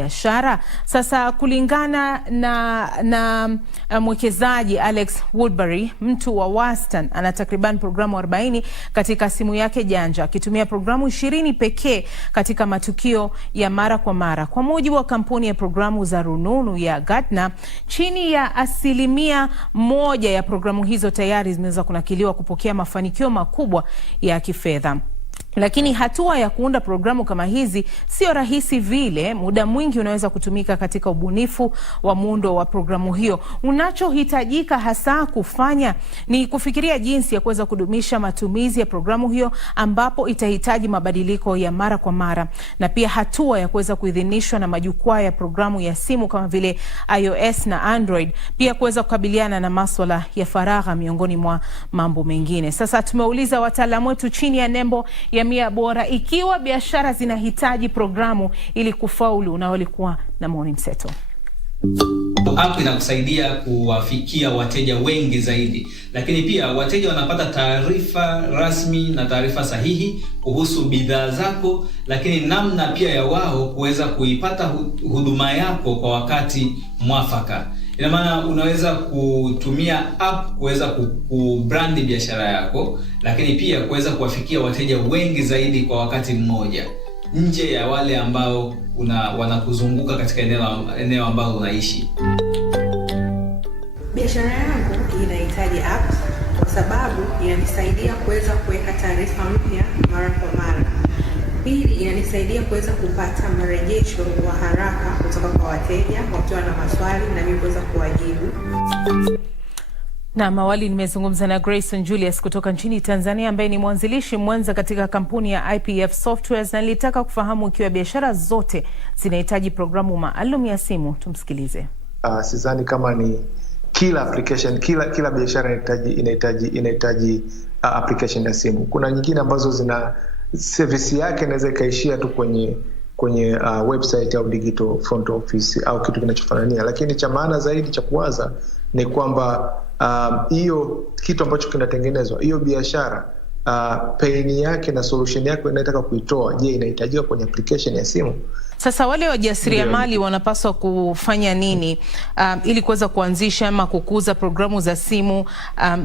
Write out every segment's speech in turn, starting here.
biashara. Sasa kulingana na mwekezaji Alex Woodbury, mtu wa wastani ana takriban programu 40 katika simu yake janja, akitumia programu 20 pekee katika matukio ya mara kwa mara. Kwa mujibu wa kampuni ya programu za rununu ya Gartner, chini ya 1% ya programu hizo tayari zimeweza kunakiliwa kupokea mafanikio makubwa ya kifedha. Lakini hatua ya kuunda programu kama hizi sio rahisi vile. Muda mwingi unaweza kutumika katika ubunifu wa muundo wa programu hiyo. Unachohitajika hasa kufanya ni kufikiria jinsi ya kuweza kudumisha matumizi ya programu hiyo, ambapo itahitaji mabadiliko ya mara kwa mara, na pia hatua ya kuweza kuidhinishwa na majukwaa ya programu ya simu kama vile iOS na Android, pia kuweza kukabiliana na masuala ya faragha miongoni mwa mambo mengine. Sasa tumeuliza wataalamu wetu chini ya nembo ya 100 bora ikiwa biashara zinahitaji programu ili kufaulu, na walikuwa na maoni mseto. App inakusaidia kuwafikia wateja wengi zaidi, lakini pia wateja wanapata taarifa rasmi na taarifa sahihi kuhusu bidhaa zako, lakini namna pia ya wao kuweza kuipata huduma yako kwa wakati mwafaka. Ina maana unaweza kutumia app kuweza kubrandi biashara yako, lakini pia kuweza kuwafikia wateja wengi zaidi kwa wakati mmoja, nje ya wale ambao wanakuzunguka katika eneo ambalo unaishi. Biashara yangu inahitaji app kwa sababu inanisaidia kuweza kuweka taarifa mpya mara kwa mara. Pili, inanisaidia kuweza kupata marejesho wa haraka kutoka kwa wateja wakiwa na maswali na mimi kuweza kuwajibu. Na awali nimezungumza na Grayson Julius kutoka nchini Tanzania, ambaye ni mwanzilishi mwenza katika kampuni ya IPF Softwares, na nilitaka kufahamu ikiwa biashara zote zinahitaji programu maalum ya simu. Tumsikilize. Sidhani kama ni kila application, kila biashara inahitaji application ya simu. Kuna nyingine ambazo zina service yake inaweza ikaishia tu kwenye website au digital front office au kitu kinachofanania, lakini cha maana zaidi cha kuwaza ni kwamba hiyo kitu ambacho kinatengenezwa, hiyo biashara, pain yake na solution yake inataka kuitoa, je, inahitajika kwenye application ya simu? Sasa wale wajasiriamali wanapaswa kufanya nini ili kuweza kuanzisha ama kukuza programu za simu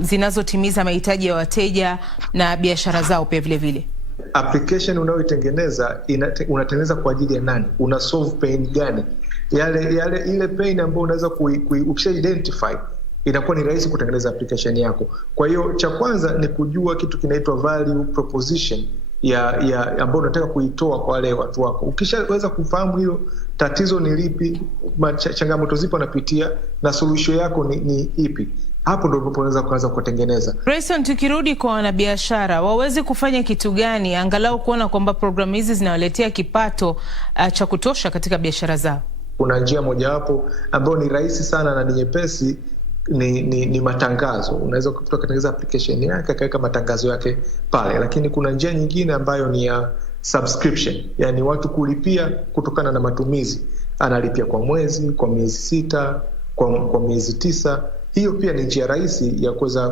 zinazotimiza mahitaji ya wateja na biashara zao pia vile vile? Application unayoitengeneza unatengeneza kwa ajili ya nani? Una solve pain gani? Ile pain ambayo unaweza ukisha identify, inakuwa ni rahisi kutengeneza application yako. Kwa hiyo cha kwanza ni kujua kitu kinaitwa value proposition ya ambayo unataka kuitoa kwa wale watu wako. Ukishaweza kufahamu hilo tatizo ni lipi, changamoto zipo napitia, na solution yako ni ipi, hapo ndio unaweza kuanza kutengeneza. Grayson, tukirudi kwa wanabiashara, waweze kufanya kitu gani angalau kuona kwamba programu hizi zinawaletea kipato cha kutosha katika biashara zao? Kuna njia mojawapo ambayo ni rahisi sana na ni nyepesi, ni matangazo. Unaweza kutengeneza application yake akaweka matangazo yake pale, lakini kuna njia nyingine ambayo ni ya subscription, yani watu kulipia kutokana na matumizi. Analipia kwa mwezi, kwa miezi 6, kwa miezi 9. Hiyo pia ni njia rahisi ya kuweza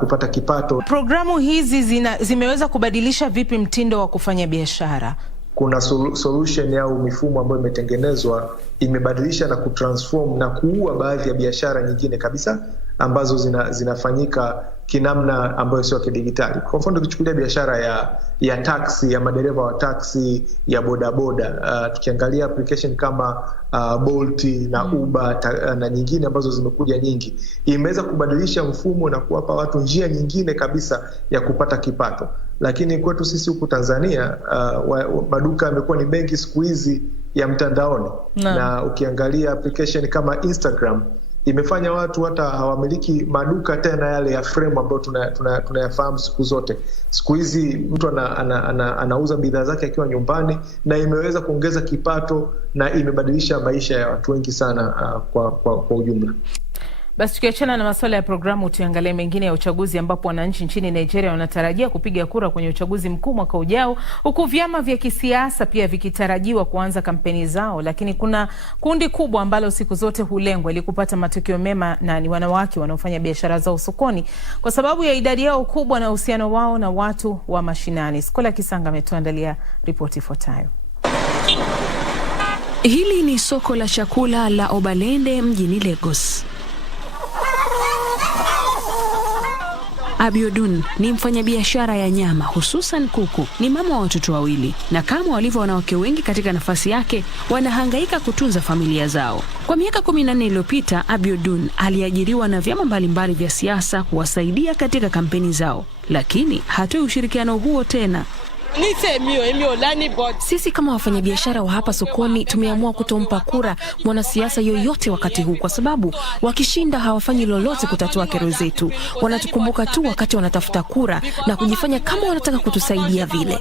kupata kipato. Programu hizi zimeweza kubadilisha vipi mtindo wa kufanya biashara? Kuna solution au mifumo ambayo imetengenezwa imebadilisha na kutransform na kuua baadhi ya biashara nyingine kabisa ambazo zinafanyika kinamna ambayo sio kidigitali. Kwa mfano, tukichukulia biashara ya taxi, ya madereva wa taxi, ya bodaboda, tukiangalia application kama Bolt na Uber na nyingine ambazo zimekuja nyingi, imeweza kubadilisha mfumo na kuwapa watu njia nyingine kabisa ya kupata kipato. Lakini kwetu sisi huku Tanzania, maduka yamekuwa ni benki siku hizi ya mtandaoni, na ukiangalia application kama Instagram imefanya watu hata hawamiliki maduka tena yale ya frame ambayo tunayafahamu siku zote. Siku hizi mtu anauza bidhaa zake akiwa nyumbani, na imeweza kuongeza kipato na imebadilisha maisha ya watu wengi sana kwa ujumla. Basi tukiachana na masuala ya programu, tuangalie mengine ya uchaguzi, ambapo wananchi nchini Nigeria wanatarajia kupiga kura kwenye uchaguzi mkuu mwaka ujao, huku vyama vya kisiasa pia vikitarajiwa kuanza kampeni zao. Lakini kuna kundi kubwa ambalo siku zote hulengwa ili kupata matokeo mema, na ni wanawake wanaofanya biashara zao sokoni kwa sababu ya idadi yao kubwa na uhusiano wao na watu wa mashinani. Skola Kisanga ametuandalia ripoti ifuatayo. Hili ni soko la chakula la Obalende mjini Lagos. Abiodun ni mfanyabiashara ya nyama, hususan kuku. Ni mama wa watoto wawili, na kama walivyo wanawake wengi katika nafasi yake, wanahangaika kutunza familia zao. Kwa miaka 14 iliyopita, Abiodun aliajiriwa na vyama mbalimbali vya siasa kuwasaidia katika kampeni zao, lakini hatoi ushirikiano huo tena. Sisi kama wafanyabiashara wa hapa sokoni tumeamua kutompa kura mwanasiasa yoyote wakati huu, kwa sababu wakishinda hawafanyi lolote kutatua kero zetu. Wanatukumbuka tu wakati wanatafuta kura na kujifanya kama wanataka kutusaidia vile.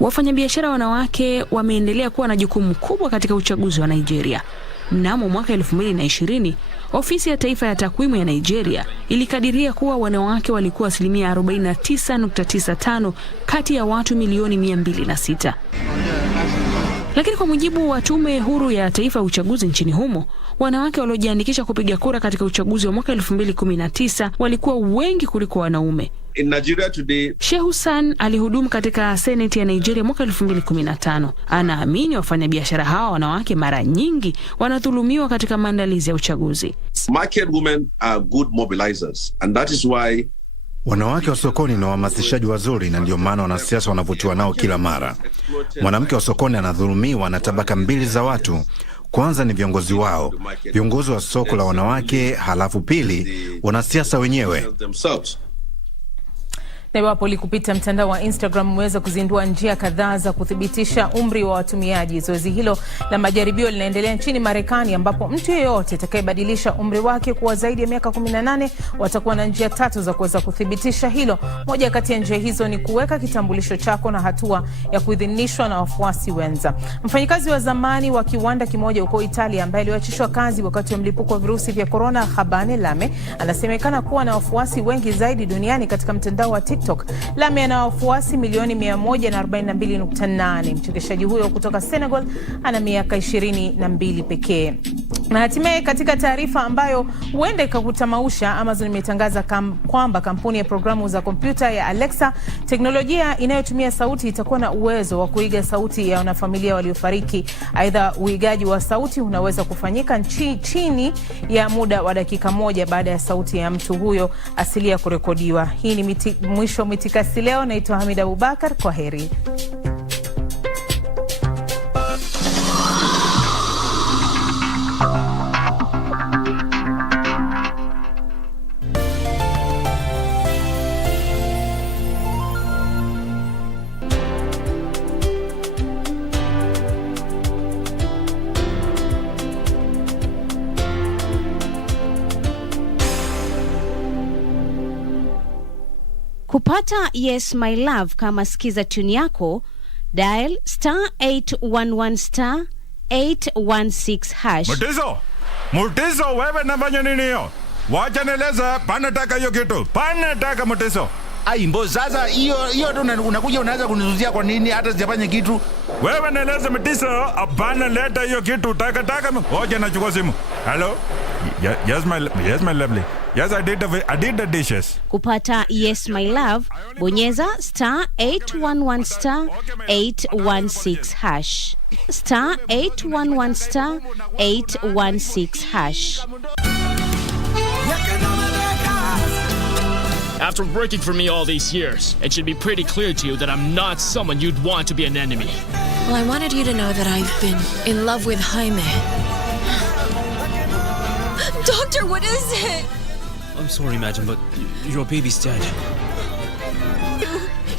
Wafanyabiashara wanawake wameendelea kuwa na jukumu kubwa katika uchaguzi wa Nigeria. Mnamo mwaka 2020, ofisi ya taifa ya takwimu ya Nigeria ilikadiria kuwa wanawake walikuwa 49.95% kati ya watu milioni 206. Lakini kwa mujibu wa tume huru ya taifa ya uchaguzi nchini humo, wanawake waliojiandikisha kupiga kura katika uchaguzi wa mwaka 2019 walikuwa wengi kuliko wanaume. In Nigeria today, Sheikh Hussein alihudumu katika Senate ya Nigeria mwaka 2015. Anaamini wafanyabiashara hawa wanawake mara nyingi wanadhulumiwa katika maandalizi ya uchaguzi. Market women are good mobilizers, and that is why wanawake wa sokoni ni wahamasishaji wazuri, na ndio maana wanasiasa wanavutiwa nao kila mara. Mwanamke wa sokoni anadhulumiwa na tabaka mbili za watu. Kwanza ni viongozi wao, viongozi wa soko la wanawake, halafu pili wanasiasa wenyewe. Na iwapo likupita mtandao wa Instagram, umeweza kuzindua njia kadhaa za kuthibitisha umri wa watumiaji. Zoezi hilo la majaribio linaendelea nchini Marekani, ambapo mtu yeyote atakayebadilisha umri wake kuwa zaidi ya miaka 18 watakuwa na njia 3 za kuweza kuthibitisha hilo. Moja kati ya njia hizo ni kuweka kitambulisho chako na hatua ya kuidhinishwa na wafuasi wenza. Mfanyikazi wa zamani wa kiwanda kimoja huko Italia ambaye aliachishwa kazi wakati wa mlipuko wa virusi vya corona, Habane Lame, anasemekana kuwa na wafuasi wengi zaidi duniani katika mtandao wa TikTok. Lame ana wafuasi milioni 142.8. Mchekeshaji huyo kutoka Senegal ana miaka 22 pekee. Na hatimaye katika taarifa ambayo huenda ikakutamausha, Amazon imetangaza kwamba kampuni ya programu za kompyuta ya Alexa, teknolojia inayotumia sauti, itakuwa na uwezo wa kuiga sauti ya wanafamilia waliofariki. Aidha, uigaji wa sauti unaweza kufanyika chini ya muda wa dakika 1 baada ya sauti ya mtu huyo asilia kurekodiwa. Hii ni mwisho mitikasi leo. Naitwa Hamida Abubakar, kwa heri. Kupata Yes My Love kama sikiza tune yako, dial *811 *816#. Mutiso, wewe nafanya nini hiyo? Wacha nieleza, panataka hiyo kitu. Panataka Mutiso. Ai mbo, sasa hiyo tu unakuja unaanza kunizuzia kwa nini hata sijafanya kitu? Wewe nieleza Mutiso, apana leta hiyo kitu. Taka. Wacha nachukua simu. Hello? Yes my lovely. Yes, I did the dishes. Kupata Yes My Love, bonyeza *811 *816#. *811 *816#. After working for me all these years, it should be pretty clear to you that I'm not someone you'd want to be an enemy. Well, I wanted you to know that I've been in love with Jaime. Doctor, what is it? I'm sorry, madam, but your baby's dead.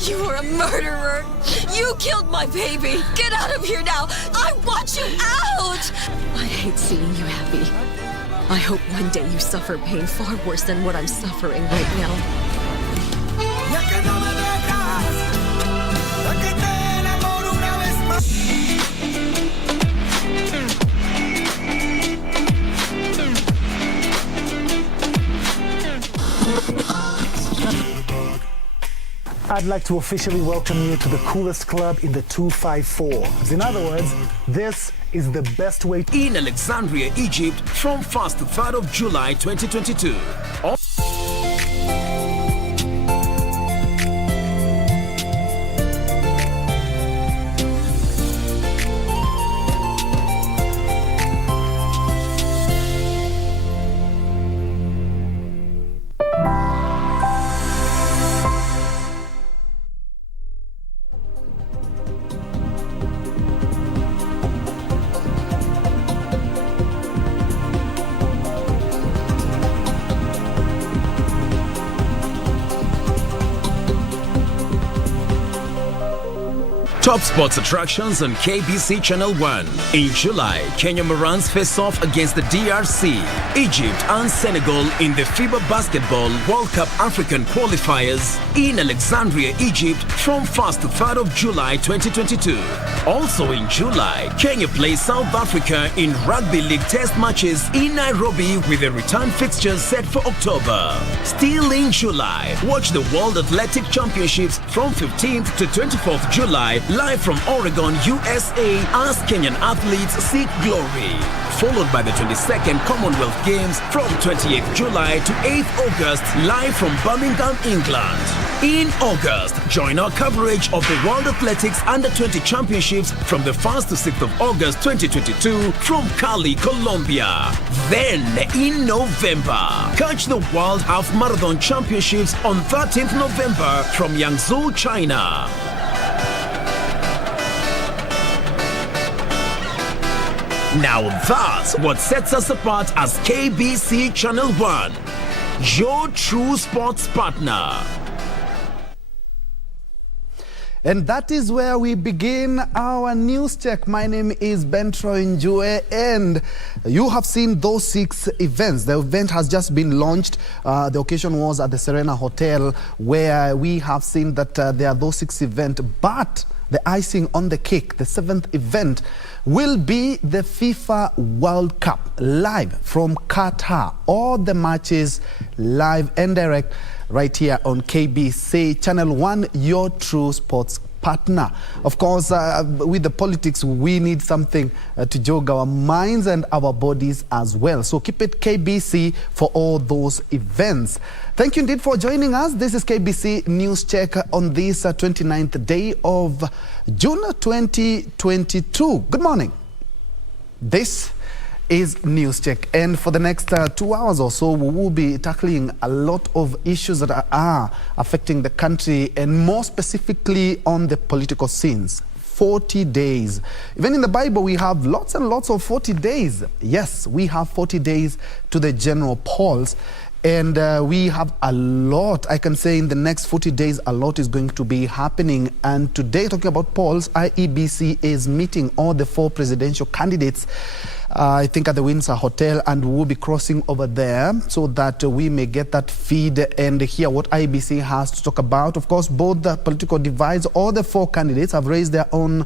You are a murderer. You killed my baby. Get out of here now. I want you out. I hate seeing you happy. I hope one day you suffer pain far worse than what I'm suffering right now. I'd like to officially welcome you to the coolest club in the 254. In other words, this is the best way to... In Alexandria, Egypt, from 1st to 3rd of July 2022. Top sports attractions on KBC Channel 1. In July, Kenya Morans face off against the DRC, Egypt and Senegal in the FIBA Basketball World Cup African qualifiers in Alexandria, Egypt from 1st to 3rd of July 2022. Also in July, Kenya plays South Africa in Rugby League test matches in Nairobi with a return fixtures set for October. Still in July, watch the World Athletic Championships from 15th to 24th July live from Oregon, USA as Kenyan athletes seek glory. Followed by the 22nd Commonwealth Games from 28th July to 8th August live from Birmingham, England. In August, join our coverage of the World Athletics Under-20 Championships from the 1st to 6th of August 2022 from Cali, Colombia. Then in November, catch the World Half Marathon Championships on 13th November from Yangzhou, China. Now that's what sets us apart as KBC Channel 1, your true sports partner. And that is where we begin our news check. My name is Bentroy Njue, and you have seen those 6 events. The event has just been launched. The occasion was at the Serena Hotel, where we have seen that there are those 6 events. But the icing on the cake, the 7th event, will be the FIFA World Cup live from Qatar. All the matches live and direct right here on KBC Channel 1, your true sports partner. Of course, with the politics, we need something to jog our minds and our bodies as well. So keep it KBC for all those events. Thank you indeed for joining us. This is KBC News Check on this 29th day of June 2022. Good morning. This is News Check, and for the next 2 hours or so, we will be tackling a lot of issues that are affecting the country, and more specifically on the political scenes. 40 days. Even in the Bible, we have lots and lots of 40 days. Yes, we have 40 days to the general polls. And we have a lot, I can say in the next 40 days, a lot is going to be happening. And today, talking about polls, IEBC is meeting all the 4 presidential candidates, I think at the Windsor Hotel, and we'll be crossing over there so that we may get that feed and hear what IEBC has to talk about. Of course, both the political divides, all the 4 candidates have raised their own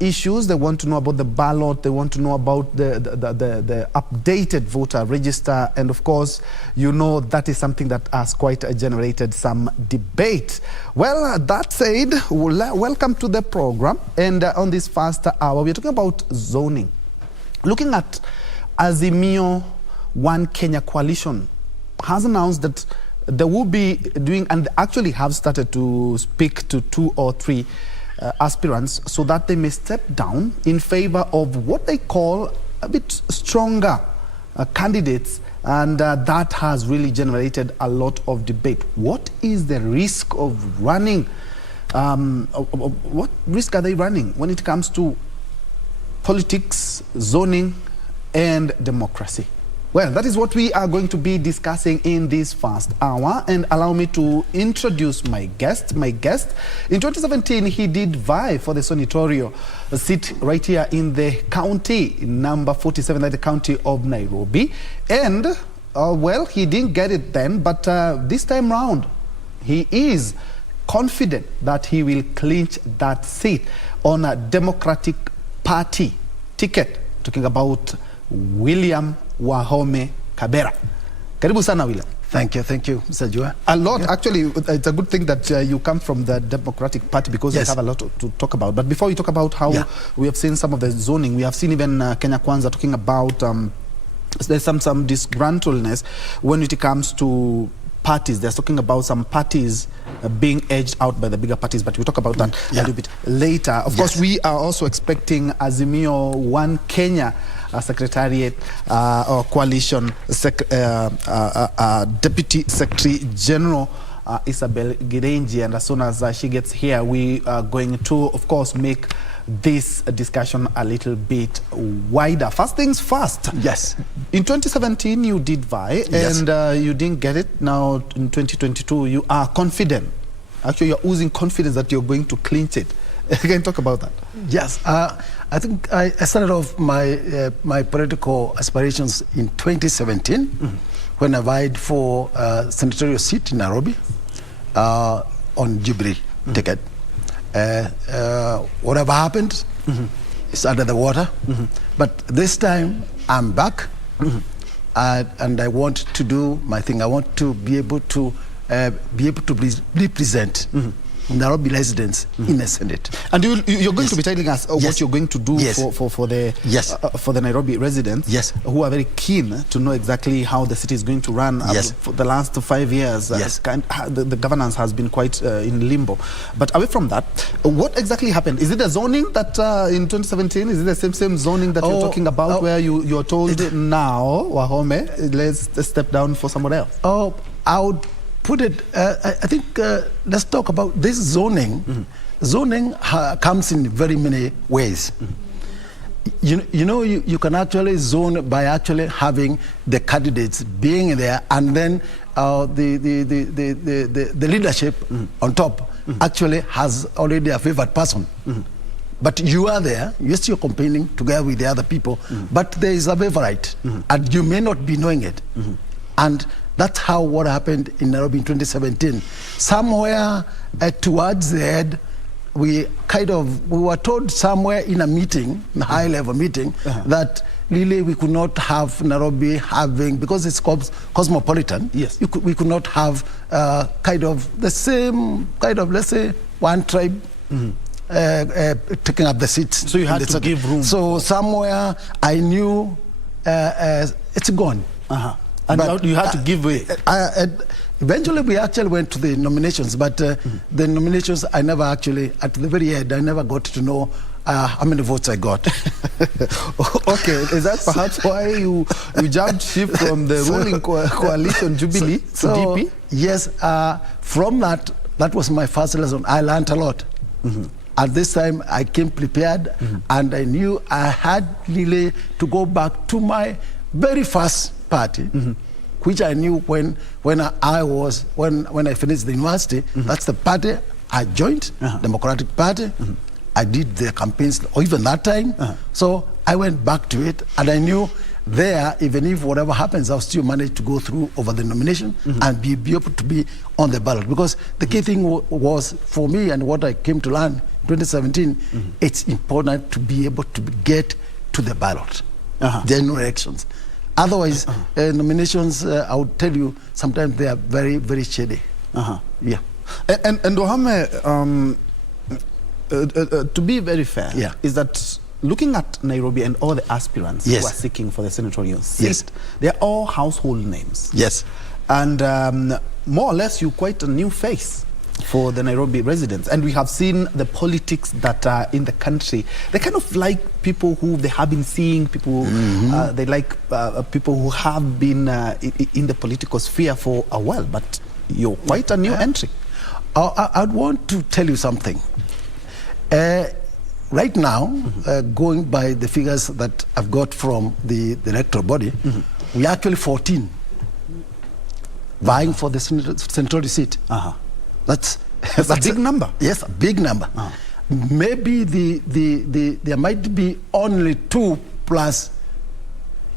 issues. They want to know about the ballot. They want to know about the updated voter register. And of course, you know, that is something that has quite generated some debate. Well, that said, welcome to the program. And on this first hour, we're talking about zoning. Looking at Azimio One Kenya Coalition has announced that they will be doing, and actually have started to speak to 2 or 3 aspirants so that they may step down in favor of what they call a bit stronger candidates, and that has really generated a lot of debate. What is the risk of running? What risk are they running when it comes to politics, zoning, and democracy? Well, that is what we are going to be discussing in this first hour. And allow me to introduce my guest. In 2017, he did vie for the senatorial seat right here in the county, number 47, at the county of Nairobi. And, well, he didn't get it then, but this time round, he is confident that he will clinch that seat on a Democratic Party ticket. Talking about William Wahome Kabera. Karibu sana, William. Thank you, Mr. Jua. A lot, actually, it's a good thing that you come from the Democratic Party, because yes, I have a lot to talk about. But before we talk about how we have seen some of the zoning, we have seen even Kenya Kwanza talking about there's some disgruntledness when it comes to parties. They're talking about some parties being edged out by the bigger parties, but we'll talk about that a little bit later. Of course, we are also expecting Azimio One Kenya Secretariat or Coalition Deputy Secretary General Isabel Girenji, and as soon as she gets here, we are going to, of course, make this discussion a little bit wider. First things first. Yes. In 2017, you did vie, and you didn't get it. Now, in 2022, you are confident. Actually, you're oozing confidence that you're going to clinch it. Can you talk about that? Yes, I think I started off my political aspirations in 2017 when I vied for senatorial seat in Nairobi on Jubilee ticket. Whatever happened, it's under the water. But this time I'm back, and I want to do my thing. I want to be able to represent Nairobi residents in the Senate. And you're going to be telling us what you're going to do for the Nairobi residents who are very keen to know exactly how the city is going to run. For the last 5 years, the governance has been quite in limbo. But away from that, what exactly happened? Is it the zoning that in 2017, is it the same zoning that you're talking about where you're told now, Wahome, let's step down for someone else? I would put it, I think let's talk about this zoning. Zoning comes in very many ways. You know, you can actually zone by actually having the candidates being there, and then the leadership on top actually has already a favored person. But you are there, yes, you're campaigning together with the other people, but there is a favorite, and you may not be knowing it. And that's how what happened in Nairobi in 2017. Somewhere towards the end, we were told somewhere in a meeting, a high-level meeting, that really we could not have Nairobi having, because it's cosmopolitan, we could not have the same let's say, one tribe taking up the seats. So you had to give room. So somewhere I knew it's gone. And you had to give way. Eventually, we actually went to the nominations, but the nominations, I never actually, at the very end, I never got to know how many votes I got. Okay, is that perhaps why you jumped ship from the ruling coalition Jubilee to DP? Yes, from that was my first lesson. I learned a lot. At this time, I came prepared, and I knew I had really to go back to my very first party, which I knew when I finished the university. That's the party I joined, Democratic Party. I did the campaigns, or even that time. So I went back to it, and I knew there, even if whatever happens, I'll still manage to go through over the nomination and be able to be on the ballot. Because the key thing was for me, and what I came to learn in 2017, it's important to be able to get to the ballot, general elections. Otherwise, nominations, I would tell you, sometimes they are very, very shady. Yeah. And Wahome, to be very fair, is that looking at Nairobi and all the aspirants who are seeking for the senatorial seat, they're all household names. Yes. And more or less, you're quite a new face for the Nairobi residents. And we have seen the politics that are in the country. They kind of like people who they have been seeing, people, they like people who have been in the political sphere for a while, but you're quite a new entry. I'd want to tell you something. Right now, going by the figures that I've got from the electoral body, we're actually 14 vying for the senatorial seat. That's a big number. Yes, a big number. Maybe there might be only 2 plus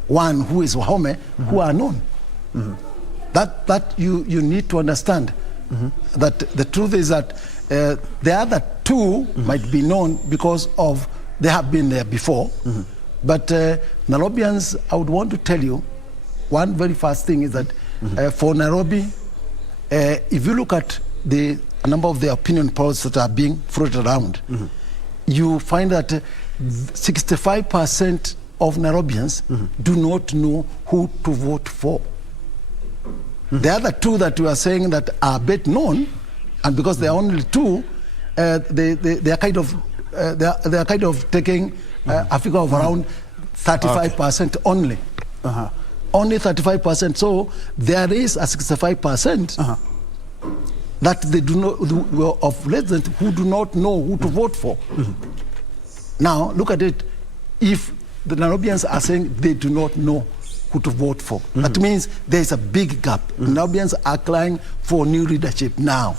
1 who is Wahome who are known. That you need to understand. That the truth is that the other 2 might be known because of they have been there before. But Nairobians, I would want to tell you one very first thing is that for Nairobi, if you look at a number of the opinion polls that are being floated around, you find that 65% of Nairobians do not know who to vote for. The other 2 that we are saying that are a bit known, and because there are only 2, they are kind of taking a figure of around 35% only. Only 35%. So there is a 65%. That they do not, of residents who do not know who to vote for. Now, look at it. If the Nairobians are saying they do not know who to vote for, that means there is a big gap. Nairobians are crying for new leadership now.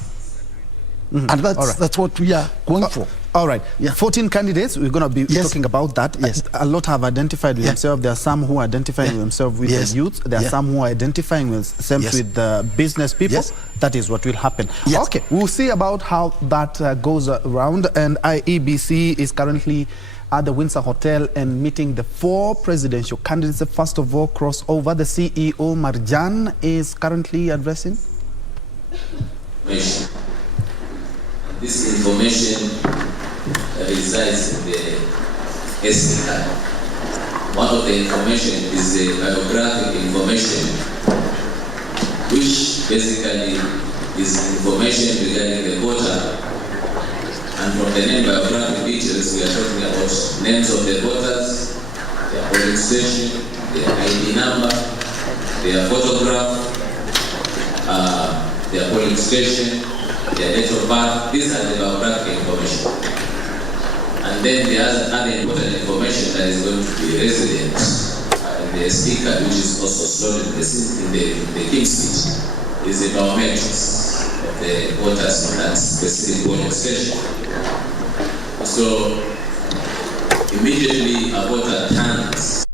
And that's what we are going for. All right. 14 candidates. We're going to be talking about that. Yes. A lot have identified with themselves. There are some who are identifying themselves with the youth. There are some who are identifying themselves with the business people. That is what will happen. Okay. We'll see about how that goes around. And IEBC is currently at the Windsor Hotel and meeting the 4 presidential candidates. First of all, crossover. The CEO, Marjan, is currently addressing. This information resides in the SD card. One of the information is the biographic information, which basically is information regarding the voter. And from the name biographic details, we are talking about names of the voters, their polling station, their ID number, their photograph, their polling station, their date of birth. These are the biographic information. And then the other important information that is going to be resident in the SD card, which is also stored in the King's Speech, is the biometrics of the voters on that specific polling station. So immediately a voter turns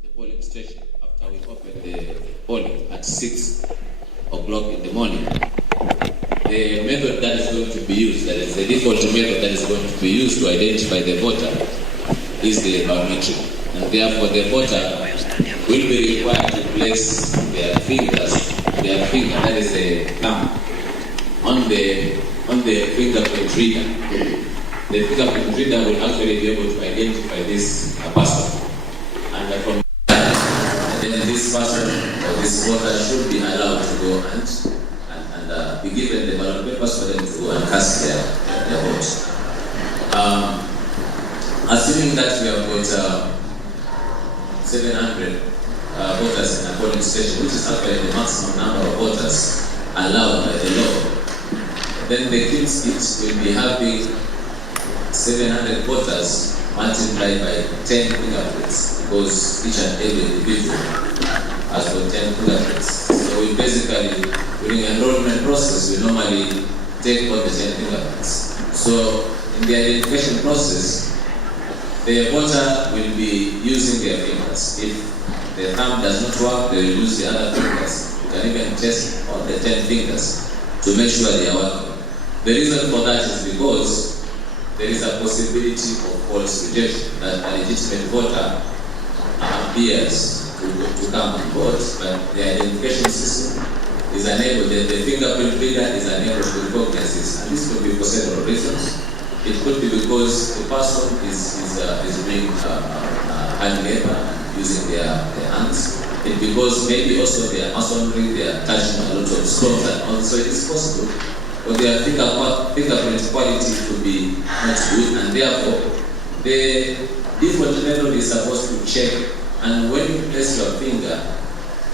the polling station after we open the polling at 6 o'clock in the morning. The method that is going to be used, that is the default method that is going to be used to identify the voter, is the biometric. And therefore the voter will be required to place their finger, that is the thumb, on the fingerprint reader. The fingerprint reader will actually be able to identify this person. And from that, then this person or this voter should be allowed to go and be given the ballot papers for them to go and cast their vote. Assuming that we have got 700 voters in a polling station, which is actually the maximum number of voters allowed by the law, then the King's Speech will be having 700 voters multiplied by 10 fingerprints, because each and every individual has got 10 fingerprints. So we basically, during the enrollment process, we normally take all the 10 fingerprints. So in the identification process, the voter will be using their fingers. If the thumb does not work, they will use the other fingers. You can even test on the 10 fingers to make sure they are working. The reason for that is because there is a possibility of false rejection, that a legitimate voter appears to come on board, but the identification system is unable, the fingerprint reader is unable to recognize this. And this could be for several reasons. It could be because the person is being hand labor and using their hands. It because maybe also they are masonry, they are touching a lot of stones, and also it is possible. But their fingerprint quality could be not good, and therefore the default method is supposed to check. And when you place your finger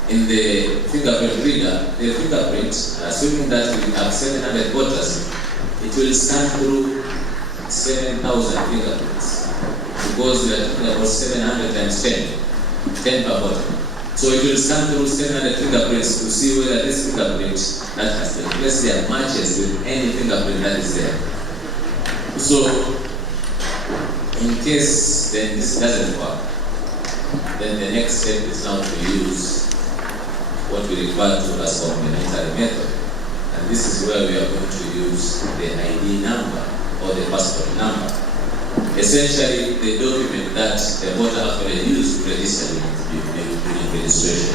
in the fingerprint reader, the fingerprint, assuming that we have 700 voters, it will scan through 7,000 fingerprints, because we are talking about 700 times 10 per voter. So it will scan through 700 fingerprints to see whether this fingerprint that has been placed there matches with any fingerprint that is there. So in case then this doesn't work, then the next step is now to use what we refer to as complementary method. And this is where we are going to use the ID number or the passport number. Essentially, the document that the voter actually used to register during registration.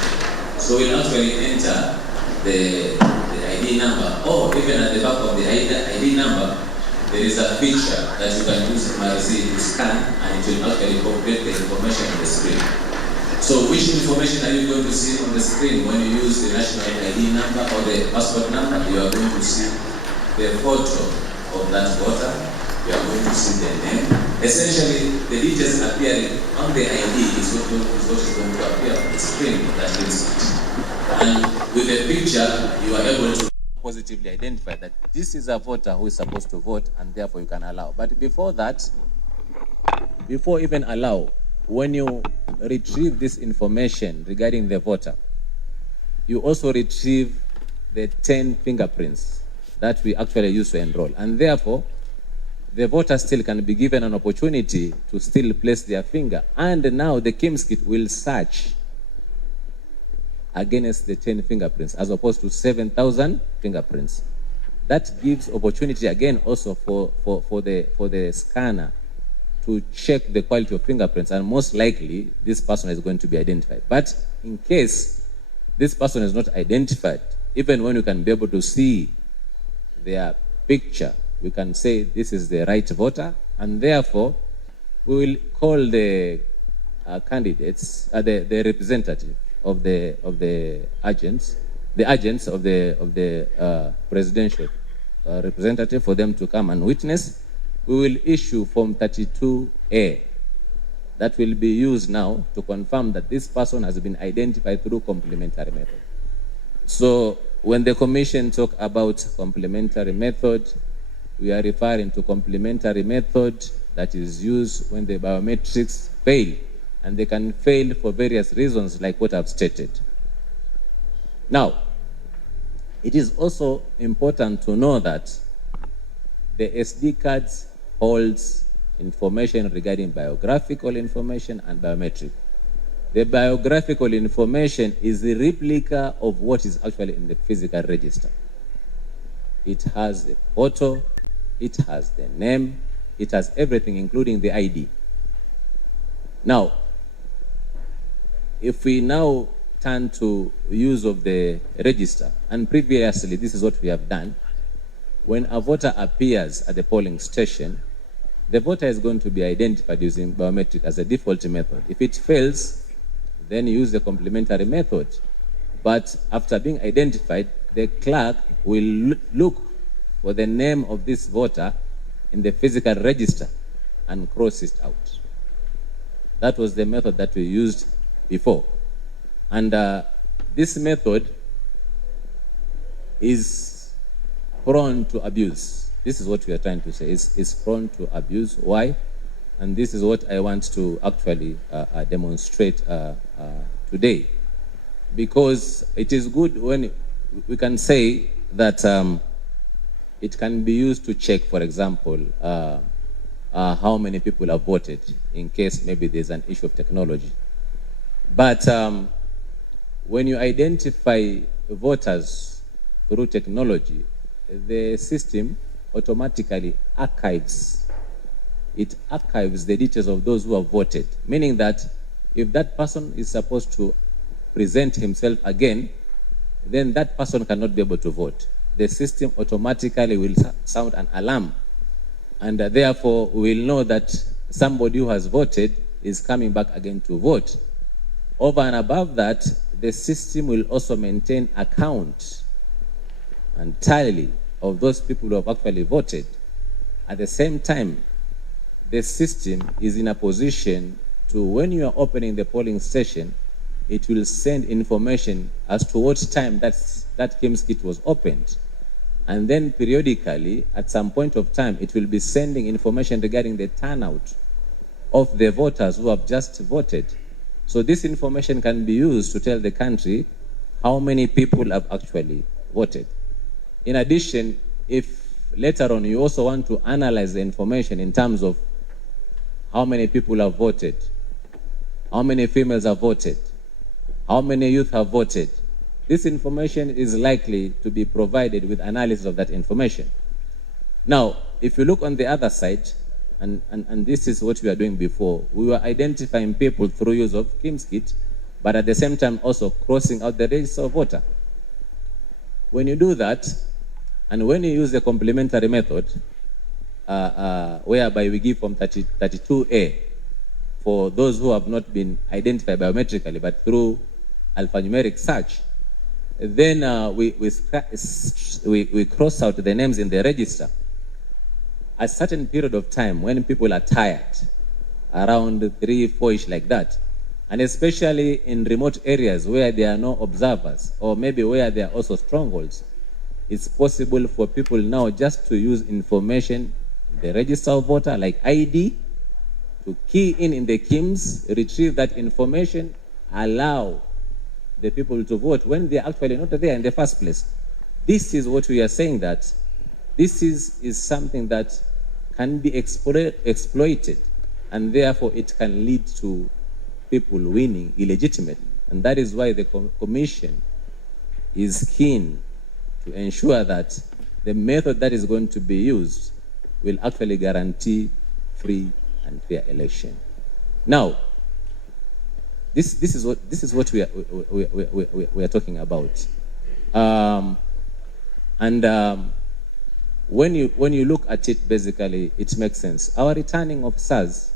So we'll actually enter the ID number, or even at the back of the ID number, there is a feature that you can use MRC to scan, and it will actually complete the information on the screen. So which information are you going to see on the screen when you use the national ID number or the passport number? You are going to see the photo of that voter. You are going to see the name. Essentially, the details appearing on the ID is what is going to appear on the screen that is it. And with the picture, you are able to positively identify that this is a voter who is supposed to vote, and therefore you can allow. But before that, before even allow, when you retrieve this information regarding the voter, you also retrieve the 10 fingerprints that we actually use to enroll. And therefore, the voter still can be given an opportunity to still place their finger. And now the KIMS kit will search against the 10 fingerprints as opposed to 7,000 fingerprints. That gives opportunity again also for the scanner to check the quality of fingerprints, and most likely this person is going to be identified. But in case this person is not identified, even when you can be able to see their picture, we can say this is the right voter, and therefore we will call the candidates, the representative of the agents of the presidential representative, for them to come and witness. We will issue Form 32A that will be used now to confirm that this person has been identified through complementary method. So when the commission talk about complementary method, we are referring to complementary method that is used when the biometrics fail, and they can fail for various reasons like what I've stated. Now, it is also important to know that the SD cards holds information regarding biographical information and biometric. The biographical information is the replica of what is actually in the physical register. It has the photo, it has the name, it has everything, including the ID. Now, if we now turn to use of the register, and previously this is what we have done, when a voter appears at the polling station, the voter is going to be identified using biometric as a default method. If it fails, then use the complementary method. But after being identified, the clerk will look for the name of this voter in the physical register and cross it out. That was the method that we used before. And this method is prone to abuse. This is what we are trying to say. It's prone to abuse. Why? And this is what I want to actually demonstrate today. Because it is good when we can say that it can be used to check, for example, how many people have voted in case maybe there's an issue of technology. But when you identify voters through technology, the system automatically archives. It archives the details of those who have voted, meaning that if that person is supposed to present himself again, then that person cannot be able to vote. The system automatically will sound an alarm, and therefore we will know that somebody who has voted is coming back again to vote. Over and above that, the system will also maintain account and tally of those people who have actually voted. At the same time, the system is in a position to, when you are opening the polling station, it will send information as to what time that KIMS kit was opened. And then periodically, at some point of time, it will be sending information regarding the turnout of the voters who have just voted. So this information can be used to tell the country how many people have actually voted. In addition, if later on you also want to analyze the information in terms of how many people have voted, how many females have voted, how many youth have voted, this information is likely to be provided with analysis of that information. Now, if you look on the other side, and this is what we were doing before, we were identifying people through use of KIMS kit, but at the same time also crossing out the register of voter. When you do that, and when you use the complementary method, whereby we give Form 32A for those who have not been identified biometrically, but through alphanumeric search, then we cross out the names in the register. A certain period of time when people are tired, around 3-4-ish like that, and especially in remote areas where there are no observers, or maybe where there are also strongholds, it's possible for people now just to use information in the register of voter, like ID, to key in the KIMS, retrieve that information, allow the people to vote when they're actually not there in the first place. This is what we are saying, that this is something that can be exploited, and therefore it can lead to people winning illegitimately. And that is why the Commission is keen to ensure that the method that is going to be used will actually guarantee free and fair election. Now, this is what we are talking about. When you look at it, basically, it makes sense. Our returning officers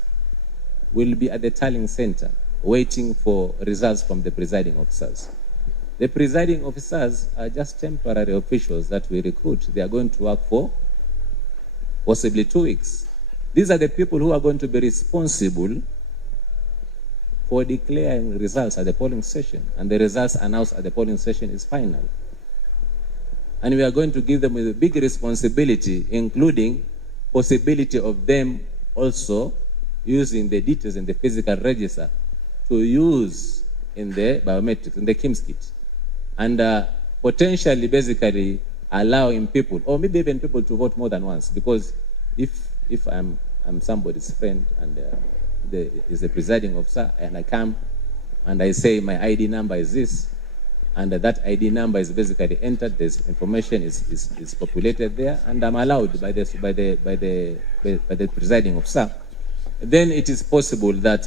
will be at the tallying center, waiting for results from the presiding officers. The presiding officers are just temporary officials that we recruit. They are going to work for possibly 2 weeks. These are the people who are going to be responsible for declaring results at the polling station, and the results announced at the polling station is final. And we are going to give them a big responsibility, including possibility of them also using the details in the physical register to use in the biometrics, in the KIMS kit. And potentially, basically, allowing people, or maybe even people, to vote more than once. Because if I'm somebody's friend and is the presiding officer, and I come and I say my ID number is this, and that ID number is basically entered, this information is populated there, and I'm allowed by the presiding officer, then it is possible that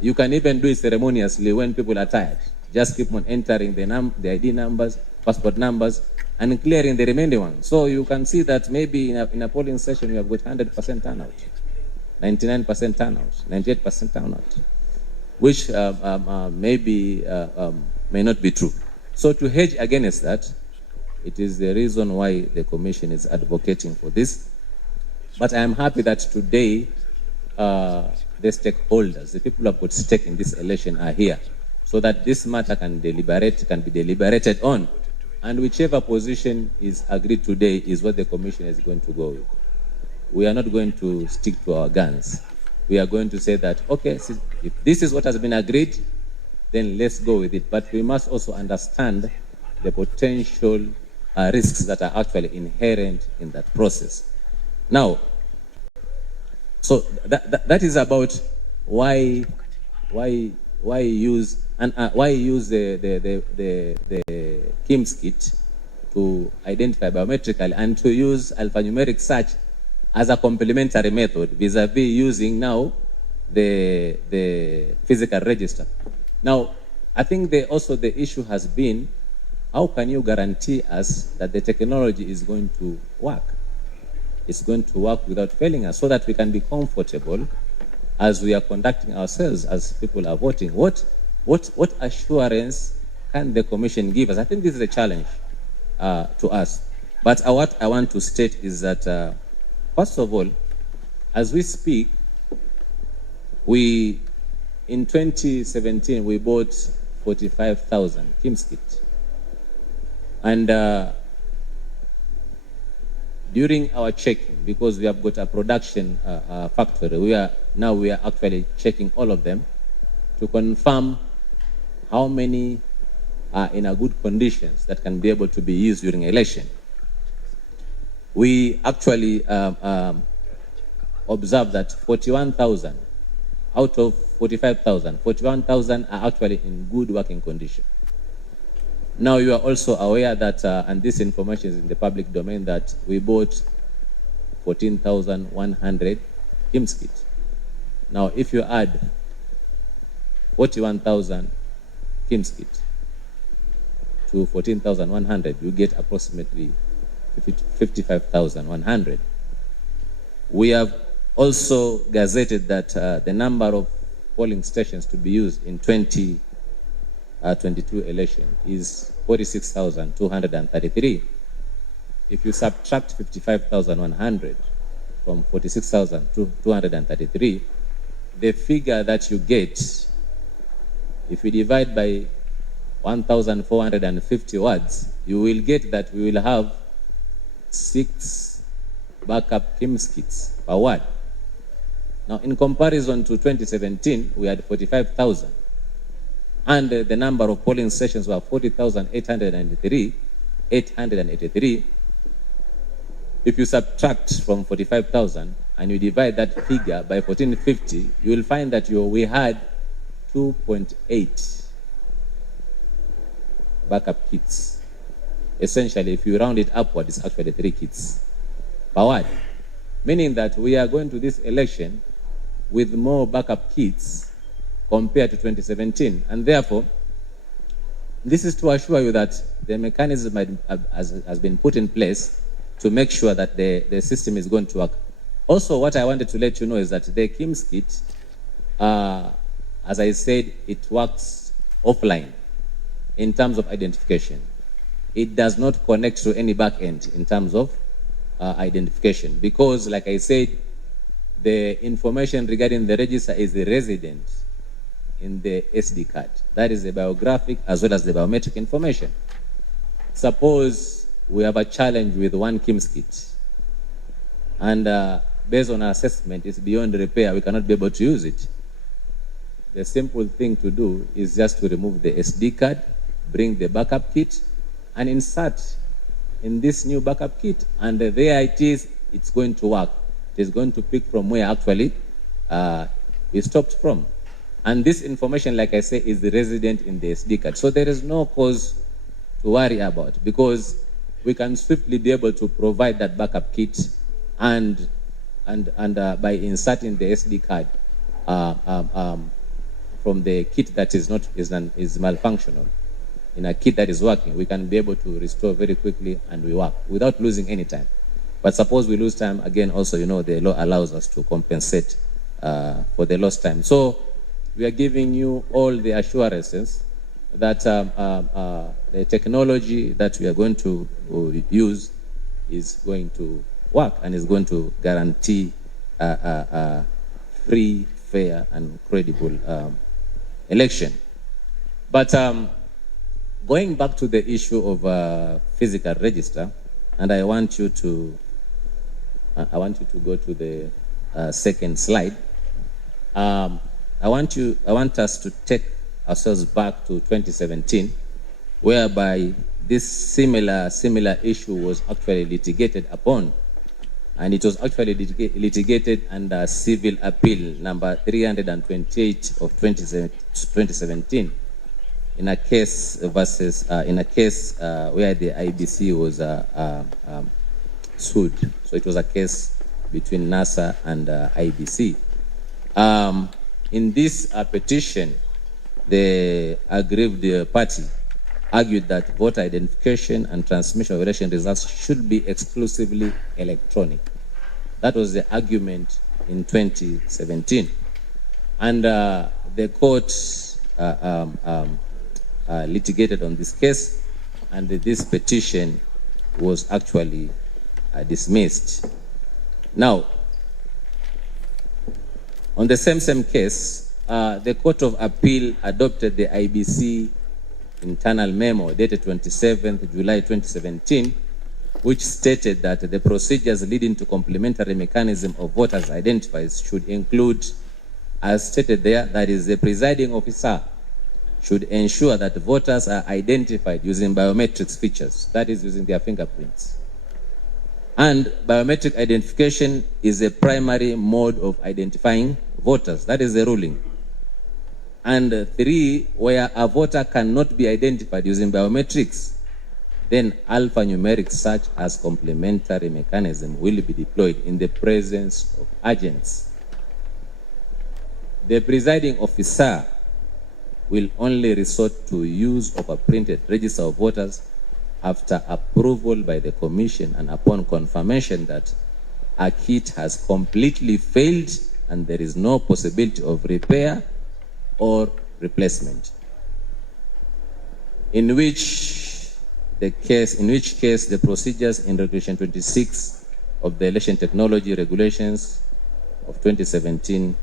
you can even do it ceremoniously when people are tired. Just keep on entering the ID numbers, passport numbers, and clearing the remaining ones. So you can see that maybe in a polling session you have got 100% turnout, 99% turnout, 98% turnout, which maybe may not be true. So to hedge against that, it is the reason why the Commission is advocating for this. But I am happy that today the stakeholders, the people who have got stake in this election, are here, so that this matter can be deliberated on. And whichever position is agreed today is what the Commission is going to go with. We are not going to stick to our guns. We are going to say that, okay, if this is what has been agreed, then let's go with it. But we must also understand the potential risks that are actually inherent in that process. Now, so that is about why use the KIMS kit to identify biometrically, and to use alphanumeric search as a complementary method vis-a-vis using now the physical register. Now, I think also the issue has been, how can you guarantee us that the technology is going to work? It's going to work without failing us, so that we can be comfortable as we are conducting ourselves, as people are voting. What assurance can the Commission give us? I think this is a challenge to us. But what I want to state is that, first of all, as we speak, in 2017, we bought 45,000 KIMS kits. And during our checking, because we have got a production factory, we are actually checking all of them to confirm how many are in a good conditions that can be able to be used during election. We actually observed that 41,000 out of 45,000, 41,000 are actually in good working condition. Now, you are also aware that, and this information is in the public domain, that we bought 14,100 KIMS kits. Now, if you add 41,000 KIMS kits to 14,100, you get approximately 55,100. We have also gazetted that the number of polling stations to be used in 2022 election is 46,233. If you subtract 55,100 from 46,233, the figure that you get, if you divide by 1,450 words, you will get that we will have 6 backup KIMS kits per word. Now, in comparison to 2017, we had 45,000. And the number of polling stations were 40,883. if you subtract from 45,000 and you divide that figure by 1450, you will find that we had 2.8 backup kits. Essentially, if you round it upward, it's actually 3 kits per ward. Meaning that we are going to this election with more backup kits compared to 2017. And therefore, this is to assure you that the mechanism has been put in place to make sure that the system is going to work. Also, what I wanted to let you know is that the KIMS kit, as I said, it works offline in terms of identification. It does not connect to any back end in terms of identification, because, like I said, the information regarding the register is the resident in the SD card. That is the biographic as well as the biometric information. Suppose we have a challenge with one KIMS kit, and based on our assessment, it's beyond repair, we cannot be able to use it. The simple thing to do is just to remove the SD card, bring the backup kit, and insert in this new backup kit, and there it is, it's going to work. It is going to pick from where actually we stopped from. And this information, like I say, is the resident in the SD card. So there is no cause to worry about, because we can swiftly be able to provide that backup kit and by inserting the SD card from the kit that is malfunctional in a kit that is working, we can be able to restore very quickly, and we work without losing any time. But suppose we lose time, again, also, the law allows us to compensate for the lost time. So we are giving you all the assurances that the technology that we are going to use is going to work and is going to guarantee free, fair, and credible election. But going back to the issue of physical register, and I want you to go to the second slide. I want us to take ourselves back to 2017, whereby this similar issue was actually litigated upon, and it was actually litigated under civil appeal number 328 of 2017 in a case versus where the IEBC was sued. So it was a case between NASA and IEBC. In this petition, the aggrieved party argued that voter identification and transmission of election results should be exclusively electronic. That was the argument in 2017. And the court litigated on this case, and this petition was actually dismissed. Now, on the same case, the Court of Appeal adopted the IEBC internal memo dated 27th July 2017, which stated that the procedures leading to complementary mechanism of voters' identifiers should include, as stated there, that is, the presiding officer should ensure that voters are identified using biometrics features, that is, using their fingerprints. And biometric identification is a primary mode of identifying voters. That is the ruling. And 3, where a voter cannot be identified using biometrics, then alphanumeric search as complementary mechanism will be deployed in the presence of agents. The presiding officer will only resort to use of a printed register of voters after approval by the Commission and upon confirmation that a kit has completely failed and there is no possibility of repair or replacement. In which case the procedures in Regulation 26 of the Election Technology Regulations of 2017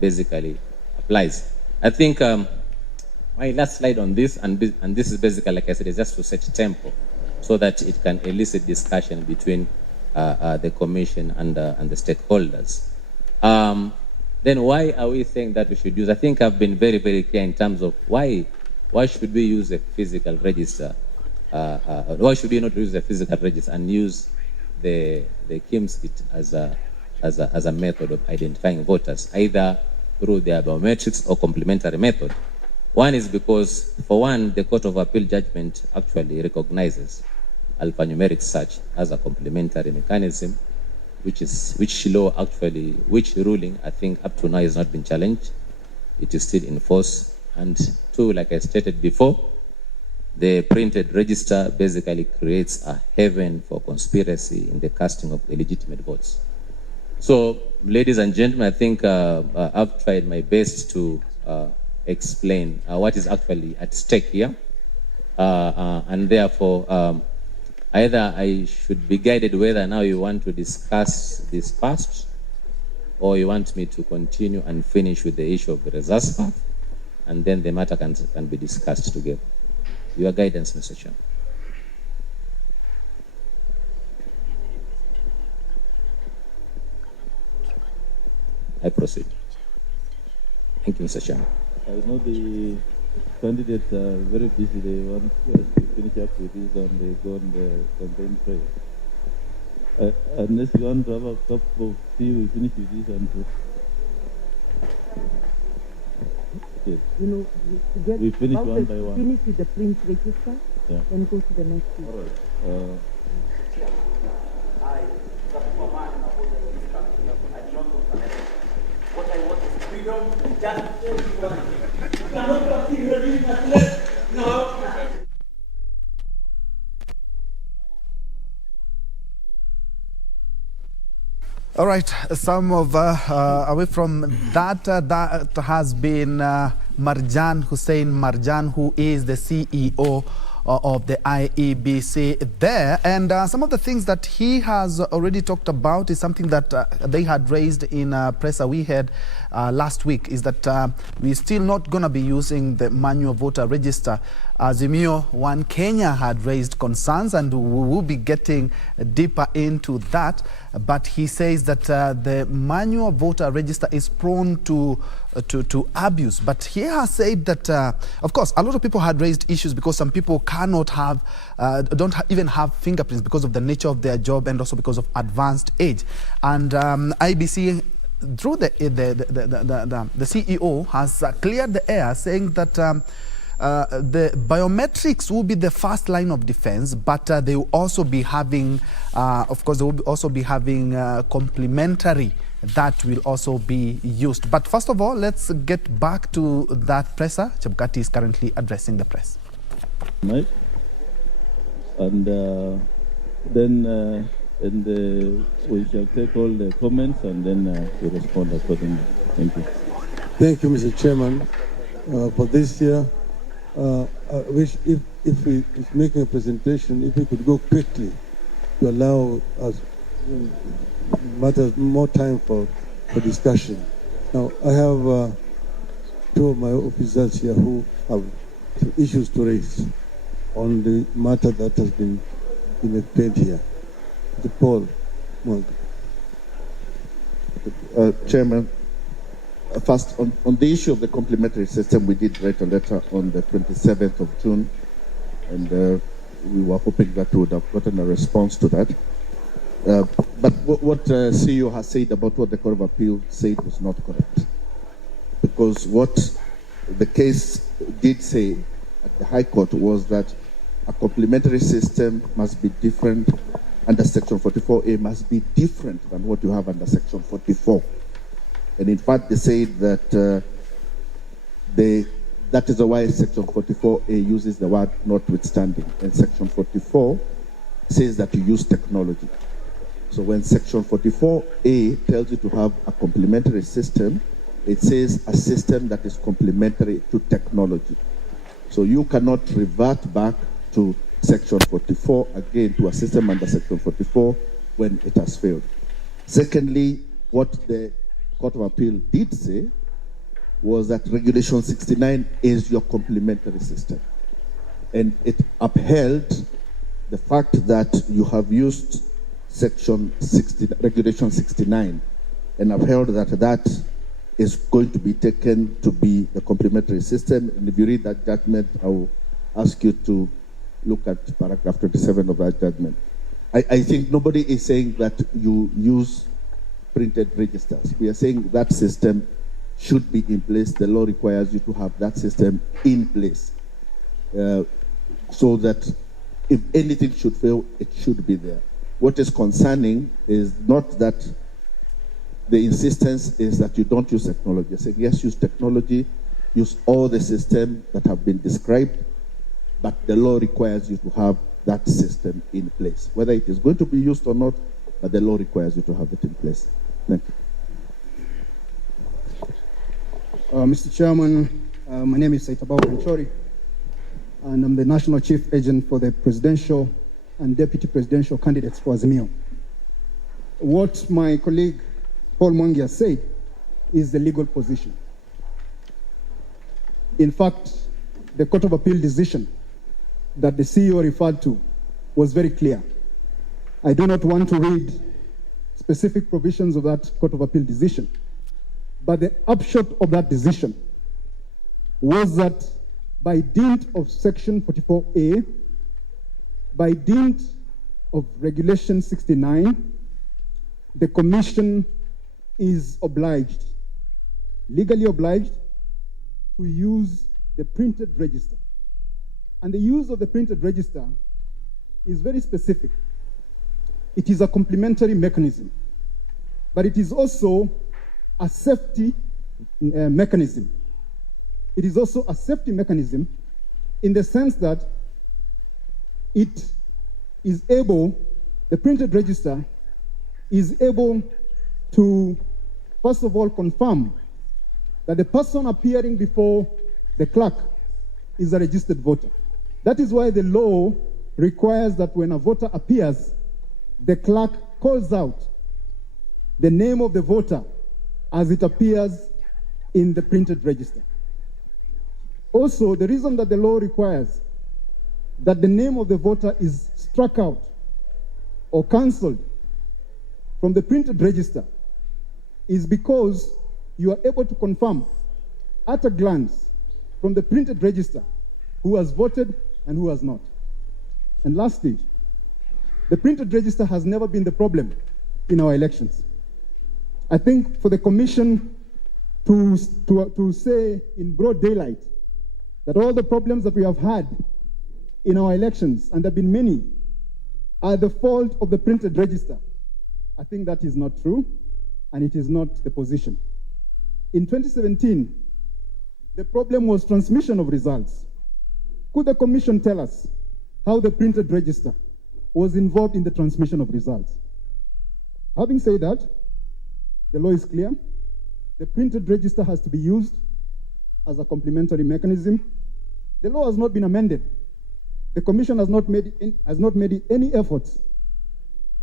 basically applies. I think my last slide on this, and this is basically, like I said, is just to set tempo so that it can elicit discussion between the Commission and the stakeholders. Then why are we saying that we should use? I think I've been very, very clear in terms of why should we use a physical register? Why should we not use a physical register and use the KIMS kit as a method of identifying voters, either through their biometrics or complementary method. One is because, for one, the Court of Appeal judgment actually recognizes alphanumeric search as a complementary mechanism, which ruling I think up to now has not been challenged. It is still in force. And two, like I stated before, the printed register basically creates a haven for conspiracy in the casting of illegitimate votes. So, ladies and gentlemen, I think I've tried my best to explain what is actually at stake here. And therefore, either I should be guided whether now you want to discuss this past, or you want me to continue and finish with the issue of the reverse path, and then the matter can be discussed together. Your guidance, Mr. Chairman. I proceed. Thank you, Mr. Chairman. I know the candidates are very busy. They want to finish up with this and they go on the campaign trail. Unless you want to have a cup of tea, we finish with this and okay. You know, we finish one by one. Finish with the print register, yeah. Then go to the next one. All right. What I want is freedom, no. All right, some of away from that, that has been Marjan Hussein Marjan, who is the CEO of the IEBC there. And some of the things that he has already talked about is something that they had raised in a presser we had last week, is that we're still not going to be using the manual voter register. Azimio One Kenya had raised concerns, and we will be getting deeper into that. But he says that the manual voter register is prone to abuse. But he has said that, of course, a lot of people had raised issues because some people cannot have, don't even have fingerprints because of the nature of their job and also because of advanced age. And IEBC, through the CEO, has cleared the air, saying that the biometrics will be the first line of defense, but they will also be having, of course, they will also be having complementary that will also be used. But first of all, let's get back to that presser. Chebukati is currently addressing the press. Right. And then we shall take all the comments and then we respond accordingly. Thank you. Thank you, Mr. Chairman. For this year, I wish if we is making a presentation, if we could go quickly to allow us matters more time for discussion. Now, I have two of my officers here who have issues to raise on the matter that has been explained here. Paul. Chairman, first, on the issue of the complementary system, we did write a letter on the 27th of June, and we were hoping that we would have gotten a response to that. But what CEO has said about what the Court of Appeal said was not correct. Because what the case did say at the High Court was that a complementary system must be different under Section 44A, must be different than what you have under Section 44. And in fact, they said that that is why Section 44A uses the word notwithstanding. And Section 44 says that you use technology. So when Section 44A tells you to have a complementary system, it says a system that is complementary to technology. So you cannot revert back to Section 44 again to a system under Section 44 when it has failed. Secondly, what the Court of Appeal did say was that Regulation 69 is your complementary system. And it upheld the fact that you have used Regulation 69 and upheld that is going to be taken to be the complementary system. And if you read that judgment, I will ask you to look at paragraph 27 of that judgment. I think nobody is saying that you use printed registers. We are saying that system should be in place. The law requires you to have that system in place so that if anything should fail, it should be there. What is concerning is not that the insistence is that you don't use technology. I said, yes, use technology, use all the systems that have been described, but the law requires you to have that system in place. Whether it is going to be used or not, but the law requires you to have it in place. Thank you. Mr. Chairman, my name is Saitaba Benchori, and I'm the National Chief Agent for the Presidential and Deputy Presidential Candidates for Azimio. What my colleague Paul Mwangi has said is the legal position. In fact, the Court of Appeal decision that the CEO referred to was very clear. I do not want to read specific provisions of that Court of Appeal decision, but the upshot of that decision was that by dint of Section 44A, by dint of Regulation 69, the Commission is obliged, legally obliged, to use the printed register. And the use of the printed register is very specific. It is a complementary mechanism, but it is also a safety mechanism. It is also a safety mechanism in the sense that it is able, the printed register is able to, first of all, confirm that the person appearing before the clerk is a registered voter. That is why the law requires that when a voter appears, the clerk calls out the name of the voter as it appears in the printed register. Also, the reason that the law requires that the name of the voter is struck out or cancelled from the printed register is because you are able to confirm at a glance from the printed register who has voted and who has not. And lastly, the printed register has never been the problem in our elections. I think for the Commission to say in broad daylight that all the problems that we have had in our elections, and there have been many, are the fault of the printed register, I think that is not true, and it is not the position. In 2017, the problem was transmission of results. Could the Commission tell us how the printed register was involved in the transmission of results? Having said that, the law is clear. The printed register has to be used as a complementary mechanism. The law has not been amended. The Commission has not made any efforts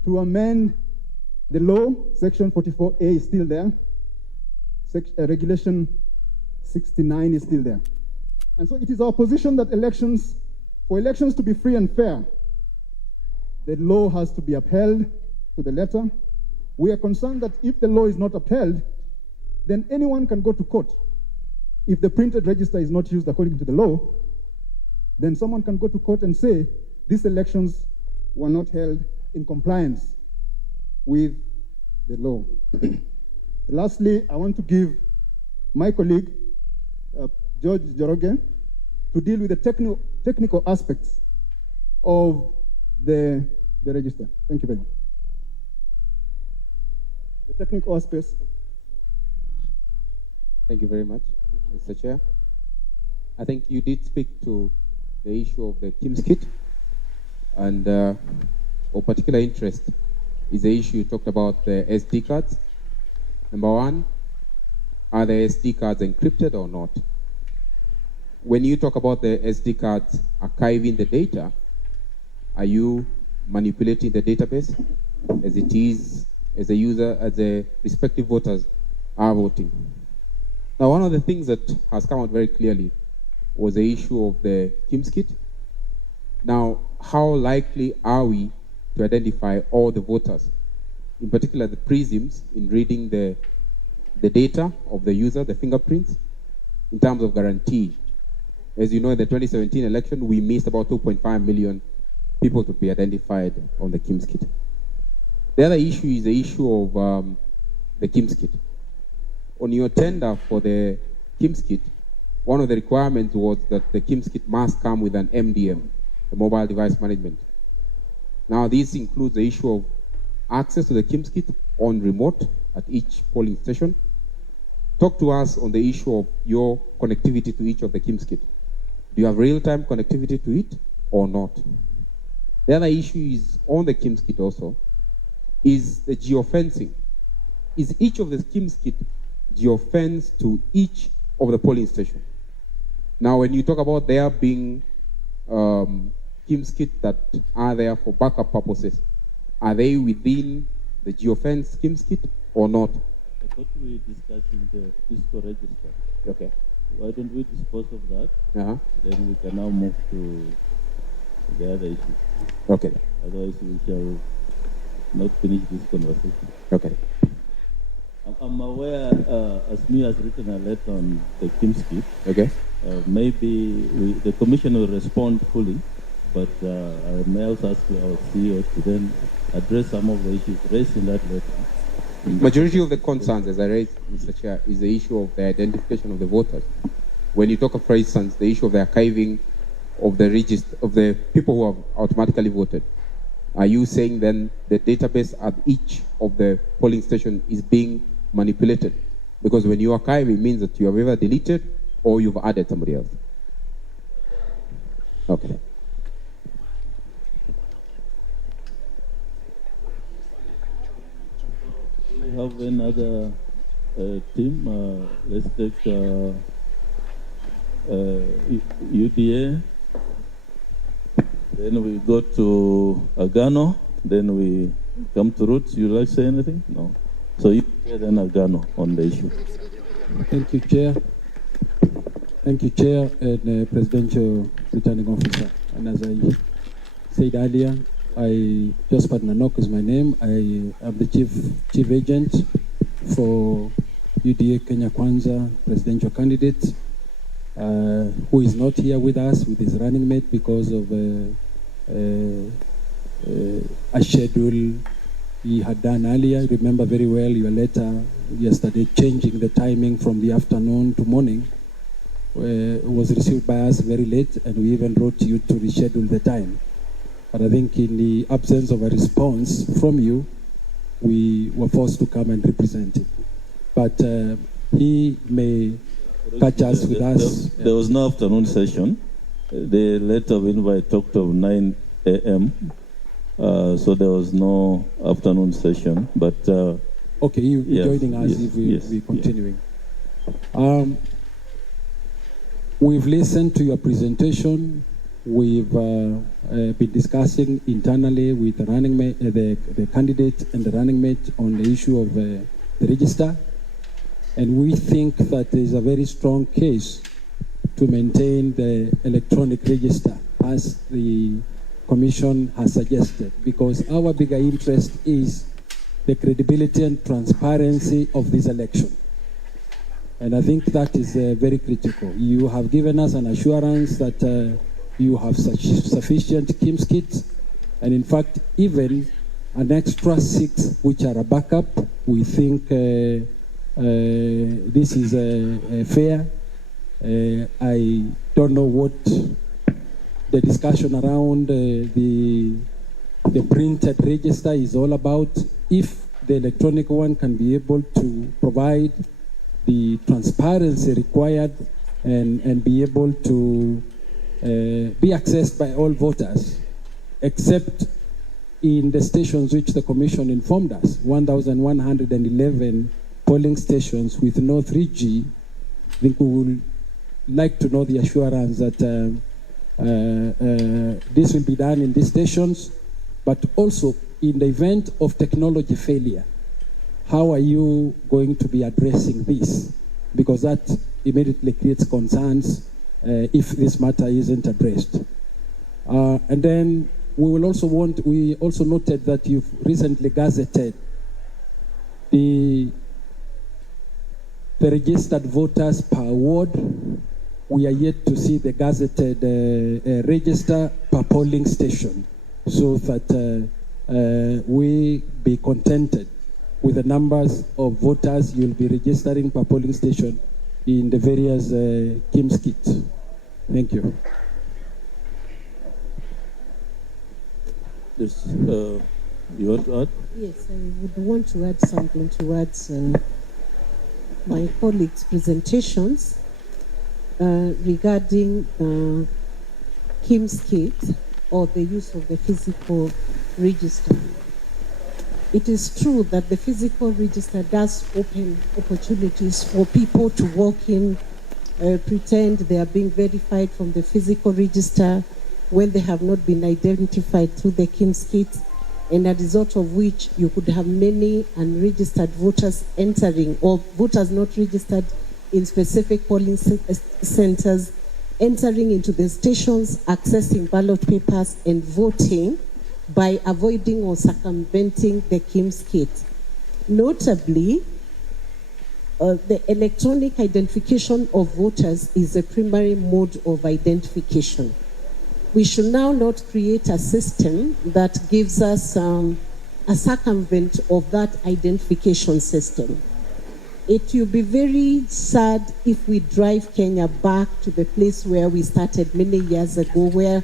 to amend the law. Section 44A is still there. Regulation 69 is still there. And so it is our position that for elections to be free and fair, the law has to be upheld to the letter. We are concerned that if the law is not upheld, then anyone can go to court. If the printed register is not used according to the law, then someone can go to court and say these elections were not held in compliance with the law. Lastly, I want to give my colleague, George Joroge, to deal with the technical aspects of the register. Thank you very much. The technical aspects. Thank you very much, Mr. Chair. I think you did speak to the issue of the KIMS kit, and of particular interest is the issue you talked about the SD cards. Number one, are the SD cards encrypted or not? When you talk about the SD cards archiving the data, are you manipulating the database as it is, as a user, as the respective voters are voting? Now, one of the things that has come out very clearly was the issue of the KIMS kit. Now, how likely are we to identify all the voters, in particular the prisms, in reading the data of the user, the fingerprints, in terms of guarantee? As you know, in the 2017 election, we missed about 2.5 million people to be identified on the KIMS kit. The other issue is the issue of the KIMS kit. On your tender for the KIMS kit, one of the requirements was that the KIMS kit must come with an MDM, the mobile device management. Now, this includes the issue of access to the KIMS kit on remote at each polling station. Talk to us on the issue of your connectivity to each of the KIMS kit. Do you have real-time connectivity to it or not? The other issue is on the KIMS kit also, is the geofencing. Is each of the KIMS kit geofenced to each of the polling stations? Now, when you talk about there being KIMS kit that are there for backup purposes, are they within the geofence KIMS kit or not? I thought we were discussing the physical register. Okay. Why don't we dispose of that? Uh-huh. Then we can now move to the other issue. Okay. Otherwise, we shall not finish this conversation. Okay. I'm aware, ASMI has written a letter on the KIMS kit. Okay. Maybe the Commission will respond fully, but I may also ask our CEO to then address some of the issues raised in that letter. Majority of the concerns, as I raised, Mr. Chair, is the issue of the identification of the voters. When you talk of, for instance, the issue of the archiving of the register of the people who have automatically voted, are you saying then the database at each of the polling station is being manipulated? Because when you archive, it means that you have either deleted or you've added somebody else. Okay. We have another team. Let's take UDA. Then we go to Agano. Then we come to Roots. You like to say anything? No. So UDA then Agano on the issue. Thank you, Chair. Thank you, Chair and Presidential Returning Officer. And as I said earlier, Josephat Nanok is my name. I am the chief agent for UDA Kenya Kwanza presidential candidate, who is not here with us with his running mate because of a schedule he had done earlier. Remember very well your letter yesterday changing the timing from the afternoon to morning. Was received by us very late, and we even wrote you to reschedule the time. But I think in the absence of a response from you, we were forced to come and represent it. But he may catch us with us. There was no afternoon session. The letter of invite talked of 9 a.m. So there was no afternoon session. But okay, you're joining us yes, if we're continuing. We've listened to your presentation. We've been discussing internally with the running mate, the candidate and the running mate on the issue of the register. And we think that there is a very strong case to maintain the electronic register as the Commission has suggested, because our bigger interest is the credibility and transparency of this election. And I think that is very critical. You have given us an assurance that you have sufficient KIMS kits, and in fact, even an extra 6 which are a backup. We think this is fair. I don't know what the discussion around the printed register is all about. If the electronic one can be able to provide the transparency required and be able to be accessed by all voters, except in the stations which the Commission informed us, 1,111 polling stations with no 3G. I think we would like to know the assurance that this will be done in these stations, but also in the event of technology failure. How are you going to be addressing this? Because that immediately creates concerns if this matter isn't addressed. And then we also noted that you've recently gazetted the registered voters per ward. We are yet to see the gazetted register per polling station. so that we be contented with the numbers of voters you'll be registering per polling station in the various KIMS kits. Thank you. Yes, you want to add? Yes, I would want to add something towards my colleagues' presentations regarding KIMS kit or the use of the physical register. It is true that the physical register does open opportunities for people to walk in, pretend they are being verified from the physical register when they have not been identified through the KIMS kit, and a result of which you could have many unregistered voters entering, or voters not registered in specific polling centers, entering into the stations, accessing ballot papers and voting by avoiding or circumventing the KIMS kit. Notably, the electronic identification of voters is a primary mode of identification. We should now not create a system that gives us a circumvent of that identification system. It will be very sad if we drive Kenya back to the place where we started many years ago, where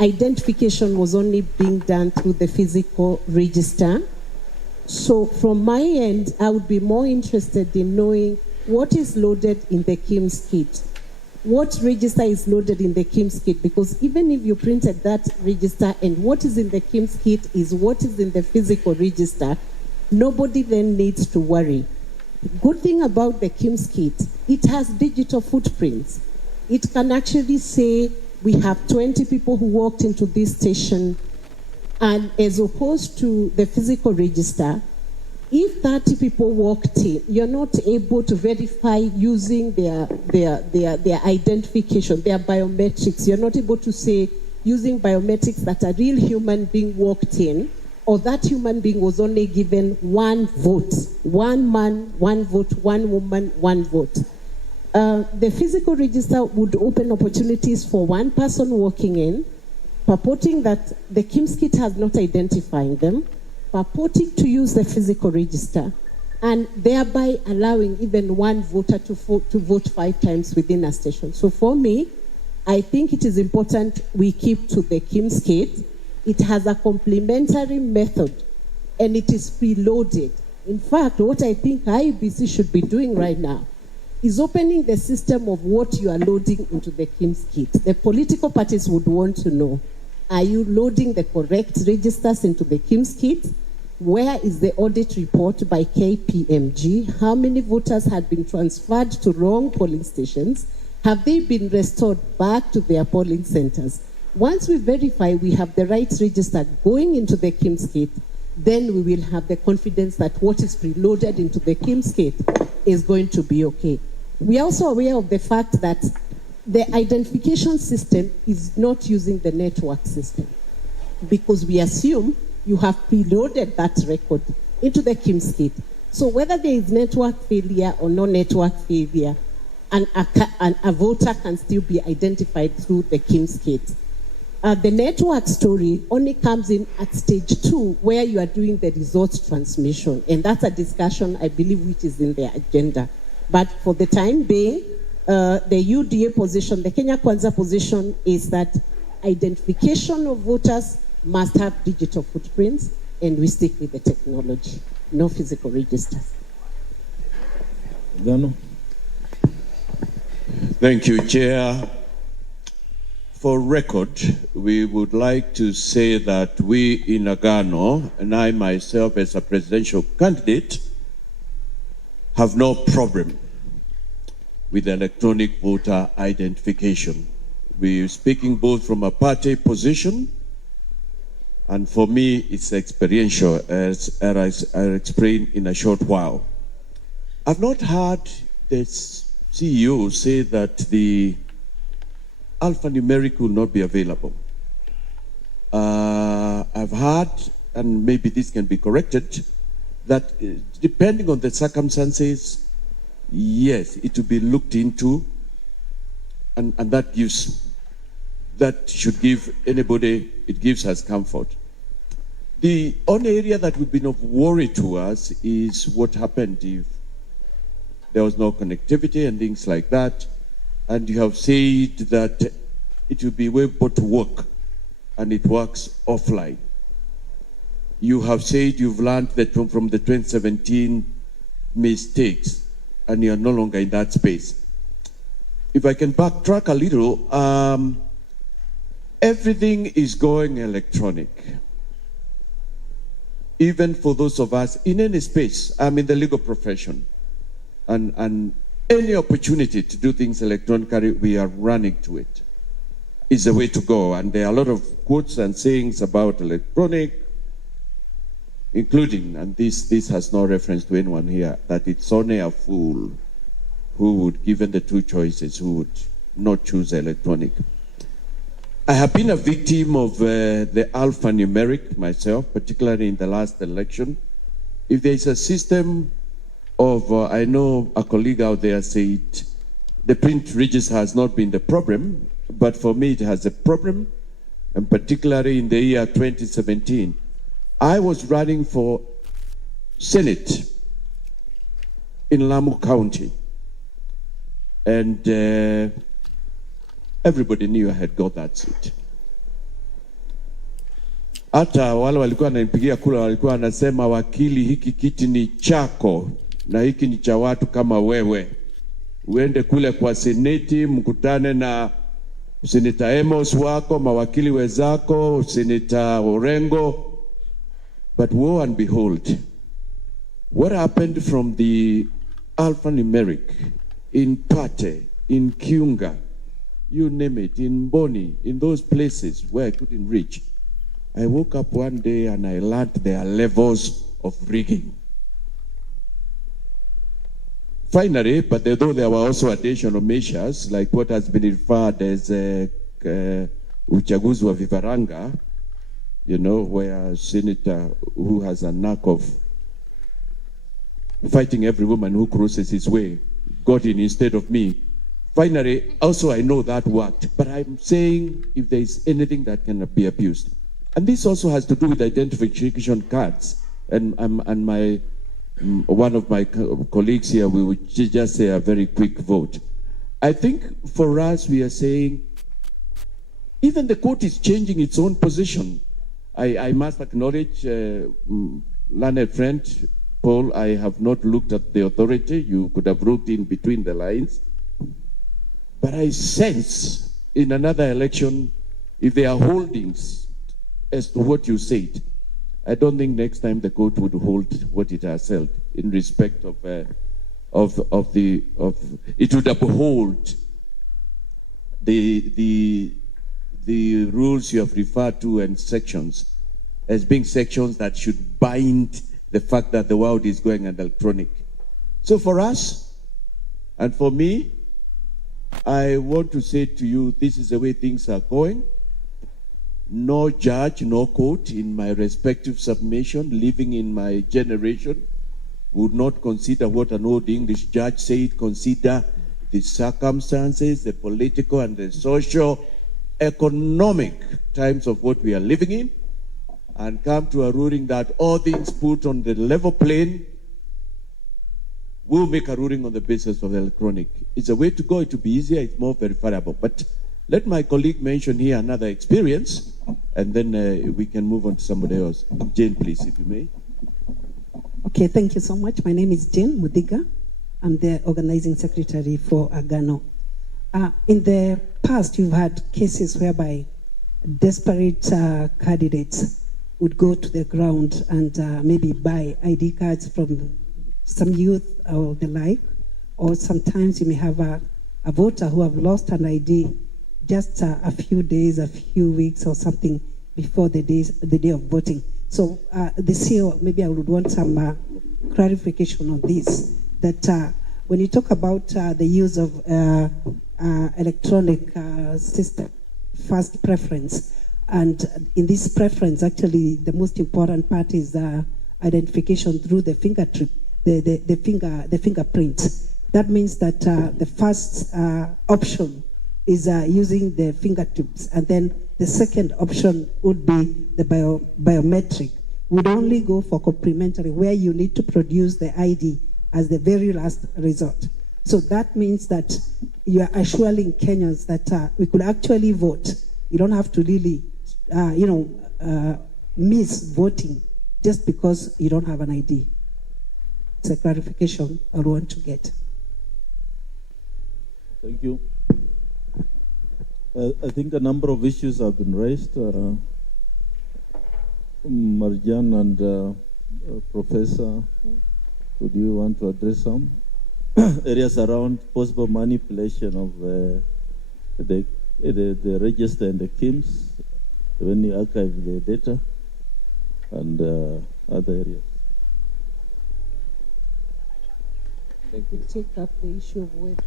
identification was only being done through the physical register. So from my end, I would be more interested in knowing what is loaded in the KIMS kit. What register is loaded in the KIMS kit? Because even if you printed that register and what is in the KIMS kit is what is in the physical register, nobody then needs to worry. Good thing about the KIMS kit, it has digital footprints. It can actually say, we have 20 people who walked into this station, and as opposed to the physical register, if 30 people walked in, you're not able to verify using their identification, their biometrics. You're not able to say, using biometrics, that a real human being walked in, or that human being was only given one vote. One man, one vote, one woman, one vote. The physical register would open opportunities for one person walking in, purporting that the KIMS kit has not identified them, purporting to use the physical register, and thereby allowing even one voter to vote 5 times within a station. So for me, I think it is important we keep to the KIMS kit. It has a complementary method, and it is preloaded. In fact, what I think IEBC should be doing right now is opening the system of what you are loading into the KIMS kit. The political parties would want to know, are you loading the correct registers into the KIMS kit? Where is the audit report by KPMG? How many voters had been transferred to wrong polling stations? Have they been restored back to their polling centers? Once we verify we have the right register going into the KIMS kit, then we will have the confidence that what is preloaded into the KIMS kit is going to be okay. We are also aware of the fact that the identification system is not using the network system, because we assume you have preloaded that record into the KIMS kit. So whether there is network failure or no network failure, a voter can still be identified through the KIMS kit. The network story only comes in at stage 2, where you are doing the results transmission. And that's a discussion, I believe, which is in their agenda. But for the time being, the UDA position, the Kenya Kwanza position, is that identification of voters must have digital footprints, and we stick with the technology, no physical registers. Gano. Thank you, Chair. For record, we would like to say that we in Agano, and I myself as a presidential candidate, have no problem with electronic voter identification. We're speaking both from a party position, and for me, it's experiential, as I'll explain in a short while. I've not heard the CEO say that the alphanumeric will not be available. I've heard, and maybe this can be corrected, that depending on the circumstances, yes, it will be looked into, and that gives that should give anybody, it gives us comfort. The only area that would be of worry to us is what happened if there was no connectivity and things like that. And you have said that it will be able to work, and it works offline. You have said you've learned that from the 2017 mistakes, and you're no longer in that space. If I can backtrack a little, everything is going electronic. Even for those of us in any space, I'm in the legal profession, and any opportunity to do things electronically, we are running to it. It's the way to go. And there are a lot of quotes and sayings about electronic, including, and this has no reference to anyone here, that it's only a fool who would, given the two choices, who would not choose electronic. I have been a victim of the alphanumeric myself, particularly in the last election. If there is a system of, I know a colleague out there said, the print register has not been the problem, but for me it has a problem, and particularly in the year 2017. I was running for Senate in Lamu County, and everybody knew I had got that seat. Hata wale walikuwa wananipigia kura walikuwa wanasema, wakili, hiki kiti ni chako na hiki ni cha watu kama wewe. Uende kule kwa seneti, mkutane na Senator Amos wako, mawakili wezako, Senator Orengo. But woe and behold, what happened from the alphanumeric in Pate, in Kiunga, you name it, in Boni, in those places where I couldn't reach. I woke up one day and I learned their levels of rigging. Finally, but though there were also additional measures, like what has been referred as uchaguzi wa vifaranga, you know, where a senator who has a knack of fighting every woman who crosses his way got in instead of me. Finally, also I know that worked, but I'm saying if there is anything that can be abused. And this also has to do with identification cards. And my one of my colleagues here, we would just say a very quick vote. I think for us, we are saying, even the court is changing its own position. I must acknowledge, learned friend, Paul, I have not looked at the authority. You could have wrote in between the lines. But I sense in another election, if there are holdings as to what you said, I don't think next time the court would hold what it has held in respect of it would uphold the rules you have referred to and sections as being sections that should bind the fact that the world is going electronic. So for us, and for me, I want to say to you, this is the way things are going. No judge, no court in my respective submission, living in my generation, would not consider what an old English judge said, consider the circumstances, the political and the social, economic times of what we are living in, and come to a ruling that all things put on the level plane will make a ruling on the basis of electronic. It's a way to go. It will be easier. It's more verifiable. But let my colleague mention here another experience, and then we can move on to somebody else. Jane, please, if you may. Okay, thank you so much. My name is Jane Mudiga. I'm the organizing secretary for Agano. In the past, you've had cases whereby desperate candidates would go to the ground and maybe buy ID cards from some youth or the like, or sometimes you may have a voter who have lost an ID just a few days, a few weeks or something before the day of voting. So the CEO, maybe I would want some clarification on this, that when you talk about the use of electronic system, first preference, and in this preference, actually, the most important part is identification through the fingerprint. The fingerprint. That means that the first option is using the fingertips, and then the second option would be the biometric. Would only go for complementary, where you need to produce the ID as the very last resort. So that means that you are assuring Kenyans that we could actually vote. You don't have to really, miss voting just because you don't have an ID. It's a clarification I want to get. Thank you. I think a number of issues have been raised. Marjan and Professor, would you want to address some areas around possible manipulation of the register and the KIMS when you archive the data and other areas? Thank you. Take up the issue of whether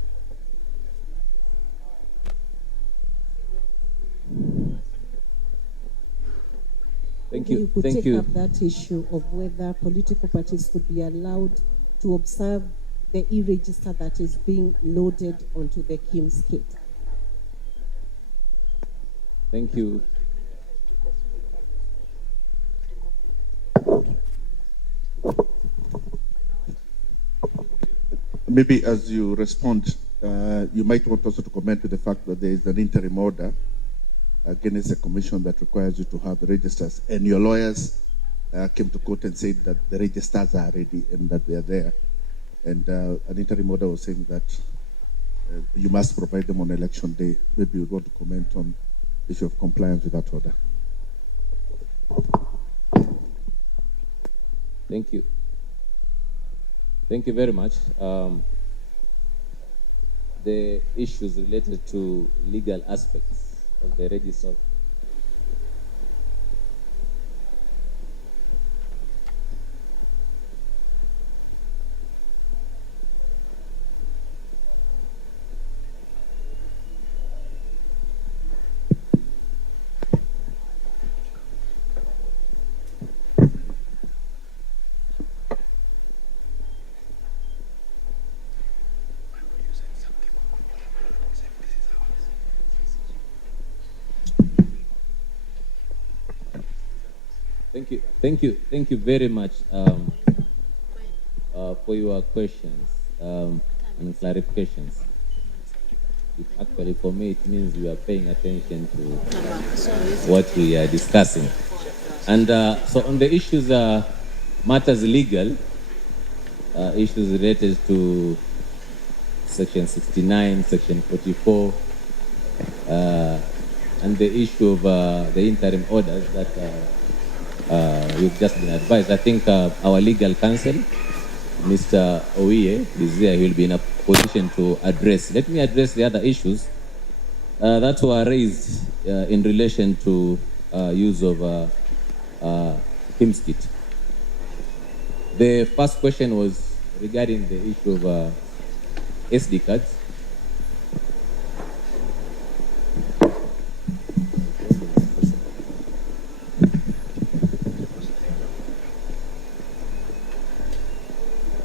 Thank you. You could Thank take you. up that issue of whether political parties could be allowed to observe the e-register that is being loaded onto the KIMS kit. Thank you. Maybe as you respond, you might want also to comment to the fact that there is an interim order against a commission that requires you to have the registers, and your lawyers came to court and said that the registers are ready and that they are there. And an interim order was saying that you must provide them on election day. Maybe you'd want to comment on the issue of compliance with that order. Thank you. Thank you very much. The issues related to legal aspects of the register. Thank you very much for your questions and clarifications. Actually, for me, it means you are paying attention to what we are discussing. And so on the issues, matters legal, issues related to Section 69, Section 44, and the issue of the interim orders that we've just been advised. I think our legal counsel, Mr. Oye, is here. He will be in a position to address. Let me address the other issues that were raised in relation to use of KIMS kit. The first question was regarding the issue of SD cards.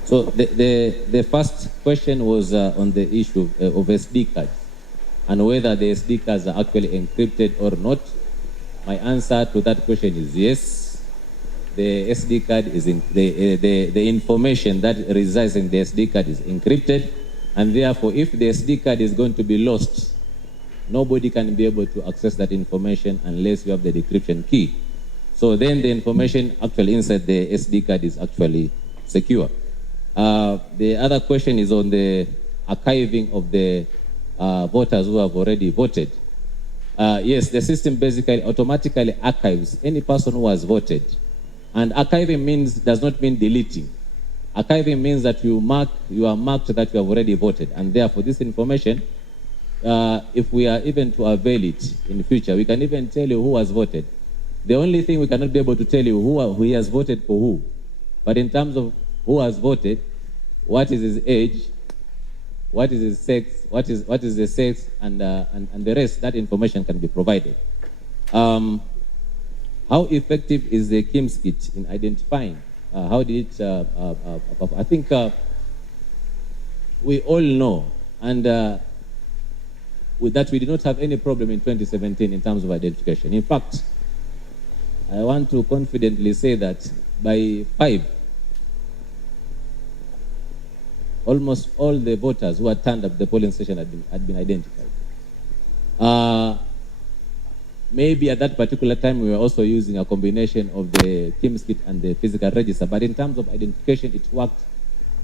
So the first question was on the issue of SD cards and whether the SD cards are actually encrypted or not. My answer to that question is yes. The SD card is the information that resides in the SD card is encrypted, and therefore, if the SD card is going to be lost, nobody can be able to access that information unless you have the decryption key. So then the information actually inside the SD card is actually secure. The other question is on the archiving of the voters who have already voted. Yes, the system basically automatically archives any person who has voted. And archiving does not mean deleting. Archiving means that you are marked that you have already voted. And therefore, this information, if we are even to avail it in the future, we can even tell you who has voted. The only thing we cannot be able to tell you who he has voted for who. But in terms of who has voted, what is his age, what is his sex, what is the sex, and the rest, that information can be provided. How effective is the KIMS kit in identifying? How did it, I think we all know, and that we did not have any problem in 2017 in terms of identification. In fact, I want to confidently say that by 5, almost all the voters who had turned up the polling station had been identified. Maybe at that particular time we were also using a combination of the KIMS kit and the physical register, but in terms of identification, it worked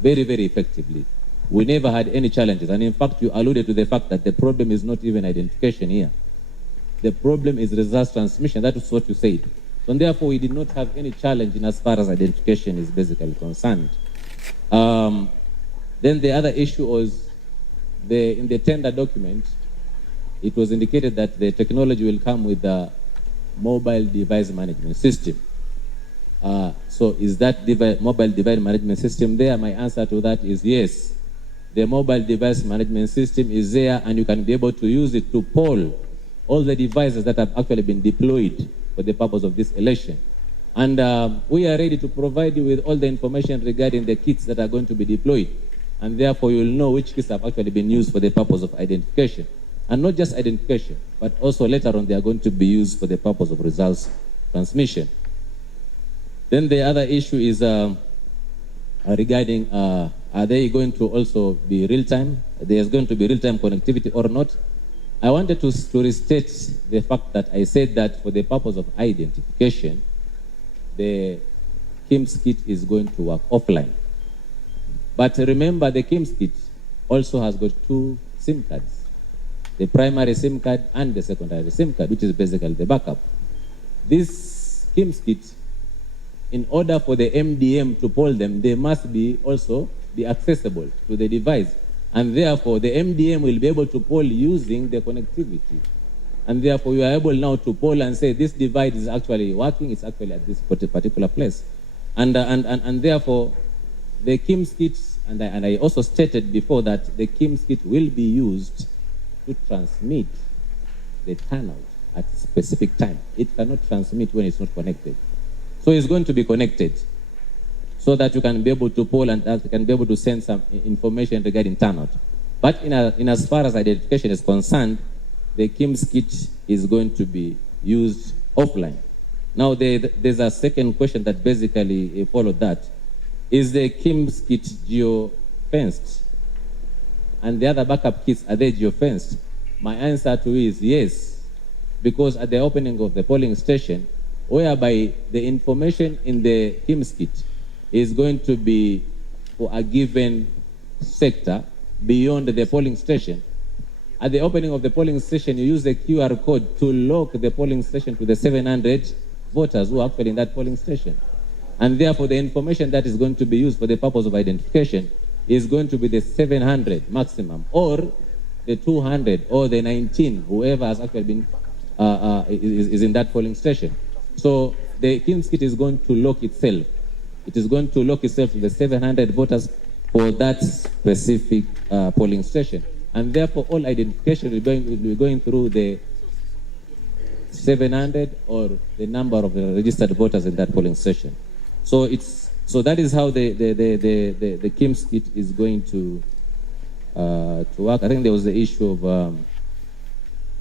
very, very effectively. We never had any challenges, and in fact, you alluded to the fact that the problem is not even identification here. The problem is results transmission. That is what you said. And therefore, we did not have any challenge in as far as identification is basically concerned. Then the other issue was in the tender document, it was indicated that the technology will come with the mobile device management system. So is that mobile device management system there? My answer to that is yes. The mobile device management system is there, and you can be able to use it to poll all the devices that have actually been deployed for the purpose of this election. And we are ready to provide you with all the information regarding the kits that are going to be deployed. And therefore, you'll know which kits have actually been used for the purpose of identification. And not just identification, but also later on, they are going to be used for the purpose of results transmission. Then the other issue is regarding, are they going to also be real-time? There's going to be real-time connectivity or not? I wanted to restate the fact that I said that for the purpose of identification, the KIMS kit is going to work offline. But remember, the KIMS kit also has got 2 SIM cards. The primary SIM card and the secondary SIM card, which is basically the backup. This KIMS kit, in order for the MDM to poll them, they must be also be accessible to the device. And therefore, the MDM will be able to poll using the connectivity. And therefore, you are able now to poll and say, this device is actually working, it's actually at this particular place. And therefore, the KIMS kit, and I also stated before that the KIMS kit will be used to transmit the turnout at a specific time. It cannot transmit when it's not connected. So it's going to be connected so that you can be able to poll and you can be able to send some information regarding turnout. But in as far as identification is concerned, the KIMS kit is going to be used offline. Now, there's a second question that basically followed that. Is the KIMS kit geo-fenced? And the other backup kits, are they geo-fenced? My answer to it is yes, because at the opening of the polling station, whereby the information in the KIMS kit is going to be for a given sector beyond the polling station. At the opening of the polling station, you use the QR code to lock the polling station to the 700 voters who are actually in that polling station. And therefore, the information that is going to be used for the purpose of identification is going to be the 700 maximum, or the 200, or the 19, whoever has actually been is in that polling station. So the KIMS kit is going to lock itself. It is going to lock itself to the 700 voters for that specific polling station. And therefore, all identification will be going through the 700 or the number of the registered voters in that polling station. So that is how the KIMS kit is going to work. I think there was the issue of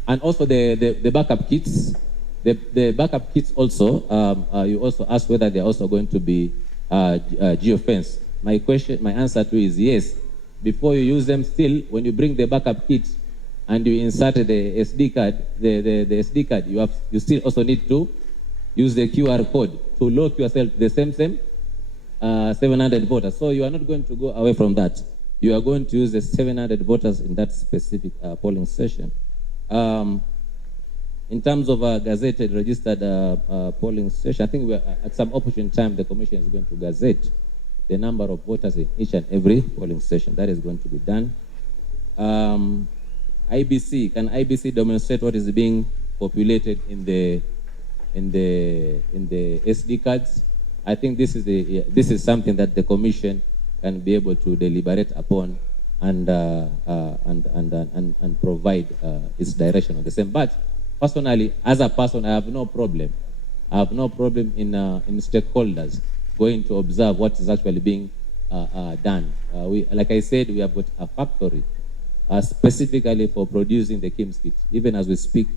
and also the backup kits. The backup kits also you also asked whether they're also going to be geo-fenced. My answer to is yes. Before you use them, still when you bring the backup kit and you insert the SD card, the SD card, you still also need to use the QR code to lock yourself to the same 700 voters. So you are not going to go away from that. You are going to use the 700 voters in that specific polling station. In terms of a gazetted registered polling station, I think at some opportune time the Commission is going to gazette the number of voters in each and every polling station. That is going to be done. IBC, can IBC demonstrate what is being populated in the SD cards? I think this is something that the Commission can be able to deliberate upon and provide its direction on the same. But personally, as a person, I have no problem. I have no problem in stakeholders going to observe what is actually being done. Like I said, we have got a factory specifically for producing the KIMS kit. Even as we speak,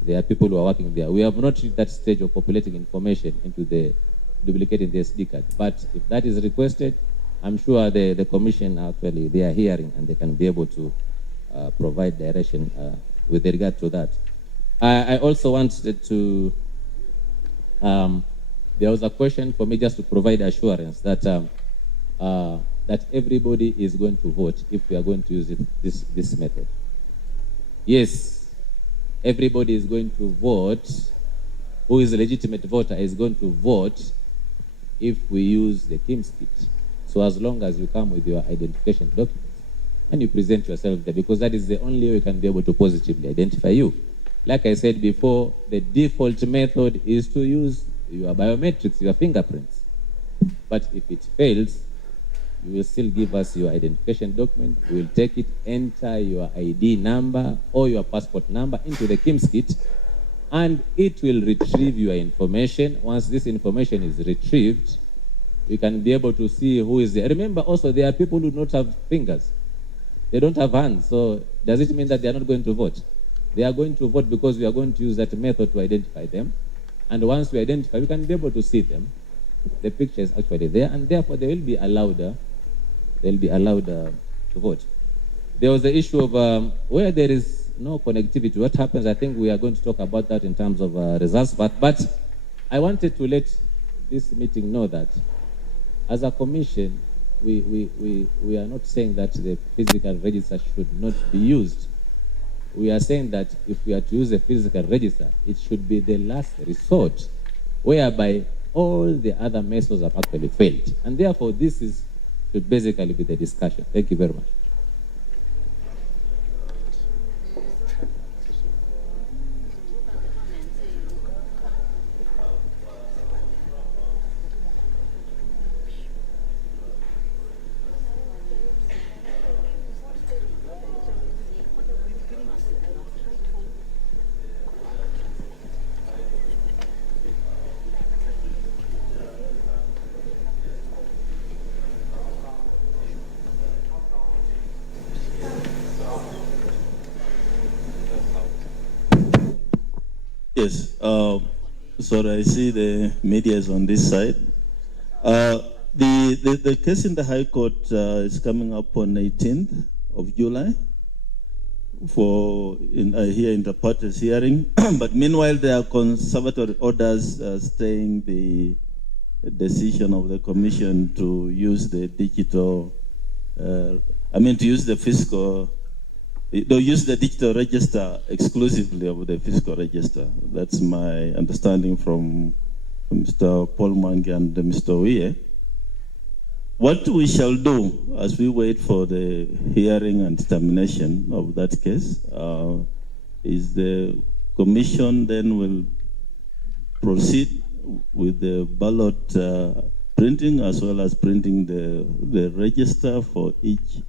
there are people who are working there. We have not reached that stage of populating information into the duplicating the SD card. But if that is requested, I'm sure the commission actually, they are hearing and they can be able to provide direction with regard to that. I also wanted to, there was a question for me just to provide assurance that that everybody is going to vote if we are going to use this method. Yes, everybody is going to vote. Who is a legitimate voter is going to vote if we use the KIMS kit. So as long as you come with your identification documents and you present yourself there, because that is the only way we can be able to positively identify you. Like I said before, the default method is to use your biometrics, your fingerprints. But if it fails, you will still give us your identification document. We will take it, enter your ID number or your passport number into the KIMS kit, and it will retrieve your information. Once this information is retrieved, we can be able to see who is there. Remember also, there are people who do not have fingers. They don't have hands. So does it mean that they are not going to vote? They are going to vote because we are going to use that method to identify them. And once we identify, we can be able to see them. The picture is actually there, and therefore they will be allowed. To vote. There was the issue of where there is no connectivity. What happens? I think we are going to talk about that in terms of results. But I wanted to let this meeting know that as a commission, we are not saying that the physical register should not be used. We are saying that if we are to use a physical register, it should be the last resort, whereby all the other methods have actually failed. And therefore, this should basically be the discussion. Thank you very much. Yes, sorry, I see the media is on this side. The case in the High Court is coming up on 18th of July here in the parties hearing. But meanwhile, there are conservatory orders staying the decision of the Commission to use the digital, to use the fiscal. They'll use the digital register exclusively of the fiscal register. That's my understanding from Mr. Paul Mange and Mr. Oye. What we shall do as we wait for the hearing and determination of that case is the Commission then will proceed with the ballot printing as well as printing the register for each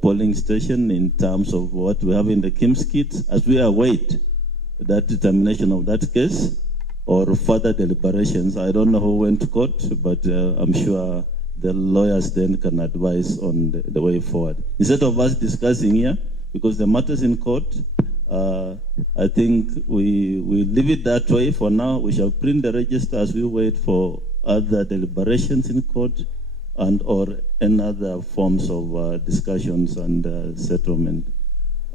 polling station in terms of what we have in the KIMS kit as we await that determination of that case or further deliberations. I don't know who went to court, but I'm sure the lawyers then can advise on the way forward. Instead of us discussing here, because the matter's in court, I think we leave it that way for now. We shall print the register as we wait for other deliberations in court and or any other forms of discussions and settlement.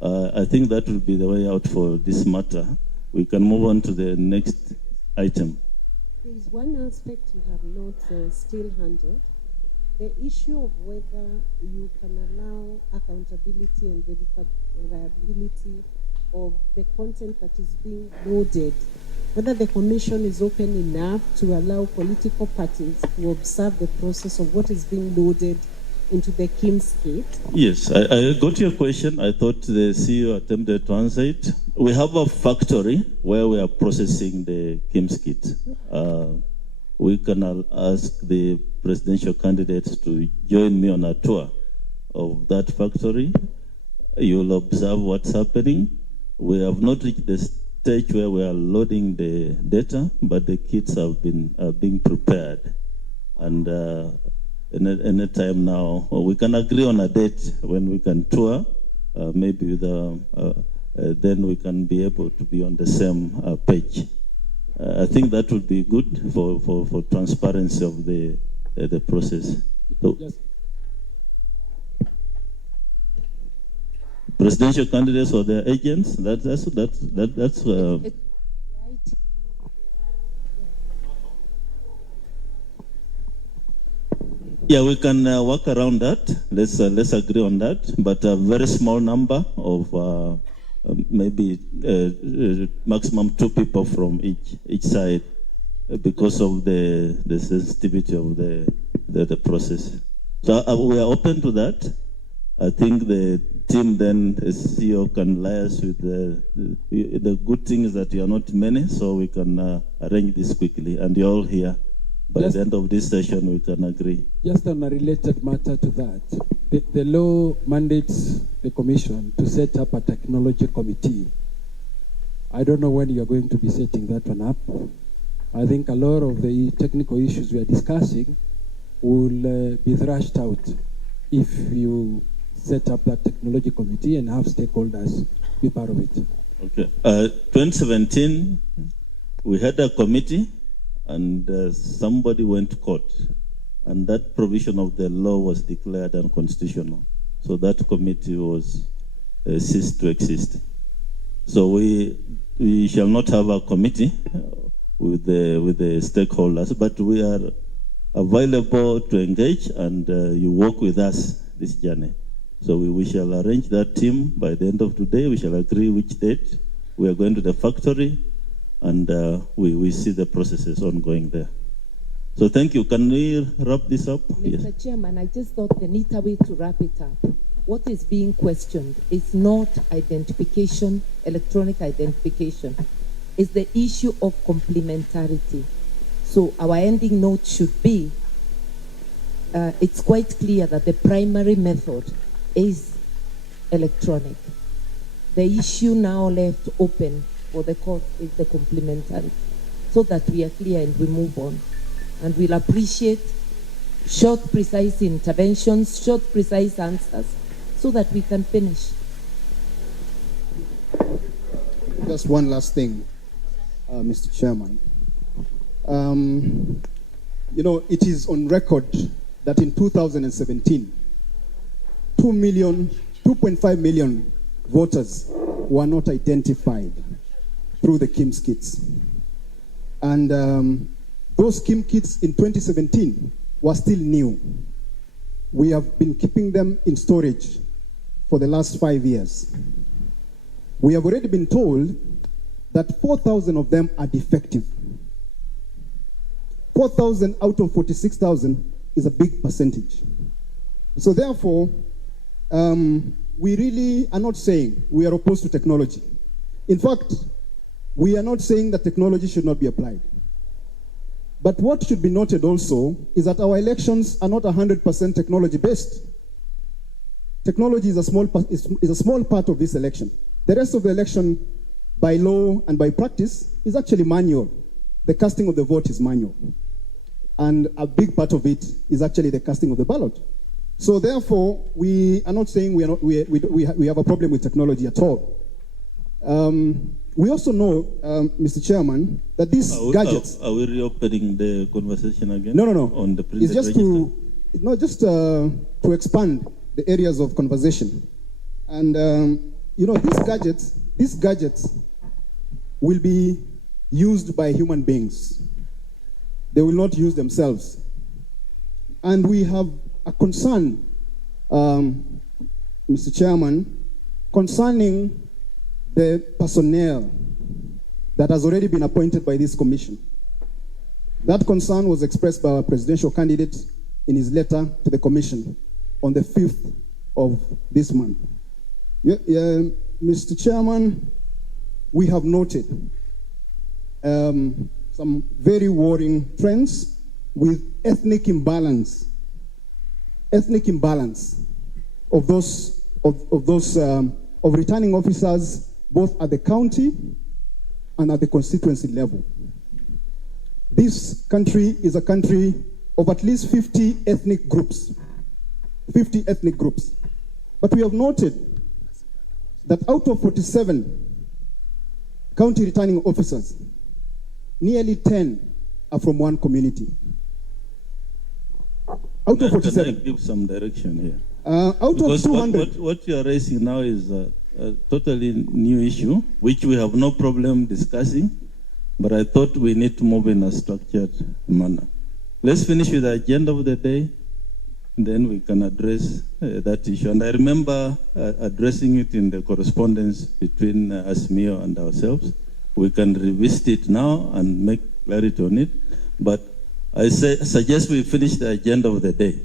I think that will be the way out for this matter. We can move on to the next item. There is one aspect you have not still handled, the issue of whether you can allow accountability and verifiability of the content that is being loaded, whether the Commission is open enough to allow political parties to observe the process of what is being loaded into the KIMS kit. Yes, I got your question. I thought the CEO attempted to answer it. We have a factory where we are processing the KIMS kit. We can ask the presidential candidates to join me on a tour of that factory. You'll observe what's happening. We have not reached the stage where we are loading the data, but the kits have been being prepared. And any time now, we can agree on a date when we can tour maybe then we can be able to be on the same page. I think that would be good for transparency of the process. So, presidential candidates or their agents, that's yeah, we can work around that. Let's agree on that. But a very small number of maybe maximum 2 people from each side, because of the sensitivity of the process. So we are open to that. I think the team then, as CEO, can liaise with the good thing is that you are not many, so we can arrange this quickly, and you're all here. By the end of this session, we can agree. Just on a related matter to that, the law mandates the Commission to set up a technology committee. I don't know when you are going to be setting that one up. I think a lot of the technical issues we are discussing will be thrashed out if you set up that technology committee and have stakeholders be part of it. Okay. 2017, we had a committee, and somebody went to court, and that provision of the law was declared unconstitutional. So that committee was ceased to exist. So we shall not have a committee with the stakeholders, but we are available to engage, and you work with us this journey. So we shall arrange that team by the end of today. We shall agree which date we are going to the factory, and we see the processes ongoing there. So thank you. Can we wrap this up? Mr. Chairman, I just thought the neater way to wrap it up. What is being questioned is not identification, electronic identification. It's the issue of complementarity. So our ending note should be, it's quite clear that the primary method is electronic. The issue now left open for the court is the complementarity, so that we are clear and we move on. And we'll appreciate short, precise interventions, short, precise answers, so that we can finish. Just one last thing, Mr. Chairman. You know, it is on record that in 2017, 2.5 million voters were not identified through the KIMS kits. And those KIMS kits in 2017 were still new. We have been keeping them in storage for the last 5 years. We have already been told that 4,000 of them are defective. 4,000 out of 46,000 is a big percentage. So therefore, we really are not saying we are opposed to technology. In fact, we are not saying that technology should not be applied. But what should be noted also is that our elections are not 100% technology-based. Technology is a small part of this election. The rest of the election, by law and by practice, is actually manual. The casting of the vote is manual. And a big part of it is actually the casting of the ballot. So therefore, we are not saying we have a problem with technology at all. We also know, Mr. Chairman, that these gadgets... Are we reopening the conversation again? No. On the it's just to expand the areas of conversation. And, you know, these gadgets will be used by human beings. They will not use themselves. And we have a concern, Mr. Chairman, concerning the personnel that has already been appointed by this commission. That concern was expressed by our presidential candidate in his letter to the commission on the 5th of this month. Mr. Chairman, we have noted some very worrying trends with ethnic imbalance of returning officers both at the county and at the constituency level. This country is a country of at least 50 ethnic groups. But we have noted that out of 47 county returning officers, nearly 10 are from one community. Out of 47. Can I give some direction here? Out because of 200. What you are raising now is a totally new issue, which we have no problem discussing, but I thought we need to move in a structured manner. Let's finish with the agenda of the day, then we can address that issue. And I remember addressing it in the correspondence between Asmio and ourselves. We can revisit it now and make clarity on it, but I suggest we finish the agenda of the day.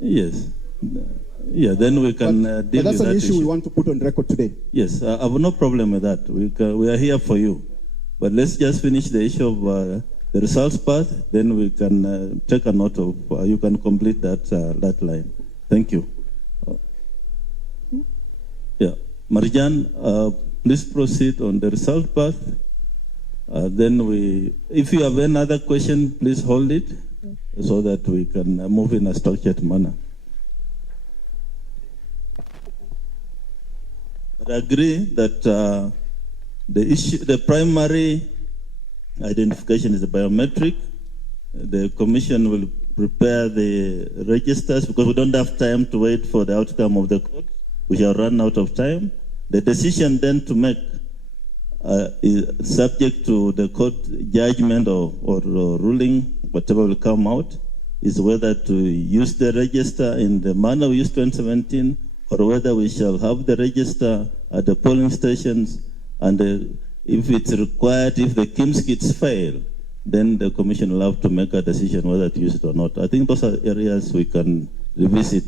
Yes. Yeah, then we can deal with that. But that's an issue we want to put on record today. Yes, I have no problem with that. We are here for you. But let's just finish the issue of the results part, then we can take a note of, you can complete that line. Thank you. Yeah, Marjan, please proceed on the result part. Then if you have any other question, please hold it so that we can move in a structured manner. But I agree that the primary identification is the biometric. The commission will prepare the registers because we don't have time to wait for the outcome of the court. We shall run out of time. The decision then to make is subject to the court judgment or ruling, whatever will come out, is whether to use the register in the manner we used 2017 or whether we shall have the register at the polling stations and if it's required, if the KIMS kits fail, then the commission will have to make a decision whether to use it or not. I think those are areas we can revisit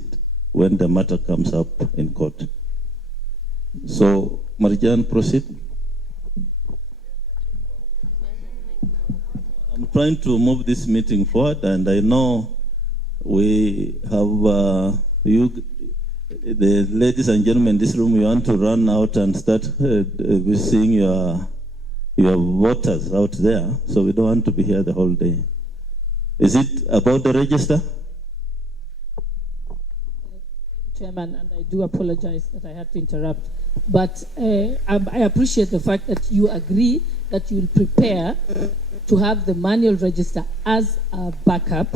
when the matter comes up in court. So, Marjan, proceed. I'm trying to move this meeting forward, and I know we have the ladies and gentlemen in this room, you want to run out and start seeing your voters out there, so we don't want to be here the whole day. Is it about the register? Chairman, and I do apologize that I had to interrupt, but I appreciate the fact that you agree that you will prepare to have the manual register as a backup,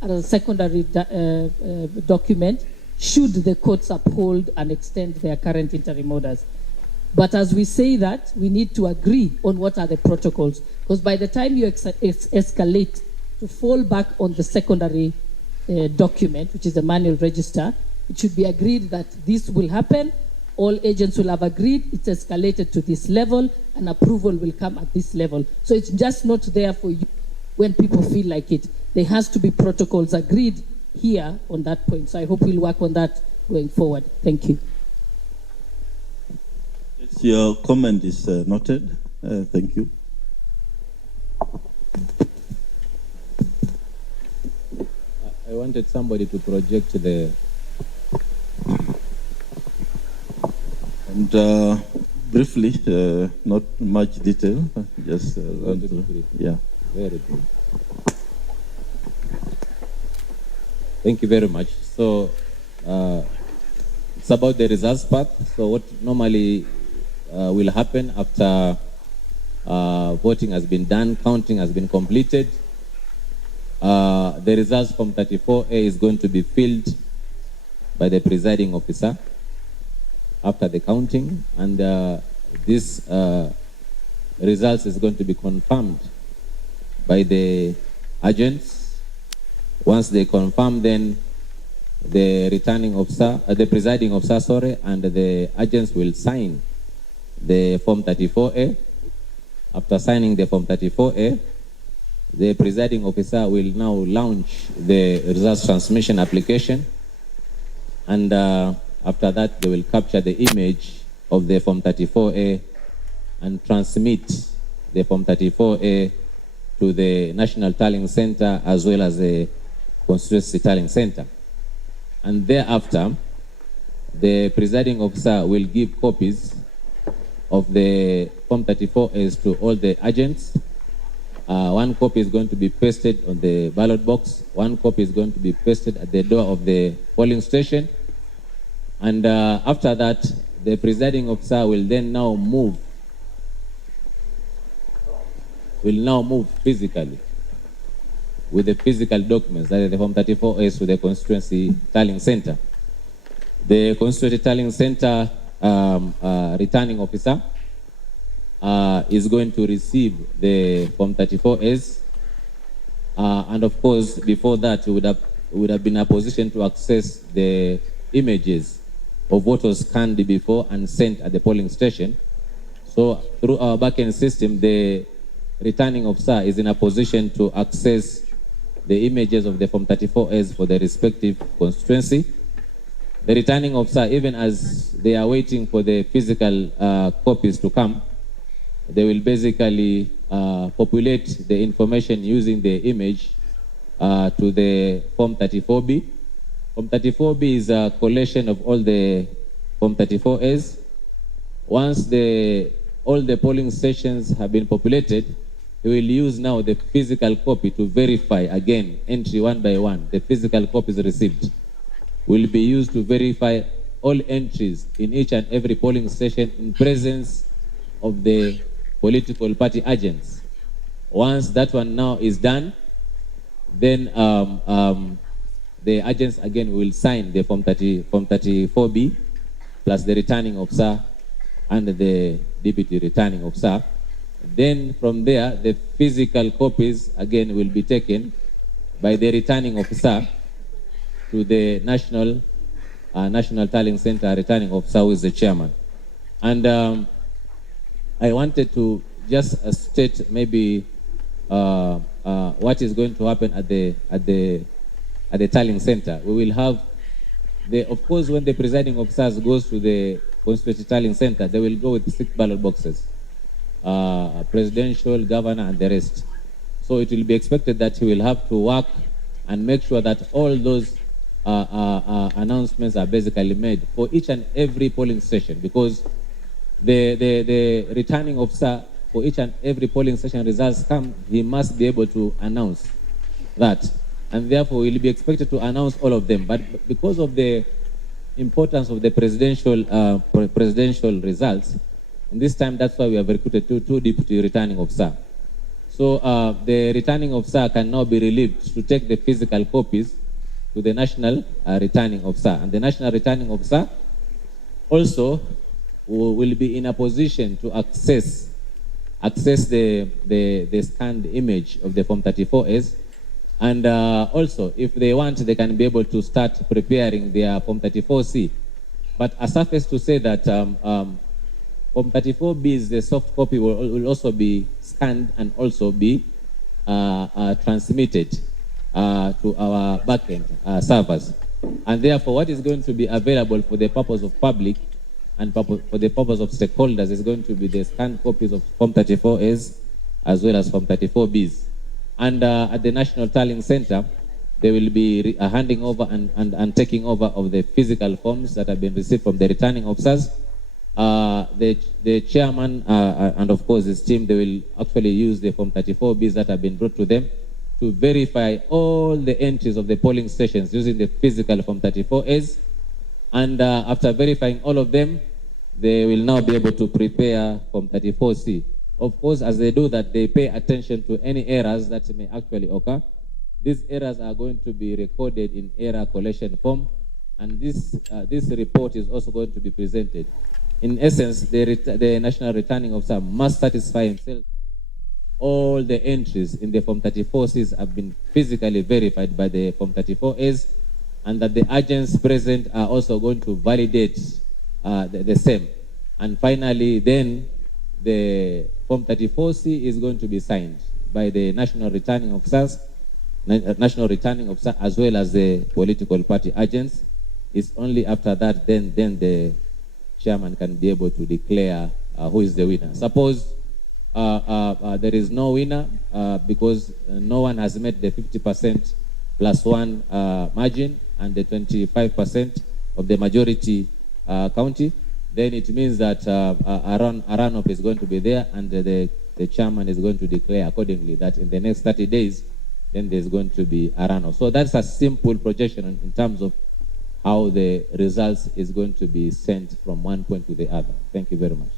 as a secondary document, should the courts uphold and extend their current interim orders. But as we say that, we need to agree on what are the protocols, because by the time you escalate to fall back on the secondary document, which is the manual register, it should be agreed that this will happen. All agents will have agreed it's escalated to this level and approval will come at this level. So it's just not there for you when people feel like it. There has to be protocols agreed here on that point. So I hope we'll work on that going forward. Thank you. Yes, your comment is noted. Thank you. I wanted somebody to project the... And briefly, not much detail, just yeah. Very brief. Thank you very much. So it's about the results part. So what normally will happen after voting has been done, counting has been completed, the results from 34A is going to be filled by the presiding officer after the counting, and this results is going to be confirmed by the agents. Once they confirm, then the returning officer, the presiding officer, sorry, and the agents will sign the Form 34A. After signing the Form 34A, the presiding officer will now launch the results transmission application, and after that, they will capture the image of the Form 34A and transmit the Form 34A to the National Tallying Center as well as the Constituency Tallying Center. And thereafter, the presiding officer will give copies of the Form 34As to all the agents. One copy is going to be pasted on the ballot box. One copy is going to be pasted at the door of the polling station. And after that, the presiding officer will then now move physically with the physical documents, that is the Form 34S, to the constituency tallying center. The constituency tallying center returning officer is going to receive the Form 34S, and of course, before that, we would have been in a position to access the images of what was scanned before and sent at the polling station. So through our backend system, the returning officer is in a position to access the images of the Form 34S for the respective constituency. The returning officer, even as they are waiting for the physical copies to come, they will basically populate the information using the image to the Form 34B. Form 34B is a collation of all the Form 34As. Once all the polling stations have been populated, we will use now the physical copy to verify again, entry one by one. The physical copies received will be used to verify all entries in each and every polling station in presence of the political party agents. Once that one now is done, then the agents again will sign the Form 34B plus the returning officer and the deputy returning officer. Then from there, the physical copies again will be taken by the returning officer to the National Tallying Center returning officer, who is the chairman. And I wanted to just state maybe what is going to happen at the tallying center. We will have of course, when the presiding officers goes to the constituency tallying center, they will go with 6 ballot boxes, presidential, governor, and the rest. So it will be expected that he will have to work and make sure that all those announcements are basically made for each and every polling station, because the returning officer for each and every polling station results come, he must be able to announce that. And therefore, he will be expected to announce all of them. But because of the importance of the presidential results, and this time that's why we have recruited two deputy returning officers. So the returning officer can now be relieved to take the physical copies to the national returning officer. And the national returning officer also will be in a position to access the scanned image of the Form 34S. And also, if they want, they can be able to start preparing their Form 34C. But a suffice to say that Form 34B is the soft copy will also be scanned and also be transmitted to our backend servers. And therefore, what is going to be available for the purpose of public and for the purpose of stakeholders is going to be the scanned copies of Form 34As as well as Form 34Bs. And at the National Tallying Center, they will be handing over and taking over of the physical forms that have been received from the returning officers. The chairman and of course his team, they will actually use the Form 34Bs that have been brought to them to verify all the entries of the polling stations using the physical Form 34As. And after verifying all of them, they will now be able to prepare Form 34C. Of course, as they do that, they pay attention to any errors that may actually occur. These errors are going to be recorded in error collection form, and this report is also going to be presented. In essence, the National Returning Officer must satisfy himself all the entries in the Form 34Cs have been physically verified by the Form 34As, and that the agents present are also going to validate the same. And finally, then the Form 34C is going to be signed by the National Returning Officers, National Returning Officer, as well as the political party agents. It's only after that then the chairman can be able to declare who is the winner. Suppose there is no winner because no one has met the 50% plus 1 margin and the 25% of the majority county, then it means that a run-up is going to be there, and the chairman is going to declare accordingly that in the next 30 days, then there's going to be a run-up. So that's a simple projection in terms of how the results is going to be sent from one point to the other. Thank you very much.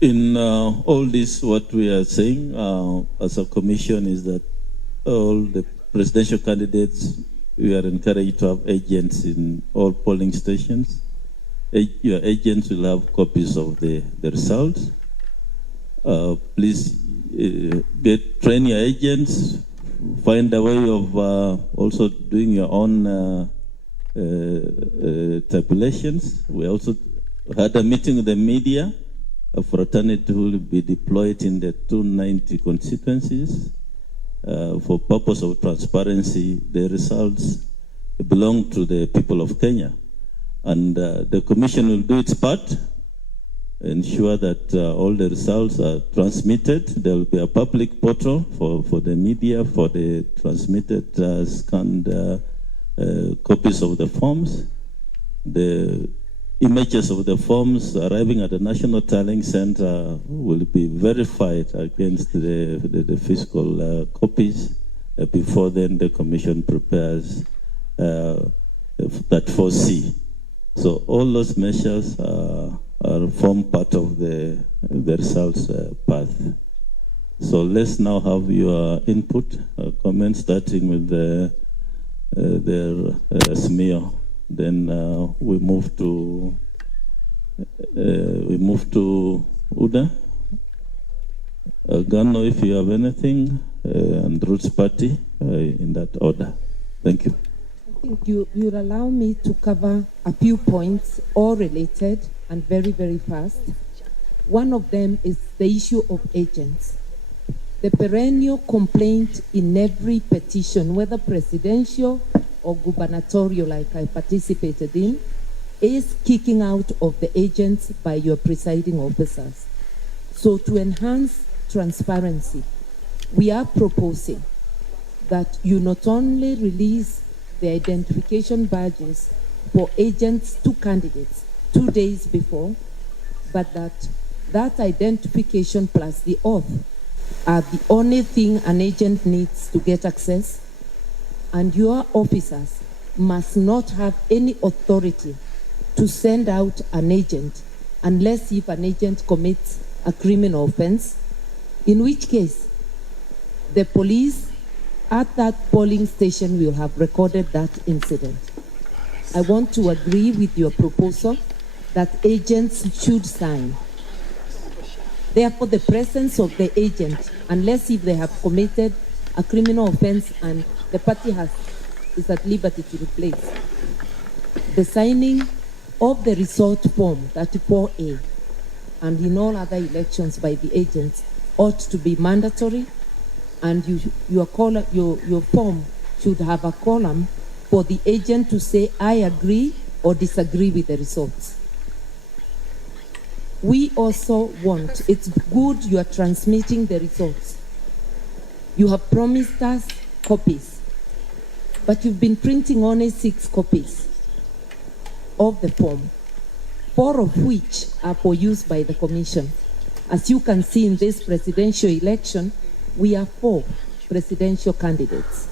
In all this, what we are saying as a commission is that all the presidential candidates, we are encouraged to have agents in all polling stations. Your agents will have copies of the results. Please train your agents, find a way of also doing your own tabulations. We also had a meeting with the media. A fraternity will be deployed in the 290 constituencies for purpose of transparency. The results belong to the people of Kenya. And the commission will do its part, ensure that all the results are transmitted. There will be a public portal for the media, for the transmitted scanned copies of the forms. The images of the forms arriving at the National Tallying Center will be verified against the physical copies. Before then, the commission prepares that 4C. So all those measures form part of the results path. So let's now have your input, comments, starting with the SMEO. Then we move to Uda. Gano, if you have anything, and Roots Party in that order. Thank you. I think you'll allow me to cover a few points, all related and very, very fast. One of them is the issue of agents. The perennial complaint in every petition, whether presidential or gubernatorial, like I participated in, is kicking out of the agents by your presiding officers. So to enhance transparency, we are proposing that you not only release the identification badges for agents to candidates 2 days before, but that identification plus the oath are the only thing an agent needs to get access, and your officers must not have any authority to send out an agent unless if an agent commits a criminal offense, in which case the police at that polling station will have recorded that incident. I want to agree with your proposal that agents should sign. Therefore, the presence of the agent, unless if they have committed a criminal offense and the party is at liberty to replace, the signing of the result form 34A and in all other elections by the agents ought to be mandatory, and your form should have a column for the agent to say, I agree or disagree with the results. We also want, it's good you are transmitting the results. You have promised us copies, but you've been printing only 6 copies of the form, 4 of which are for use by the commission. As you can see in this presidential election, we are 4 presidential candidates.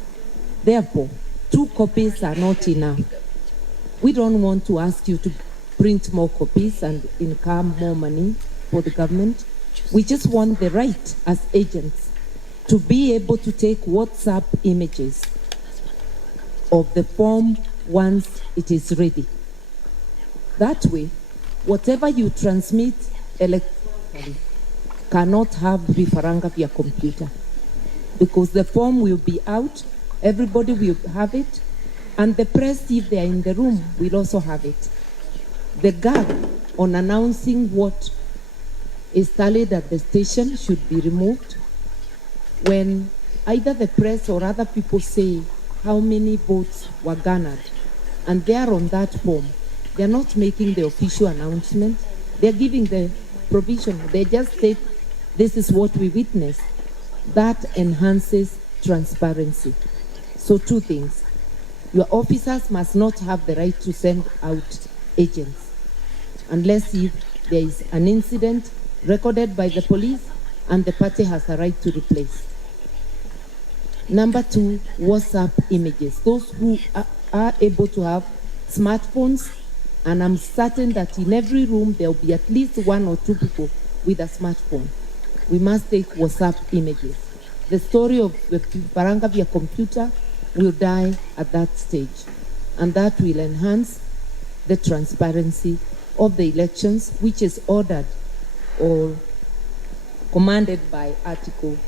Therefore, 2 copies are not enough. We don't want to ask you to print more copies and income more money for the government. We just want the right as agents to be able to take WhatsApp images of the form once it is ready. That way, whatever you transmit electronically cannot have vifaranga via computer, because the form will be out, everybody will have it, and the press, if they are in the room, will also have it. The gag on announcing what is tallied at the station should be removed. When either the press or other people say how many votes were garnered, and they are on that form, they are not making the official announcement. They are giving the provision. They just say, this is what we witnessed. That enhances transparency. So 2 things. Your officers must not have the right to send out agents unless if there is an incident recorded by the police and the party has a right to replace. Number 2, WhatsApp images. Those who are able to have smartphones, and I'm certain that in every room there will be at least 1 or 2 people with a smartphone. We must take WhatsApp images. The story of the Paranga via computer will die at that stage, and that will enhance the transparency of the elections, which is ordered or commanded by Article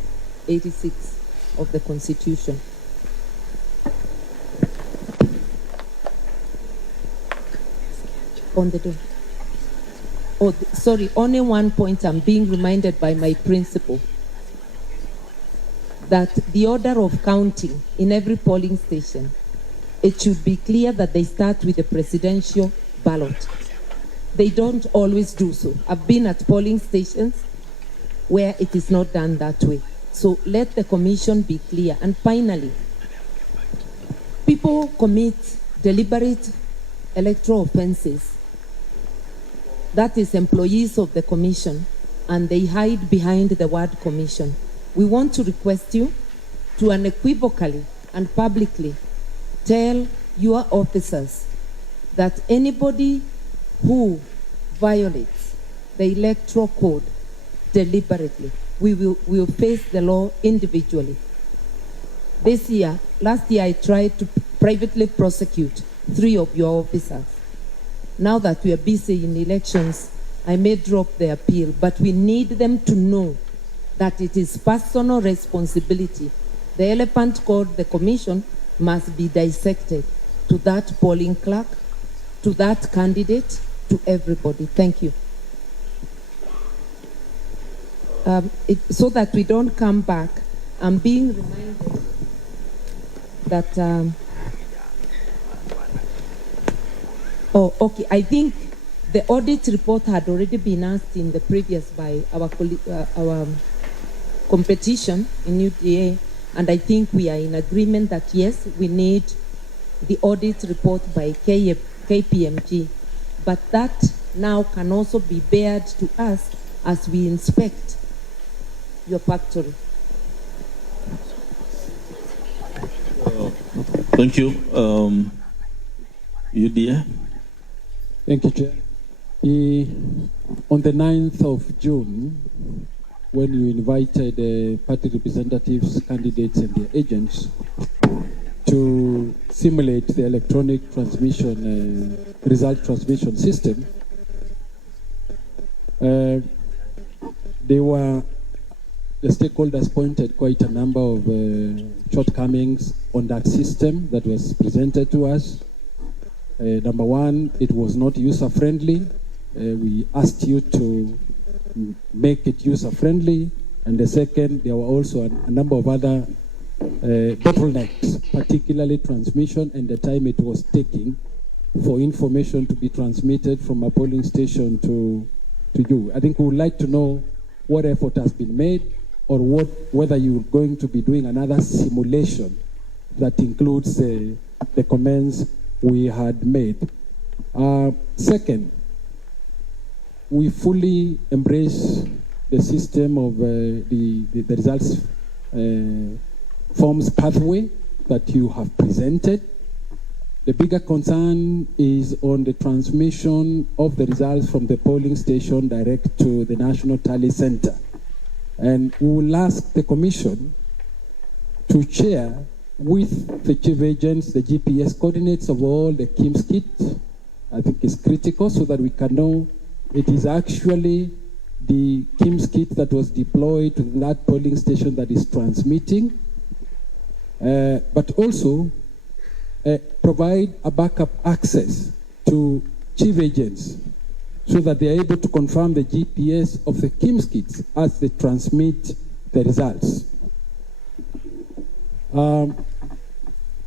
86 of the Constitution. On the door. Oh, sorry, only one point. I'm being reminded by my principal that the order of counting in every polling station, it should be clear that they start with the presidential ballot. They don't always do so. I've been at polling stations where it is not done that way. So let the commission be clear. And finally, people commit deliberate electoral offenses. That is employees of the commission, and they hide behind the word commission. We want to request you to unequivocally and publicly tell your officers that anybody who violates the electoral code deliberately, we will face the law individually. Last year I tried to privately prosecute 3 of your officers. Now that we are busy in elections, I may drop the appeal, but we need them to know that it is personal responsibility. The elephant called the commission must be dissected to that polling clerk, to that candidate, to everybody. Thank you. So that we don't come back, I'm being reminded that I think the audit report had already been asked in the previous by our competition in UDA, and I think we are in agreement that yes, we need the audit report by KPMG, but that now can also be bared to us as we inspect your factory. Thank you. UDA. Thank you, Chair. On the 9th of June, when you invited party representatives, candidates, and their agents to simulate the electronic transmission, result transmission system, the stakeholders pointed quite a number of shortcomings on that system that was presented to us. Number 1, it was not user-friendly. We asked you to make it user-friendly. And the second, there were also a number of other bottlenecks, particularly transmission and the time it was taking for information to be transmitted from a polling station to you. I think we would like to know what effort has been made, or whether you're going to be doing another simulation that includes the comments we had made. Second, we fully embrace the system of the results forms pathway that you have presented. The bigger concern is on the transmission of the results from the polling station direct to the National Tally Center. And we will ask the Commission to share with the chief agents the GPS coordinates of all the KIMS kits. I think it's critical so that we can know it is actually the KIMS kit that was deployed to that polling station that is transmitting, but also provide a backup access to chief agents so that they are able to confirm the GPS of the KIMS kits as they transmit the results. We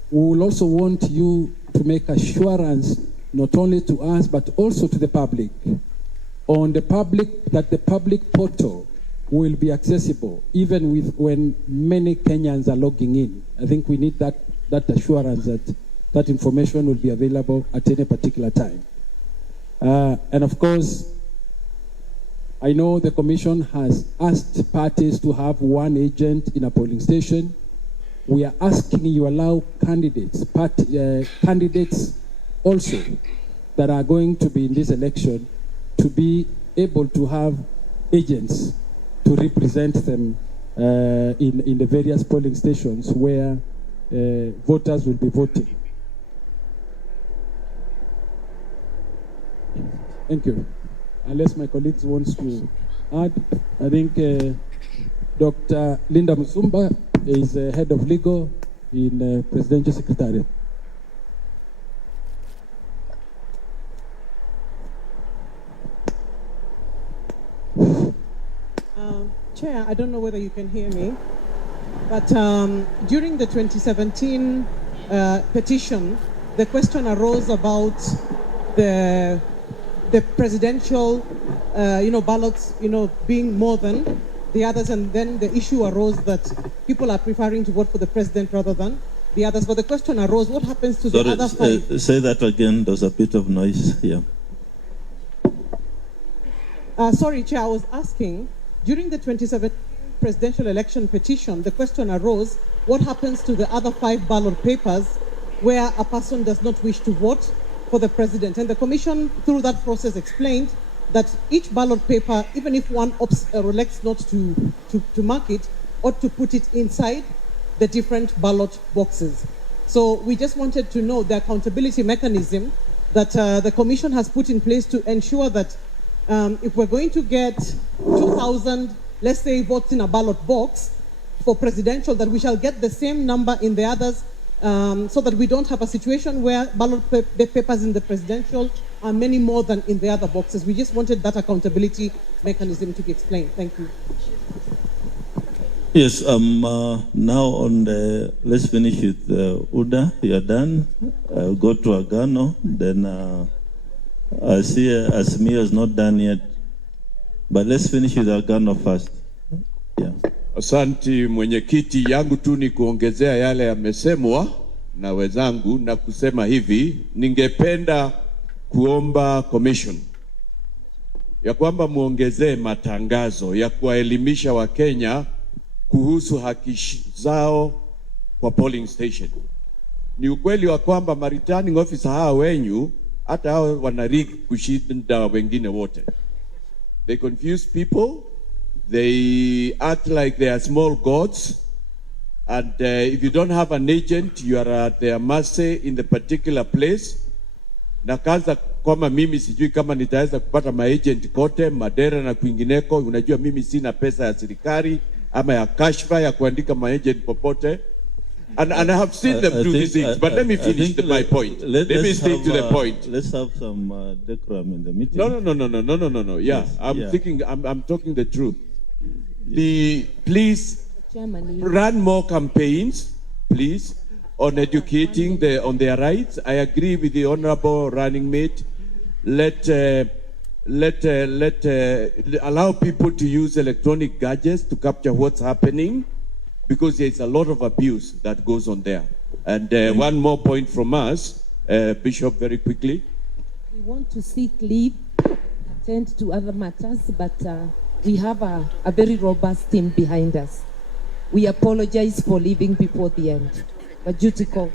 will also want you to make assurance not only to us but also to the public that the public portal will be accessible even when many Kenyans are logging in. I think we need that assurance that information will be available at any particular time. And of course, I know the Commission has asked parties to have one agent in a polling station. we are asking you allow candidates also that are going to be in this election to be able to have agents to represent them in the various polling stations where voters will be voting. Thank you. Unless my colleagues wants to add, I think Dr. Linda Musumba is head of legal in Presidential Secretariat. Chair, I don't know whether you can hear me, but during the 2017 petition, the question arose about the presidential, ballots, being more than the others, and then the issue arose that people are preferring to vote for the president rather than the others. But the question arose, what happens to the other five? Say that again. There's a bit of noise here. Sorry, Chair, I was asking, during the 2017 presidential election petition, the question arose, what happens to the other 5 ballot papers where a person does not wish to vote for the president? And the commission, through that process, explained that each ballot paper, even if one elects not to mark it, ought to put it inside the different ballot boxes. So we just wanted to know the accountability mechanism that the commission has put in place to ensure that if we're going to get 2,000, let's say, votes in a ballot box for presidential, that we shall get the same number in the others, so that we don't have a situation where ballot papers in the presidential are many more than in the other boxes. We just wanted that accountability mechanism to be explained. Thank you. Yes, now on the, let's finish with Uda. You're done. I'll go to Agano. Then I see Asmia is not done yet. But let's finish with Agano first. Yeah. Asanti mwenyekiti, yangu tu ni kuongezea yale yamesemwa na wenzangu na kusema hivi, ningependa kuomba commission ya kwamba muongezee matangazo ya kuwaelimisha Wakenya kuhusu haki zao kwa polling station. Ni ukweli wa kwamba returning officer hawa wenyu hata hao wanarig kushinda wengine wote. They confuse people. They act like they are small gods, and if you don't have an agent, you are at their mercy in the particular place. Na kaza kama mimi sijui kama nitaweza kupata maagent kote Madera na kwingineko. Unajua mimi sina pesa ya serikali ama ya kashfa ya kuandika maagent popote. And I have seen them do these things, but let me finish my point. Let me stick to the point. Let's have some decorum in the meeting. No. Yeah, yes. I'm talking the truth. Please run more campaigns, please, on educating on their rights. I agree with the honorable running mate. Allow people to use electronic gadgets to capture what's happening, because there is a lot of abuse that goes on there. And one more point from us, Bishop, very quickly. We want to seek leave, attend to other matters, but we have a very robust team behind us. We apologize for leaving before the end. But duty call.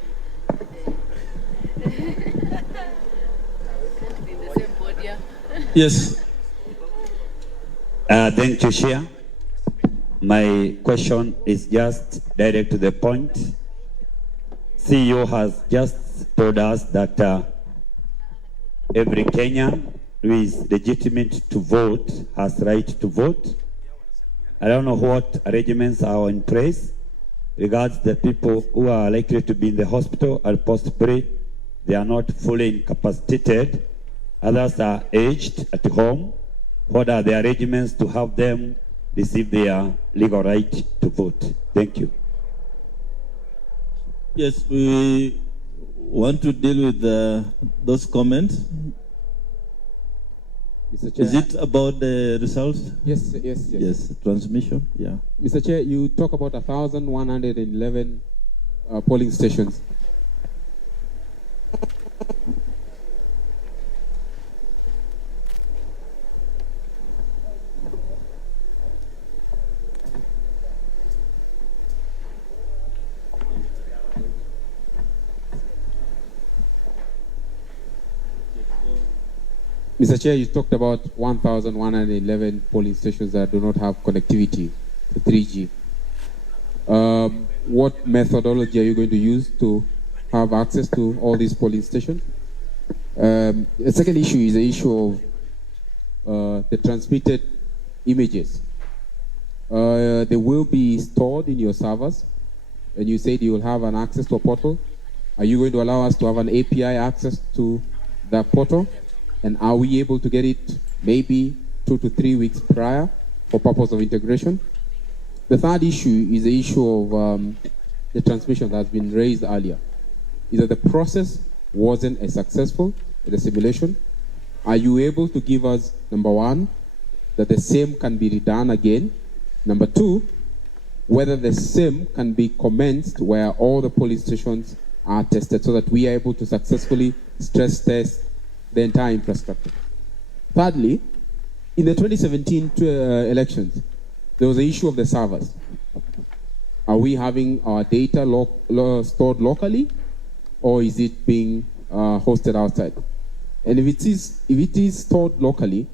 Yes. Thank you, Chair. My question is just direct to the point. CEO has just told us that every Kenyan who is legitimate to vote has right to vote. I don't know what arrangements are in place regards the people who are likely to be in the hospital or possibly they are not fully incapacitated. Others are aged at home. What are the arrangements to have them receive their legal right to vote? Thank you. Yes, we want to deal with those comments. Mr. Chair. Is it about the results? Yes. Yes, transmission, yeah. Mr. Chair, you talk about 1,111 polling stations. Mr. Chair, you talked about 1,111 polling stations that do not have connectivity to 3G. What methodology are you going to use to have access to all these polling stations? The second issue is the issue of the transmitted images. They will be stored in your servers, and you said you will have an access to a portal. Are you going to allow us to have an API access to that portal? And are we able to get it maybe 2 to 3 weeks prior for purpose of integration? The third issue is the issue of the transmission that has been raised earlier. Is that the process wasn't as successful in the simulation? Are you able to give us, number one, that the same can be redone again? Number two, whether the same can be commenced where all the polling stations are tested so that we are able to successfully stress test the entire infrastructure. Thirdly, in the 2017 elections, there was the issue of the servers. Are we having our data stored locally, or is it being hosted outside? And if it is stored locally,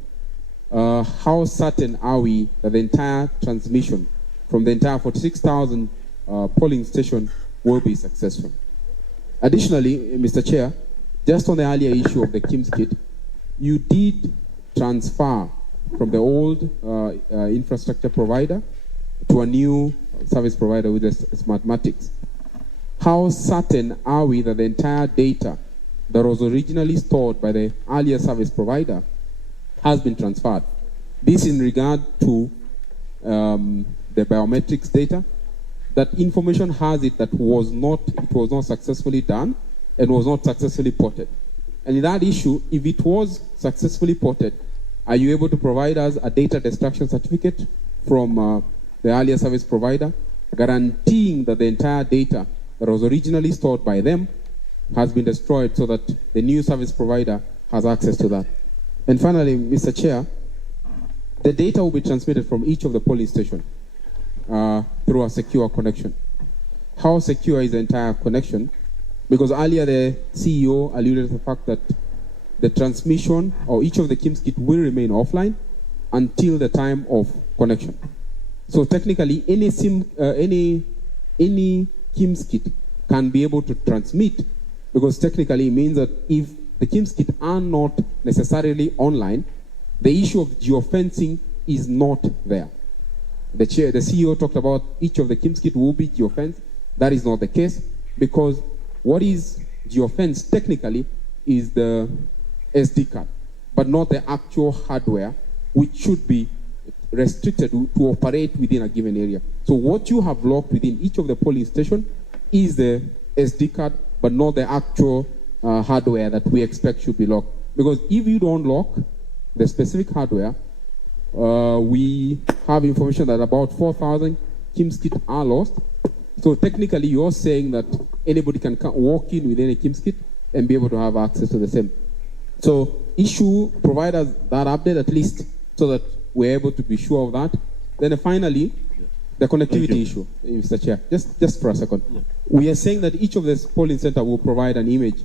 how certain are we that the entire transmission from the entire 46,000 polling station will be successful? Additionally, Mr. Chair, just on the earlier issue of the KIMS kit, you did transfer from the old infrastructure provider to a new service provider with the Smartmatics. How certain are we that the entire data that was originally stored by the earlier service provider has been transferred? This in regard to the biometrics data. That information has it that it was not successfully done and was not successfully ported. And in that issue, if it was successfully ported, are you able to provide us a data destruction certificate from the earlier service provider, guaranteeing that the entire data that was originally stored by them has been destroyed so that the new service provider has access to that? And finally, Mr. Chair, the data will be transmitted from each of the polling stations through a secure connection. How secure is the entire connection? Because earlier the CEO alluded to the fact that the transmission or each of the KIMS kit will remain offline until the time of connection. So technically, any KIMS kit can be able to transmit, because technically it means that if the KIMS kit are not necessarily online, the issue of geofencing is not there. The CEO talked about each of the KIMS kit will be geofenced. That is not the case, because what is geofenced technically is the SD card, but not the actual hardware, which should be restricted to operate within a given area. So what you have locked within each of the polling station is the SD card, but not the actual hardware that we expect should be locked. Because if you don't lock the specific hardware, we have information that about 4,000 KIMS kits are lost. So technically, you're saying that anybody can walk in with any KIMS kit and be able to have access to the same. So provide us that update at least so that we're able to be sure of that. Then finally, the connectivity issue, Mr. Chair. Just for a second. Yeah. We are saying that each of the polling center will provide an image.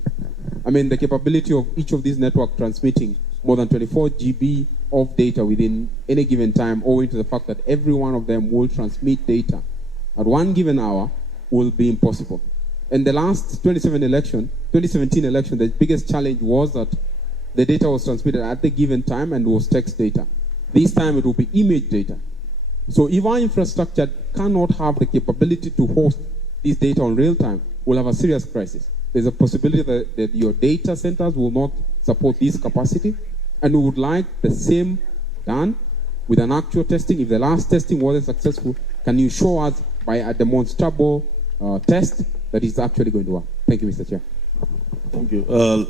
I mean, the capability of each of these network transmitting more than 24 GB of data within any given time, owing to the fact that every one of them will transmit data at one given hour, will be impossible. And the last 2017 election, the biggest challenge was that the data was transmitted at the given time and was text data. This time it will be image data. So if our infrastructure cannot have the capability to host this data on real time, we'll have a serious crisis. There's a possibility that your data centers will not support this capacity, and we would like the same done with an actual testing. If the last testing wasn't successful, can you show us by a demonstrable test that is actually going to work? Thank you, Mr. Chair. Thank you.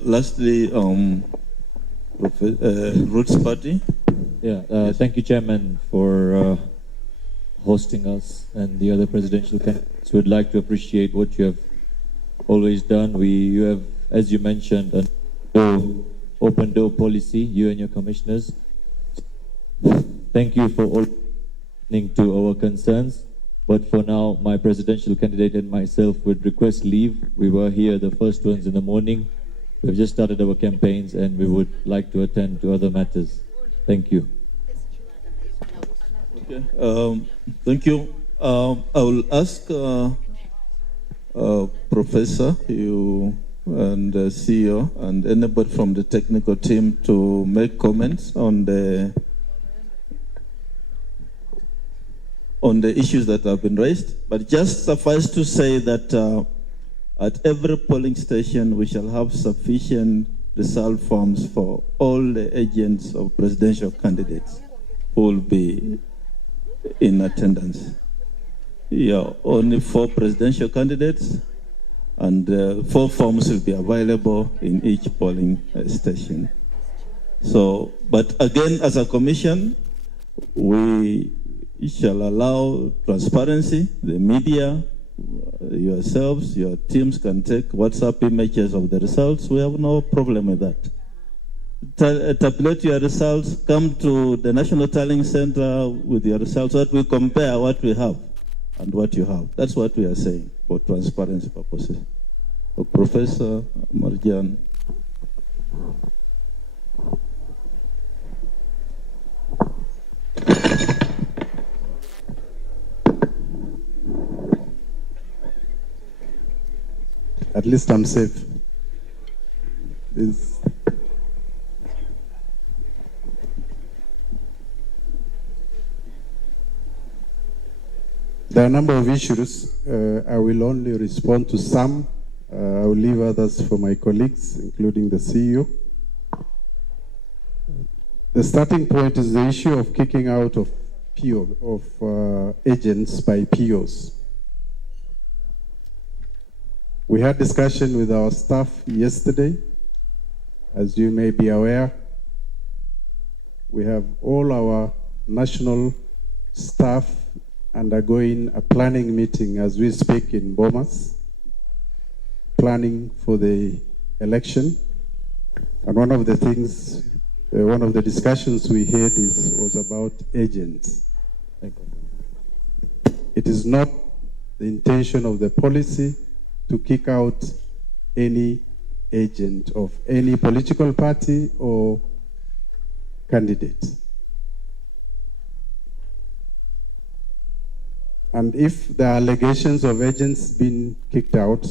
Lastly, Roots Party. Yeah, yes. Thank you, Chairman, for hosting us and the other presidential candidates. We'd like to appreciate what you have always done. You have, as you mentioned, an open door policy, you and your commissioners. Thank you for all listening to our concerns. But for now, my presidential candidate and myself would request leave. We were here the first ones in the morning. We've just started our campaigns and we would like to attend to other matters. Thank you. Okay, thank you. I will ask Professor, you and CEO and anybody from the technical team to make comments on the issues that have been raised. But just suffice to say that at every polling station we shall have sufficient result forms for all the agents of presidential candidates who will be in attendance. Yeah, only 4 presidential candidates, and 4 forms will be available in each polling station. So, but again, as a commission, we shall allow transparency. The media, yourselves, your teams can take WhatsApp images of the results. We have no problem with that. Tabulate your results, come to the National Tallying Center with your results, so that we compare what we have and what you have. That's what we are saying for transparency purposes. Professor Marjan. At least I'm safe. There are a number of issues. I will only respond to some. I will leave others for my colleagues, including the CEO. The starting point is the issue of kicking out of agents by POs. We had discussion with our staff yesterday. As you may be aware, we have all our national staff undergoing a planning meeting as we speak in Bomas, planning for the election. And one of the things, one of the discussions we had was about agents. It is not the intention of the policy to kick out any agent of any political party or candidate. And if there are allegations of agents being kicked out,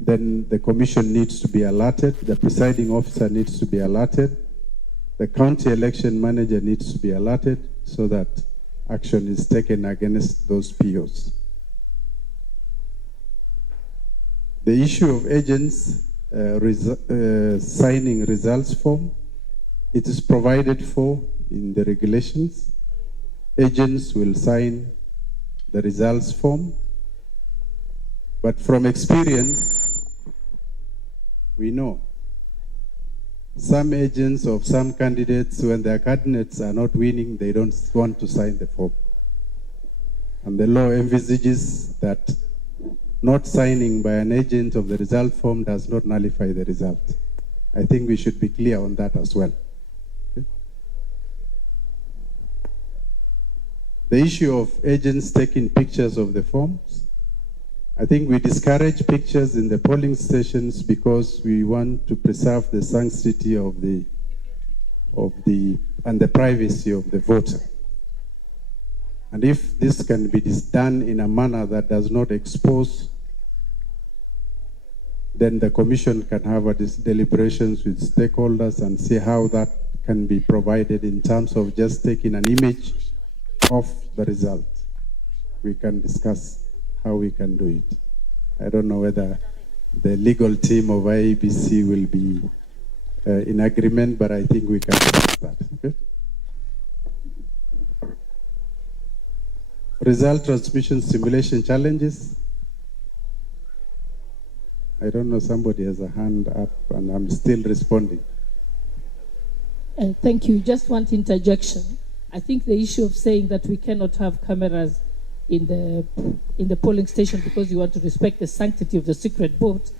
then the commission needs to be alerted, the presiding officer needs to be alerted, the county election manager needs to be alerted so that action is taken against those POs. The issue of agents signing results form, it is provided for in the regulations. Agents will sign the results form, but from experience, we know some agents of some candidates, when their candidates are not winning, they don't want to sign the form. And the law envisages that not signing by an agent of the result form does not nullify the result. I think we should be clear on that as well. Okay? The issue of agents taking pictures of the forms, I think we discourage pictures in the polling stations because we want to preserve the sanctity of the privacy of the voter. And if this can be done in a manner that does not expose, then the commission can have deliberations with stakeholders and see how that can be provided in terms of just taking an image of the result. We can discuss how we can do it. I don't know whether the legal team of IEBC will be in agreement, but I think we can discuss that. Okay? Result transmission simulation challenges. I don't know, somebody has a hand up and I'm still responding. Thank you. Just one interjection. I think the issue of saying that we cannot have cameras in the polling station because you want to respect the sanctity of the secret vote.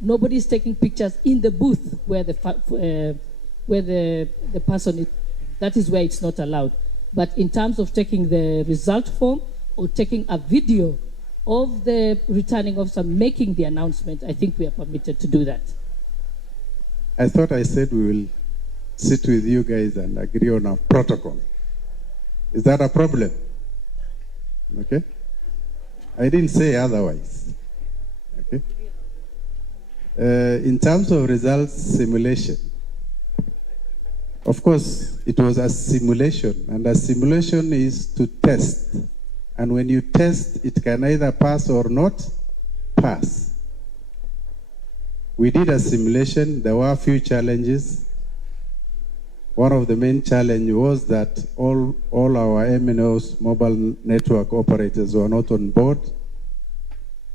Nobody is taking pictures in the booth where the person is. That is where it's not allowed. But in terms of taking the result form or taking a video of the returning officer making the announcement, I think we are permitted to do that. I thought I said we will sit with you guys and agree on a protocol. Is that a problem? Okay? I didn't say otherwise. Okay? In terms of results simulation, of course, it was a simulation, and a simulation is to test. And when you test, it can either pass or not pass. We did a simulation. There were a few challenges. One of the main challenges was that all our MNOs, mobile network operators, were not on board.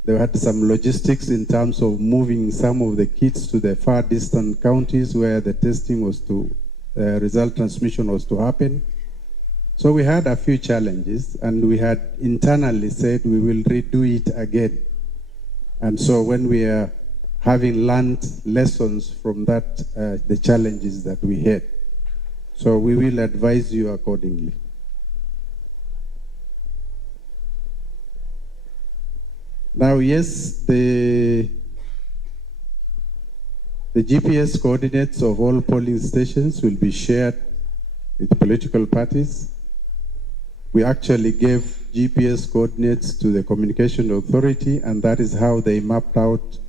They had some logistics in terms of moving some of the kits to the far distant counties where the testing was to, result transmission was to happen. So we had a few challenges, and we had internally said we will redo it again. And so when we are having learned lessons from that, the challenges that we had, so we will advise you accordingly. Now, yes, the GPS coordinates of all polling stations will be shared with political parties. We actually gave GPS coordinates to the Communication Authority, and that is how they mapped out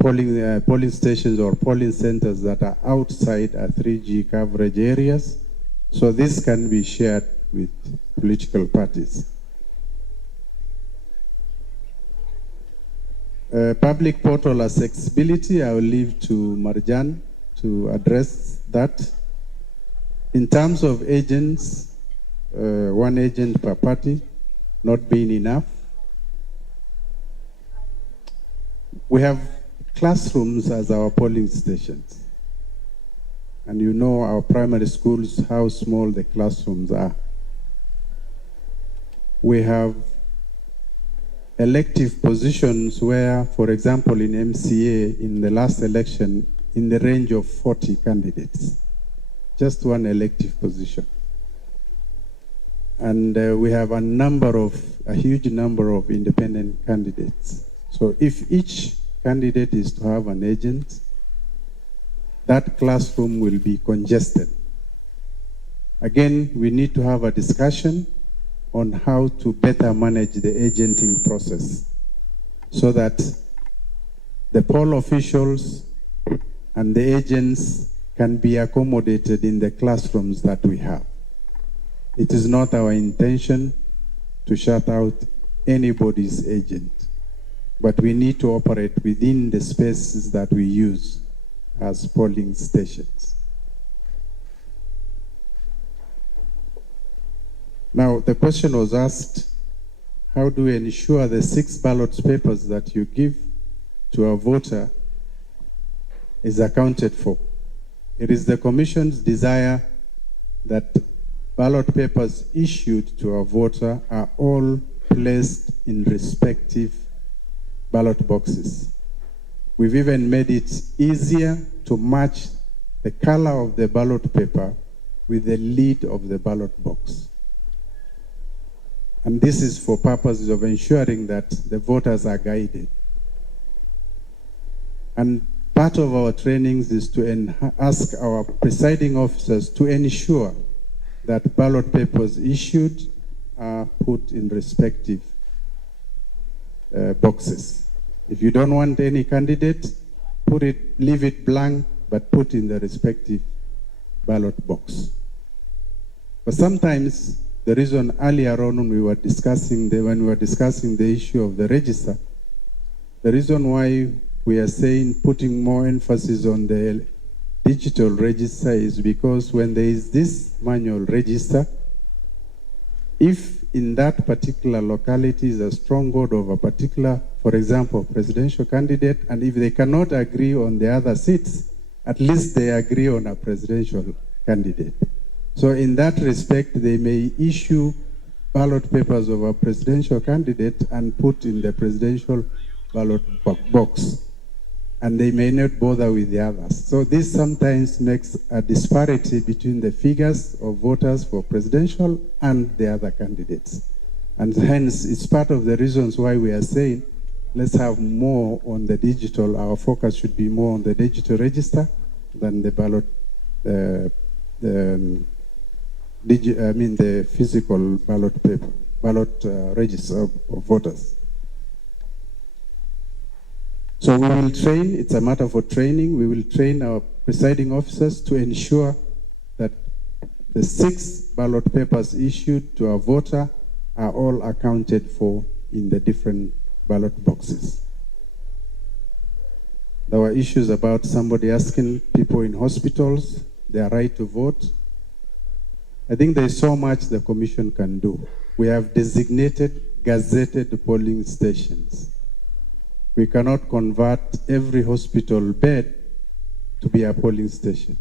polling stations or polling centers that are outside 3G coverage areas. So this can be shared with political parties. Public portal accessibility, I will leave to Marjan to address that. In terms of agents, one agent per party not being enough. We have classrooms as our polling stations. And you know our primary schools, how small the classrooms are. We have elective positions where, for example, in MCA, in the last election, in the range of 40 candidates. Just one elective position. And we have a huge number of independent candidates. So if each candidate is to have an agent, that classroom will be congested. Again, we need to have a discussion on how to better manage the agenting process so that the poll officials and the agents can be accommodated in the classrooms that we have. It is not our intention to shut out anybody's agent, but we need to operate within the spaces that we use as polling stations. Now, the question was asked, how do we ensure the 6 ballot papers that you give to a voter is accounted for? It is the Commission's desire that ballot papers issued to a voter are all placed in respective ballot boxes. We've even made it easier to match the color of the ballot paper with the lid of the ballot box. And this is for purposes of ensuring that the voters are guided. And part of our trainings is to ask our presiding officers to ensure that ballot papers issued are put in respective boxes. If you don't want any candidate, leave it blank, but put in the respective ballot box. But sometimes the reason earlier on when we were discussing the issue of the register, the reason why we are saying putting more emphasis on the digital register is because when there is this manual register, if in that particular locality is a stronghold of a particular, for example, presidential candidate, and if they cannot agree on the other seats, at least they agree on a presidential candidate. So in that respect, they may issue ballot papers of a presidential candidate and put in the presidential ballot box. And they may not bother with the others. So this sometimes makes a disparity between the figures of voters for presidential and the other candidates. And hence, it's part of the reasons why we are saying, let's have more on the digital. Our focus should be more on the digital register than the ballot, the physical ballot paper, ballot register of voters. So we will train, it's a matter for training, we will train our presiding officers to ensure that the 6 ballot papers issued to a voter are all accounted for in the different ballot boxes. There were issues about somebody asking people in hospitals their right to vote. I think there's so much the Commission can do. We have designated, gazetted polling stations. We cannot convert every hospital bed to be a polling station.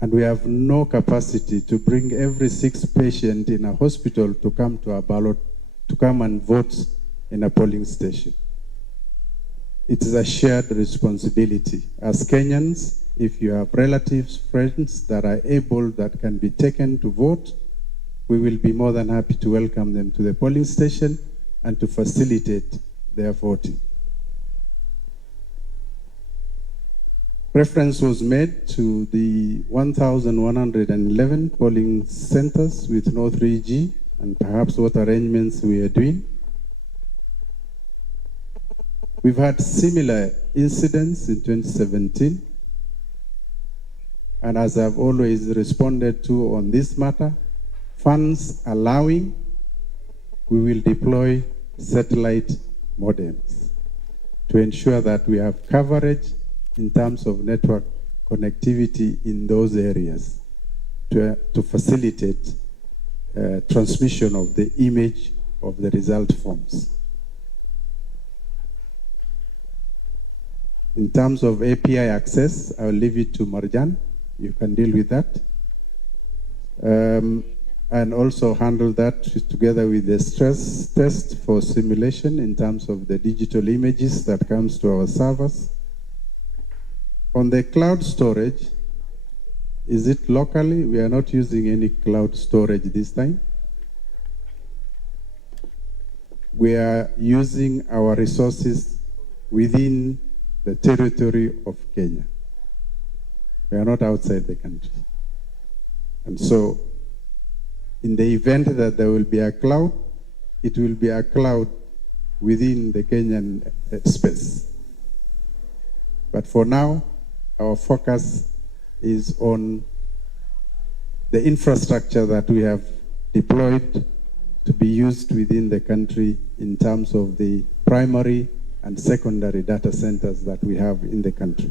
And we have no capacity to bring every 6 patient in a hospital to come to a ballot, to come and vote in a polling station. It is a shared responsibility. As Kenyans, if you have relatives, friends that are able, that can be taken to vote, we will be more than happy to welcome them to the polling station and to facilitate their voting. Reference was made to the 1,111 polling centers with no 3G and perhaps what arrangements we are doing. We've had similar incidents in 2017, and as I've always responded to on this matter, funds allowing, we will deploy satellite modems to ensure that we have coverage in terms of network connectivity in those areas to facilitate transmission of the image of the result forms. In terms of API access, I'll leave it to Marjan. You can deal with that. And also handle that together with the stress test for simulation in terms of the digital images that comes to our servers. On the cloud storage, is it locally? We are not using any cloud storage this time. We are using our resources within the territory of Kenya. We are not outside the country. And so, in the event that there will be a cloud, it will be a cloud within the Kenyan space. But for now, our focus is on the infrastructure that we have deployed to be used within the country in terms of the primary and secondary data centers that we have in the country.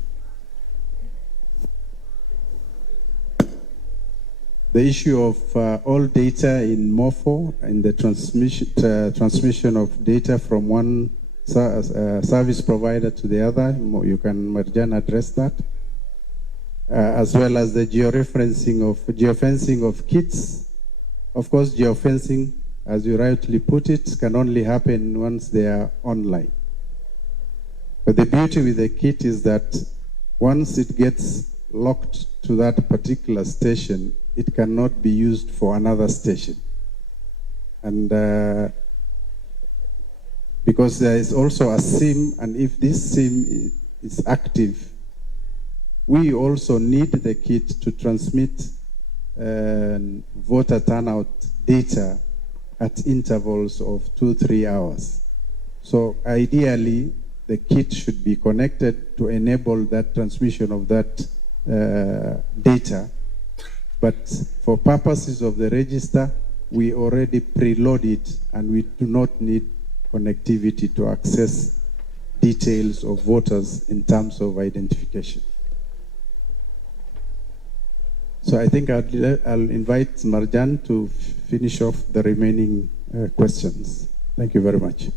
The issue of all data in MOFO and the transmission of data from one service provider to the other, you can, Marjan, address that. As well as the geofencing of kits. Of course, geofencing, as you rightly put it, can only happen once they are online. But the beauty with the kit is that once it gets locked to that particular station, it cannot be used for another station. And because there is also a SIM, and if this SIM is active, we also need the kit to transmit voter turnout data at intervals of 2-3 hours. So ideally, the kit should be connected to enable that transmission of that data. But for purposes of the register, we already preload it and we do not need connectivity to access details of voters in terms of identification. So I think I'll invite Marjan to finish off the remaining questions. Thank you very much.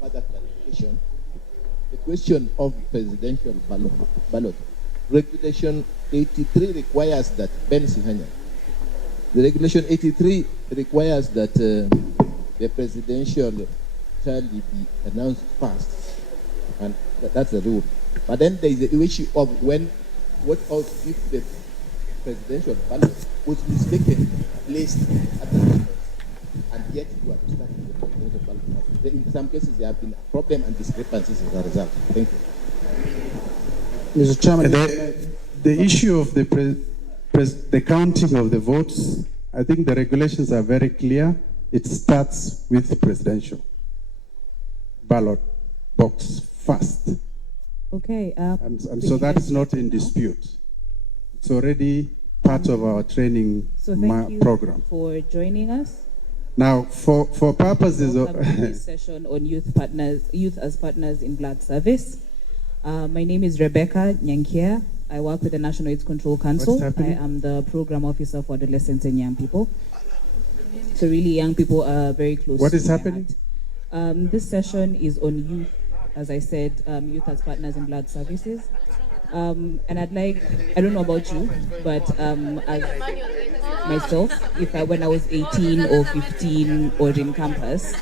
Further clarification. The question of presidential ballot. Regulation 83 requires that, Ben Sihanya, the regulation 83 requires that the presidential shall be announced first and that's the rule. But then there is the issue of what else if the presidential ballot was mistaken placed at the numbers, and yet you are discussing the presidential ballot. In some cases, there have been problem and discrepancies as a result. Thank you. Mr. Chairman, the issue of the counting of the votes, I think the regulations are very clear. It starts with the presidential ballot box first. Okay. And so that is not in dispute. It's already part of our training thank you program. For joining us. Now, for purposes of this session on youth as partners in blood service. My name is Rebecca Nyankia. I work with the National AIDS Control Council. I am the program officer for adolescents and young people. So really, young people are very close. What is happening? This session is on youth, as I said, youth as partners in blood services. And I'd like, I don't know about you, but as myself, when I was 18 or 15 or in campus,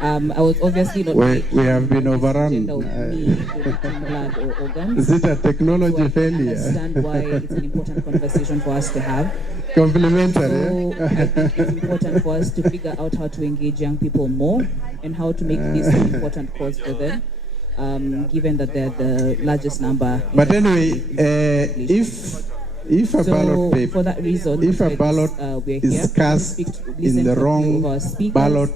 I was obviously not. We have been overrun. Blood or organs. Is it a technology failure? I understand why it's an important conversation for us to have. Complimentary. So I think it's important for us to figure out how to engage young people more and how to make this an important cause for them. Given that they're the largest number. But anyway, if a ballot paper, for that reason, if a ballot is cast in the wrong ballot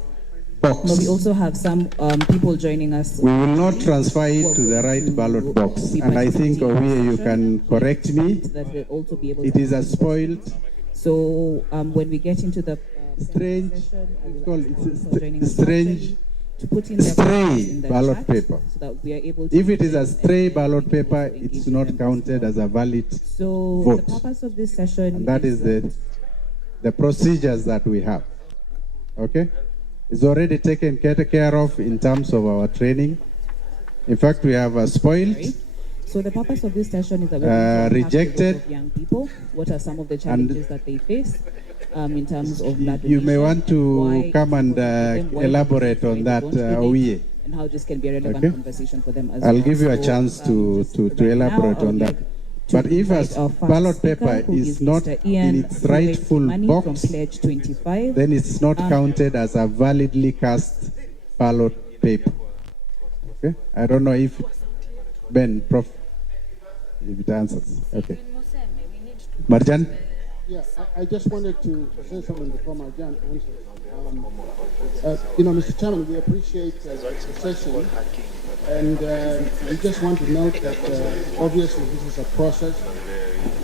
box, but we also have some people joining us. We will not transfer it to the right ballot box. And I think Owie, you can correct me. That will also be able it is a spoiled. So when we get into the strange, it's strange. To put in stray ballot paper. So that we are able to if it is a stray ballot paper, it's not counted as a valid vote. The purpose of this session and that is the procedures that we have. Okay? It's already taken care of in terms of our training. In fact, we have spoiled. So the purpose of this session is that we're rejected of young people. What are some of the challenges that they face? In terms of blood you may want to come and elaborate on that, Owie. And how this can be a relevant conversation for them as I'll well. give you a chance to elaborate on that. But if a ballot paper is not in its rightful box, then it's not counted as a validly cast ballot paper. Okay? I don't know if if it answers. Okay. Marjan? Yeah, I just wanted to say something before my Jan answers. Mr. Chairman, we appreciate the session, and we just want to note that obviously this is a process.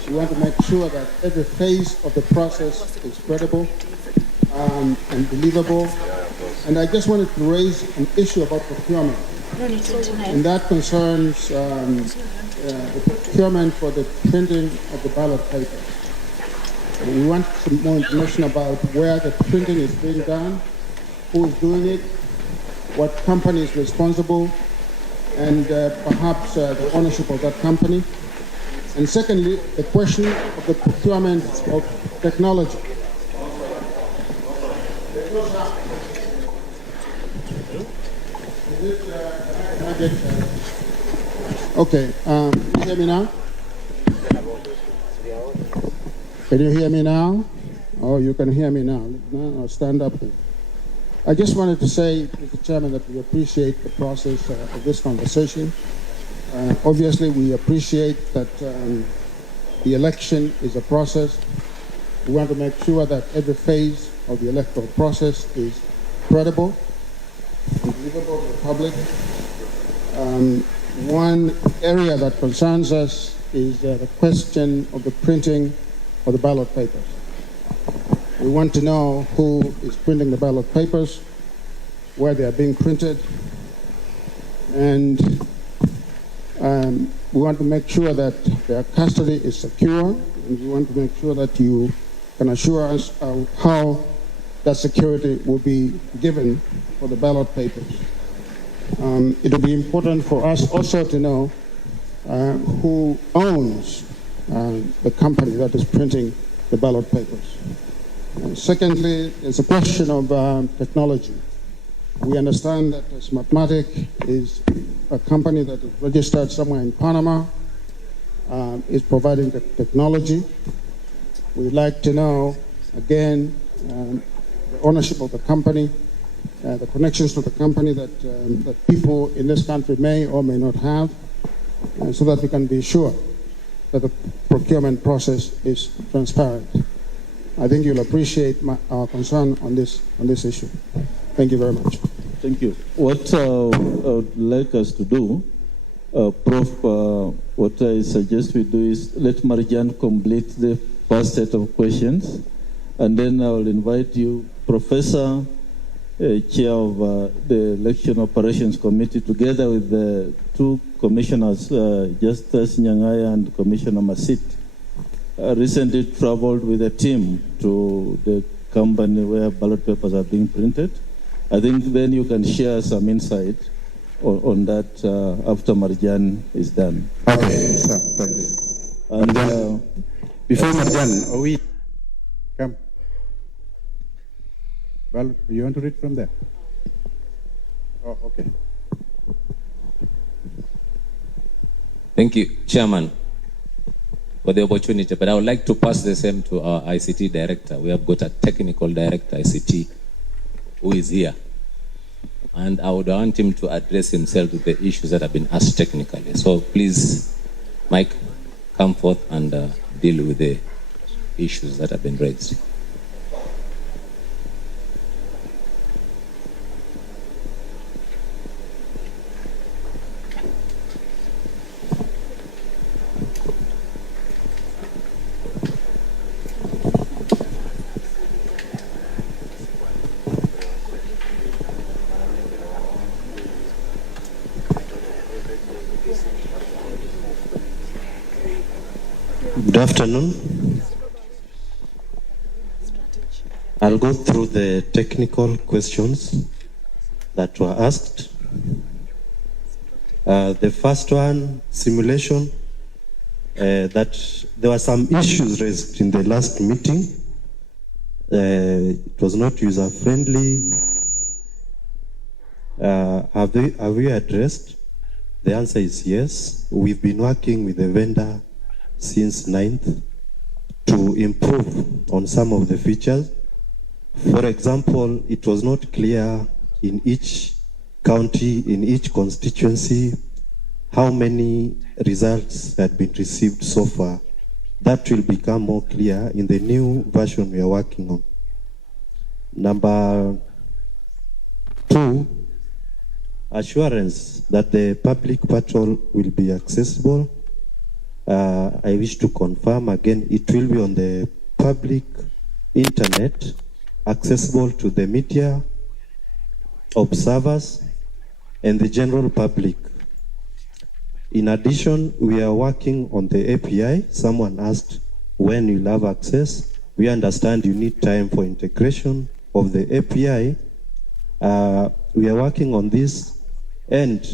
We want to make sure that every phase of the process is credible and believable. And I just wanted to raise an issue about procurement, and that concerns the procurement for the printing of the ballot paper. We want some more information about where the printing is being done, who is doing it, what company is responsible, and perhaps the ownership of that company. And secondly, the question of the procurement of technology. Okay, you hear me now? Can you hear me now? Oh, you can hear me now. No, stand up then. I just wanted to say, Mr. Chairman, that we appreciate the process of this conversation. Obviously, we appreciate that the election is a process. We want to make sure that every phase of the electoral process is credible and believable to the public. One area that concerns us is the question of the printing of the ballot papers. We want to know who is printing the ballot papers, where they are being printed, and we want to make sure that their custody is secure, and we want to make sure that you can assure us how that security will be given for the ballot papers. It will be important for us also to know who owns the company that is printing the ballot papers. Secondly, it's a question of technology. We understand that Smartmatic is a company that is registered somewhere in Panama is providing the technology. We'd like to know, again, the ownership of the company, the connections to the company that people in this country may or may not have, so that we can be sure that the procurement process is transparent. I think you'll appreciate our concern on this issue. Thank you very much. Thank you. What I would like us to do, Prof, what I suggest we do is let Marjan complete the first set of questions, and then I will invite you, Professor, Chair of the Election Operations Committee, together with the two commissioners, Justice Nyangaya and Commissioner Masit, recently traveled with a team to the company where ballot papers are being printed. I think then you can share some insight on that after Marjan is done. Okay, sir, thanks. And before Marjan, we come. Well, you want to read from there? Oh, okay. Thank you, Chairman, for the opportunity. But I would like to pass the same to our ICT director. We have got a technical director, ICT, who is here. And I would want him to address himself to the issues that have been asked technically. So please, Mike, come forth and deal with the issues that have been raised. Good afternoon. I'll go through the technical questions that were asked. The first one, simulation, that there were some issues raised in the last meeting. It was not user-friendly. Have we addressed? The answer is yes. We've been working with the vendor since 9th to improve on some of the features. For example, it was not clear in each county, in each constituency, how many results had been received so far. That will become more clear in the new version we are working on. Number 2, assurance that the public patrol will be accessible. I wish to confirm again, it will be on the public internet, accessible to the media, observers, and the general public. In addition, we are working on the API. Someone asked when you'll have access. We understand you need time for integration of the API. We are working on this, and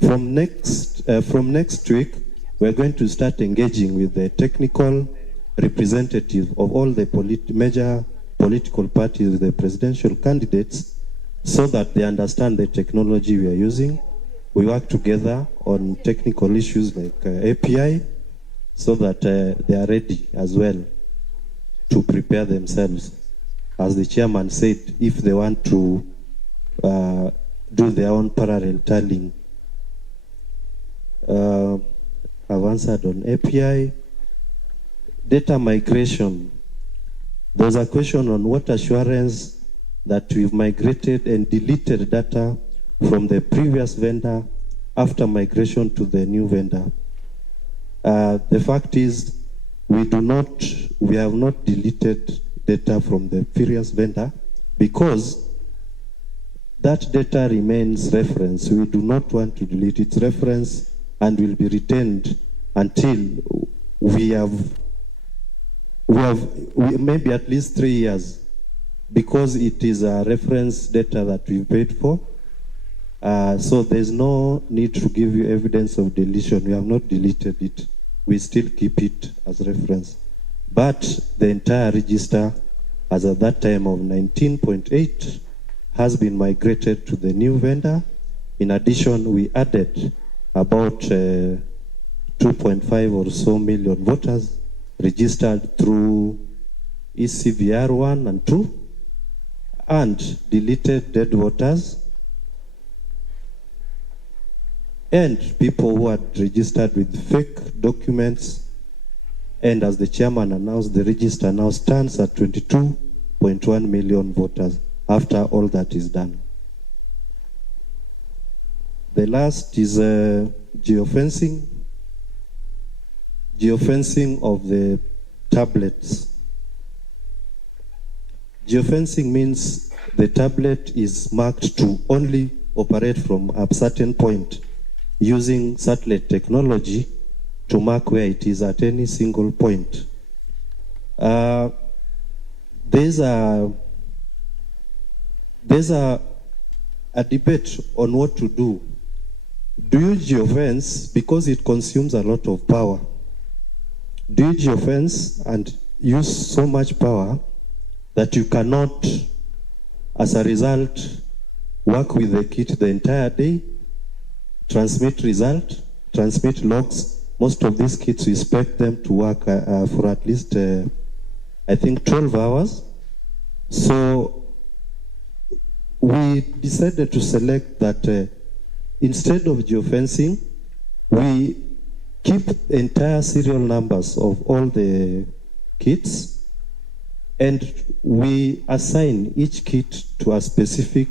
from next week, we're going to start engaging with the technical representative of all the major political parties, the presidential candidates, so that they understand the technology we are using. We work together on technical issues like API, so that they are ready as well to prepare themselves. As the chairman said, if they want to do their own parallel tallying. I've answered on API. Data migration. There's a question on what assurance that we've migrated and deleted data from the previous vendor after migration to the new vendor. The fact is, we have not deleted data from the previous vendor because that data remains reference. We do not want to delete its reference and will be retained until we maybe at least 3 years, because it is a reference data that we paid for. So there's no need to give you evidence of deletion. We have not deleted it. We still keep it as reference. But the entire register, as at that time of 19.8, has been migrated to the new vendor, In addition, we added about 2.5 or so million voters registered through ECVR 1 and 2, and deleted dead voters, and people who had registered with fake documents. And as the chairman announced, the register now stands at 22.1 million voters after all that is done. The last is geofencing. Geofencing of the tablets. Geofencing means the tablet is marked to only operate from a certain point using satellite technology to mark where it is at any single point. There's a debate on what to do. Do you geofence because it consumes a lot of power? Do you geofence and use so much power that you cannot, as a result, work with the kit the entire day, transmit result, transmit logs? Most of these kits, we expect them to work for at least, I think, 12 hours. So we decided to select that instead of geofencing, we keep entire serial numbers of all the kits, and we assign each kit to a specific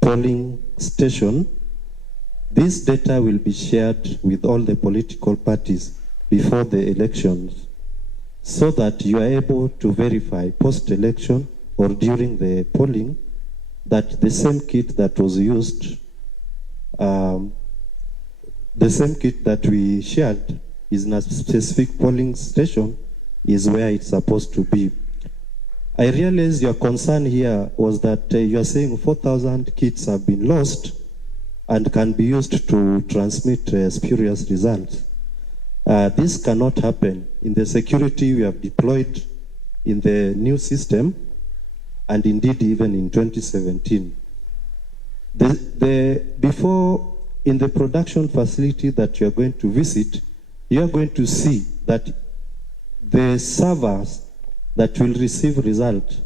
polling station. This data will be shared with all the political parties before the elections, so that you are able to verify post-election or during the polling that the same kit that was used, the same kit that we shared is in a specific polling station is where it's supposed to be. I realize your concern here was that you are saying 4,000 kits have been lost and can be used to transmit spurious results. This cannot happen. In the security we have deployed in the new system, and indeed even in 2017. Before, in the production facility that you are going to visit, you are going to see that the servers that will receive result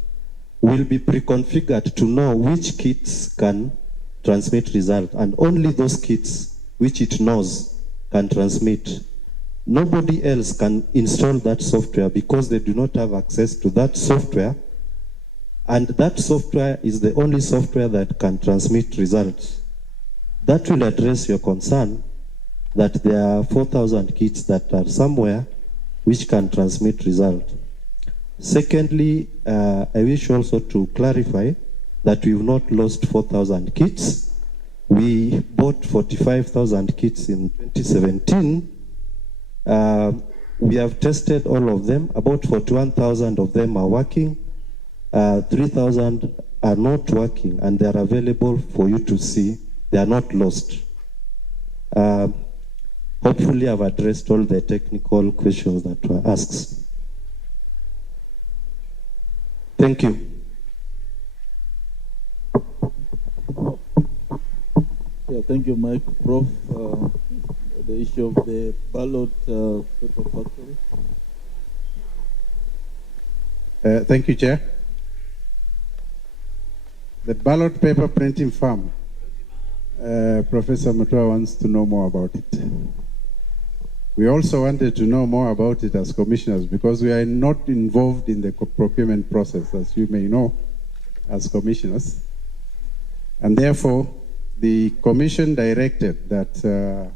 will be pre-configured to know which kits can transmit result, and only those kits which it knows can transmit. Nobody else can install that software because they do not have access to that software, and that software is the only software that can transmit results. That will address your concern that there are 4,000 kits that are somewhere which can transmit result. Secondly, I wish also to clarify that we've not lost 4,000 kits. We bought 45,000 kits in 2017. We have tested all of them. About 41,000 of them are working. 3,000 are not working, and they are available for you to see. They are not lost. Hopefully I've addressed all the technical questions that were asked. Thank you. Yeah, thank you, Mike. Prof, the issue of the ballot paper factory. Thank you, Chair. The ballot paper printing farm, Professor Mutua wants to know more about it. We also wanted to know more about it as commissioners because we are not involved in the procurement process, as you may know, as commissioners. And therefore, the commission directed that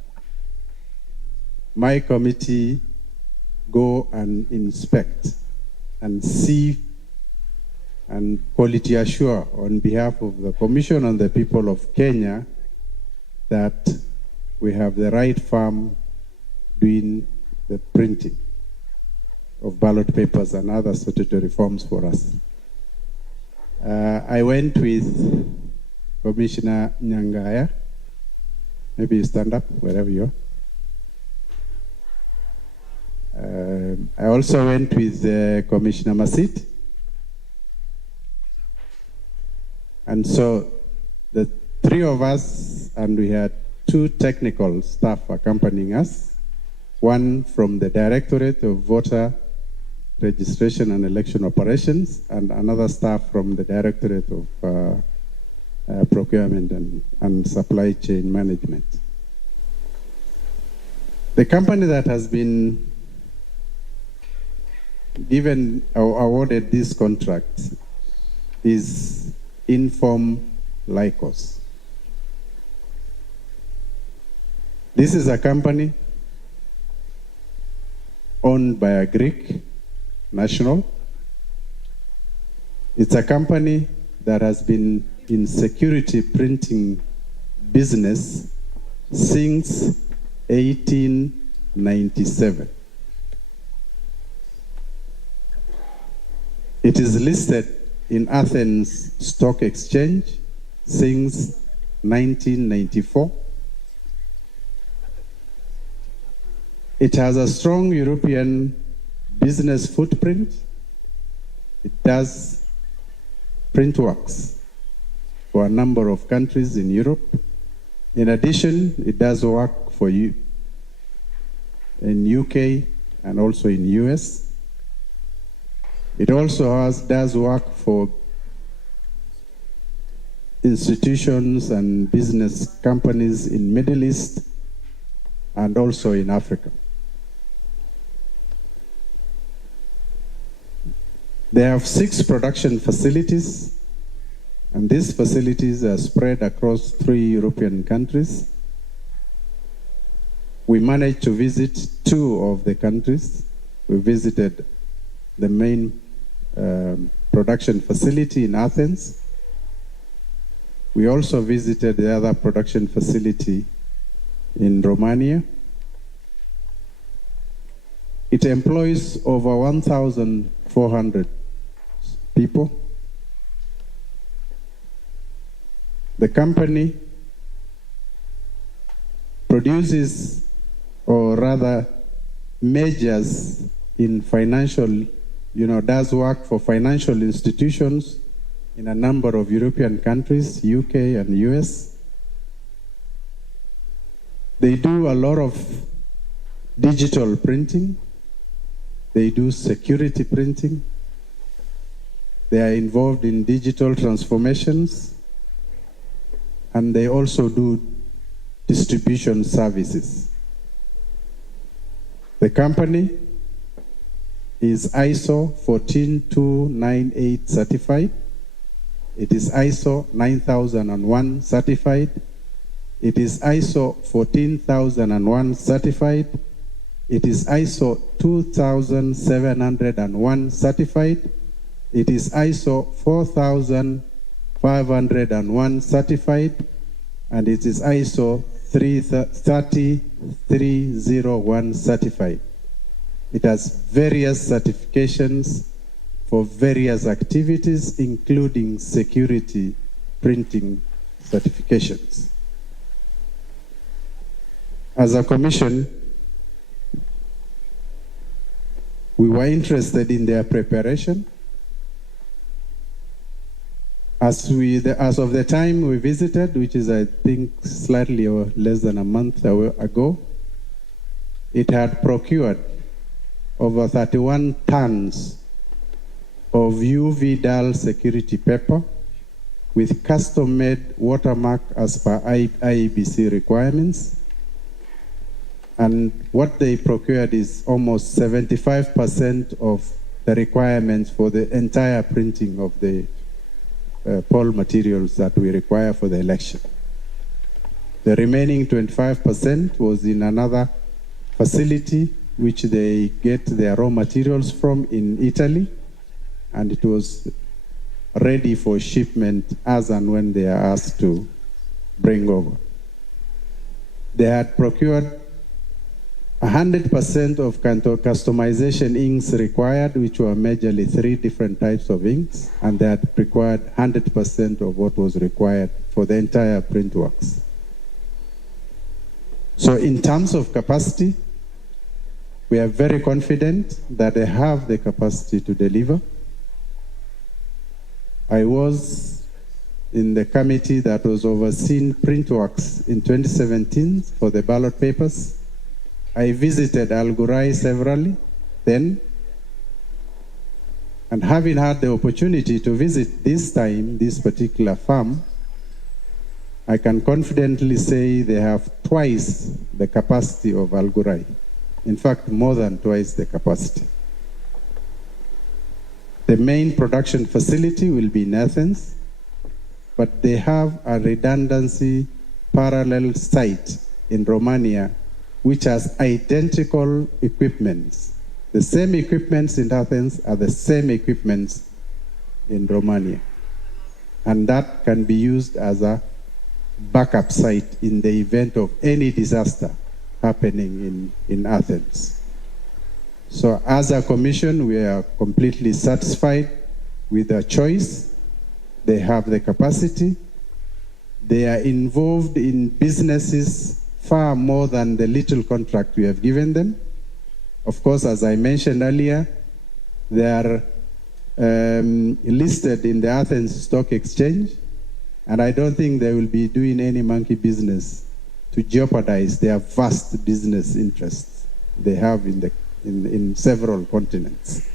my committee go and inspect and see and quality assure on behalf of the commission and the people of Kenya that we have the right firm doing the printing of ballot papers and other statutory forms for us. I went with Commissioner Nyangaya. Maybe you stand up wherever you are. I also went with Commissioner Masit. And so the three of us and we had 2 technical staff accompanying us, one from the Directorate of Voter Registration and Election Operations, and another staff from the Directorate of Procurement and Supply Chain Management. The company that has been given or awarded this contract is Inform Lycos. This is a company owned by a Greek national. It's a company that has been in security printing business since 1897. It is listed in Athens Stock Exchange since 1994. It has a strong European business footprint. It does print works for a number of countries in Europe. In addition, it does work for you in UK and also in US. It also does work for institutions and business companies in Middle East and also in Africa. They have 6 production facilities, and these facilities are spread across 3 European countries. We managed to visit 2 of the countries. We visited the main production facility in Athens. We also visited the other production facility in Romania. It employs over 1,400 people. The company produces, or rather measures in financial, does work for financial institutions in a number of European countries, UK and US. They do a lot of digital printing. They do security printing. They are involved in digital transformations, and they also do distribution services. The company is ISO 14298 certified. It is ISO 9001 certified. It is ISO 14001 certified. It is ISO 2701 certified. It is ISO 4501 certified, and it is ISO 30301 certified. It has various certifications for various activities, including security printing certifications. As a commission, we were interested in their preparation. As of the time we visited, which is I think slightly or less than a month ago, it had procured over 31 tons of UV dull security paper with custom-made watermark as per IEBC requirements. And what they procured is almost 75% of the requirements for the entire printing of the poll materials that we require for the election. The remaining 25% was in another facility which they get their raw materials from in Italy, and it was ready for shipment as and when they are asked to bring over. They had procured 100% of customization inks required, which were majorly 3 different types of inks, and they had required 100% of what was required for the entire print works. So in terms of capacity, we are very confident that they have the capacity to deliver. I was in the committee that was overseeing print works in 2017 for the ballot papers. I visited Al-Ghurair severally then, and having had the opportunity to visit this time, this particular farm, I can confidently say they have twice the capacity of Al-Ghurair. In fact, more than twice the capacity. The main production facility will be in Athens, but they have a redundancy parallel site in Romania which has identical equipments. The same equipments in Athens are the same equipments in Romania. And that can be used as a backup site in the event of any disaster happening in Athens. So as a commission, we are completely satisfied with their choice. They have the capacity. They are involved in businesses far more than the little contract we have given them. Of course, as I mentioned earlier, they are listed in the Athens Stock Exchange, and I don't think they will be doing any monkey business to jeopardize their vast business interests they have in several continents.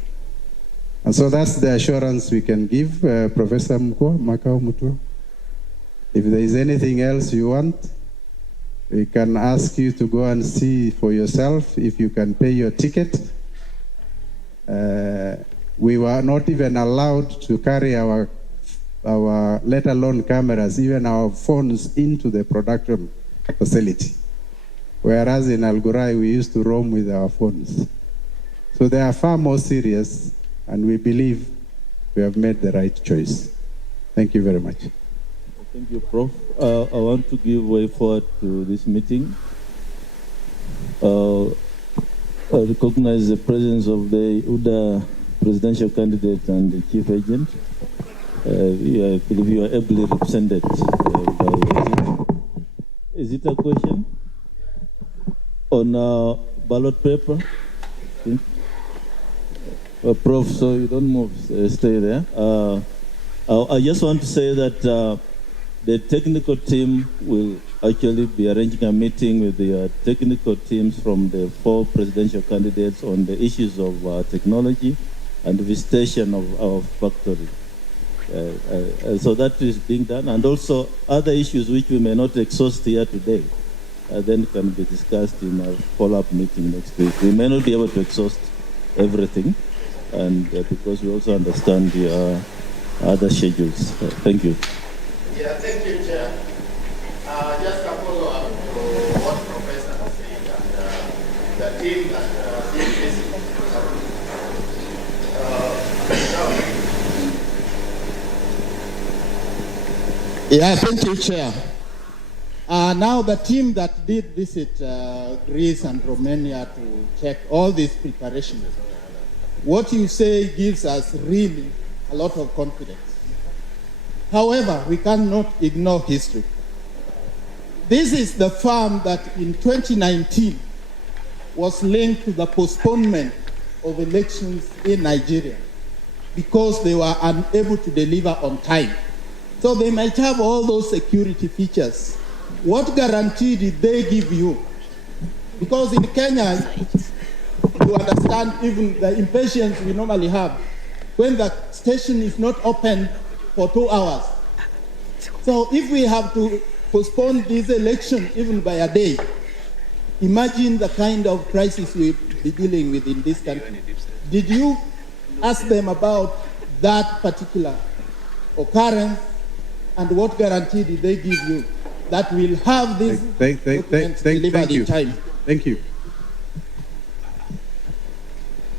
And so that's the assurance we can give, Professor Makau Mutua. If there is anything else you want, we can ask you to go and see for yourself if you can pay your ticket. We were not even allowed to carry our let alone cameras, even our phones into the production facility. Whereas in Al-Ghurair, we used to roam with our phones. So they are far more serious, and we believe we have made the right choice. Thank you very much. Thank you, Prof. I want to give way forward to this meeting. I recognize the presence of the UDA presidential candidate and the chief agent. I believe you are ably represented. Is it a question on ballot paper? Prof, so you don't move, stay there. I just want to say that the technical team will actually be arranging a meeting with the technical teams from the 4 presidential candidates on the issues of technology and visitation of our factory. So that is being done, and also other issues which we may not exhaust here today, then can be discussed in a follow-up meeting next week. We may not be able to exhaust everything, and because we also understand the other schedules. Thank you. Yeah, thank you, Chair. Just a follow-up to what Professor has said, and the team that IEBC. Yeah, thank you, Chair. Now the team that did visit Greece and Romania to check all these preparations, what you say gives us really a lot of confidence. However, we cannot ignore history. This is the farm that in 2019 was linked to the postponement of elections in Nigeria because they were unable to deliver on time. So they might have all those security features. What guarantee did they give you? Because in Kenya, you understand even the impatience we normally have when the station is not open for 2 hours. So if we have to postpone this election even by a day, imagine the kind of crisis we'll be dealing with in this country. Did you ask them about that particular occurrence, and what guarantee did they give you that we'll have this delivered in time? Thank you.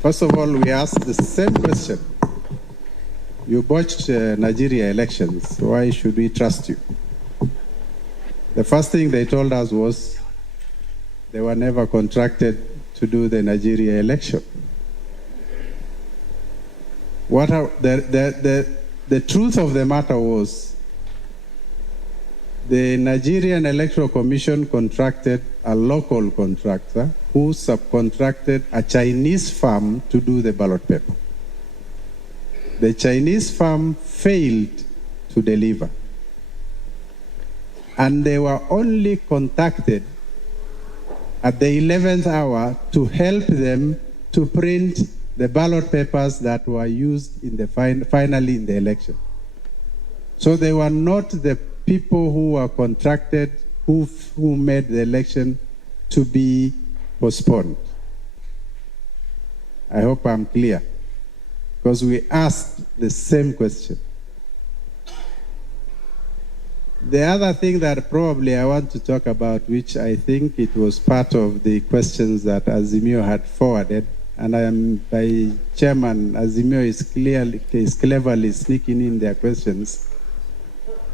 First of all, we asked the same question. You botched Nigeria elections. Why should we trust you? The first thing they told us was they were never contracted to do the Nigeria election. The truth of the matter was the Nigerian Electoral Commission contracted a local contractor who subcontracted a Chinese firm to do the ballot paper. The Chinese firm failed to deliver. and they were only contacted at the 11th hour to help them to print the ballot papers that were used in the finally in the election. So they were not the people who were contracted who made the election to be postponed. I hope I'm clear, because we asked the same question. The other thing that probably I want to talk about, which I think it was part of the questions that Azimio had forwarded, and I am by Chairman Azimio is cleverly sneaking in their questions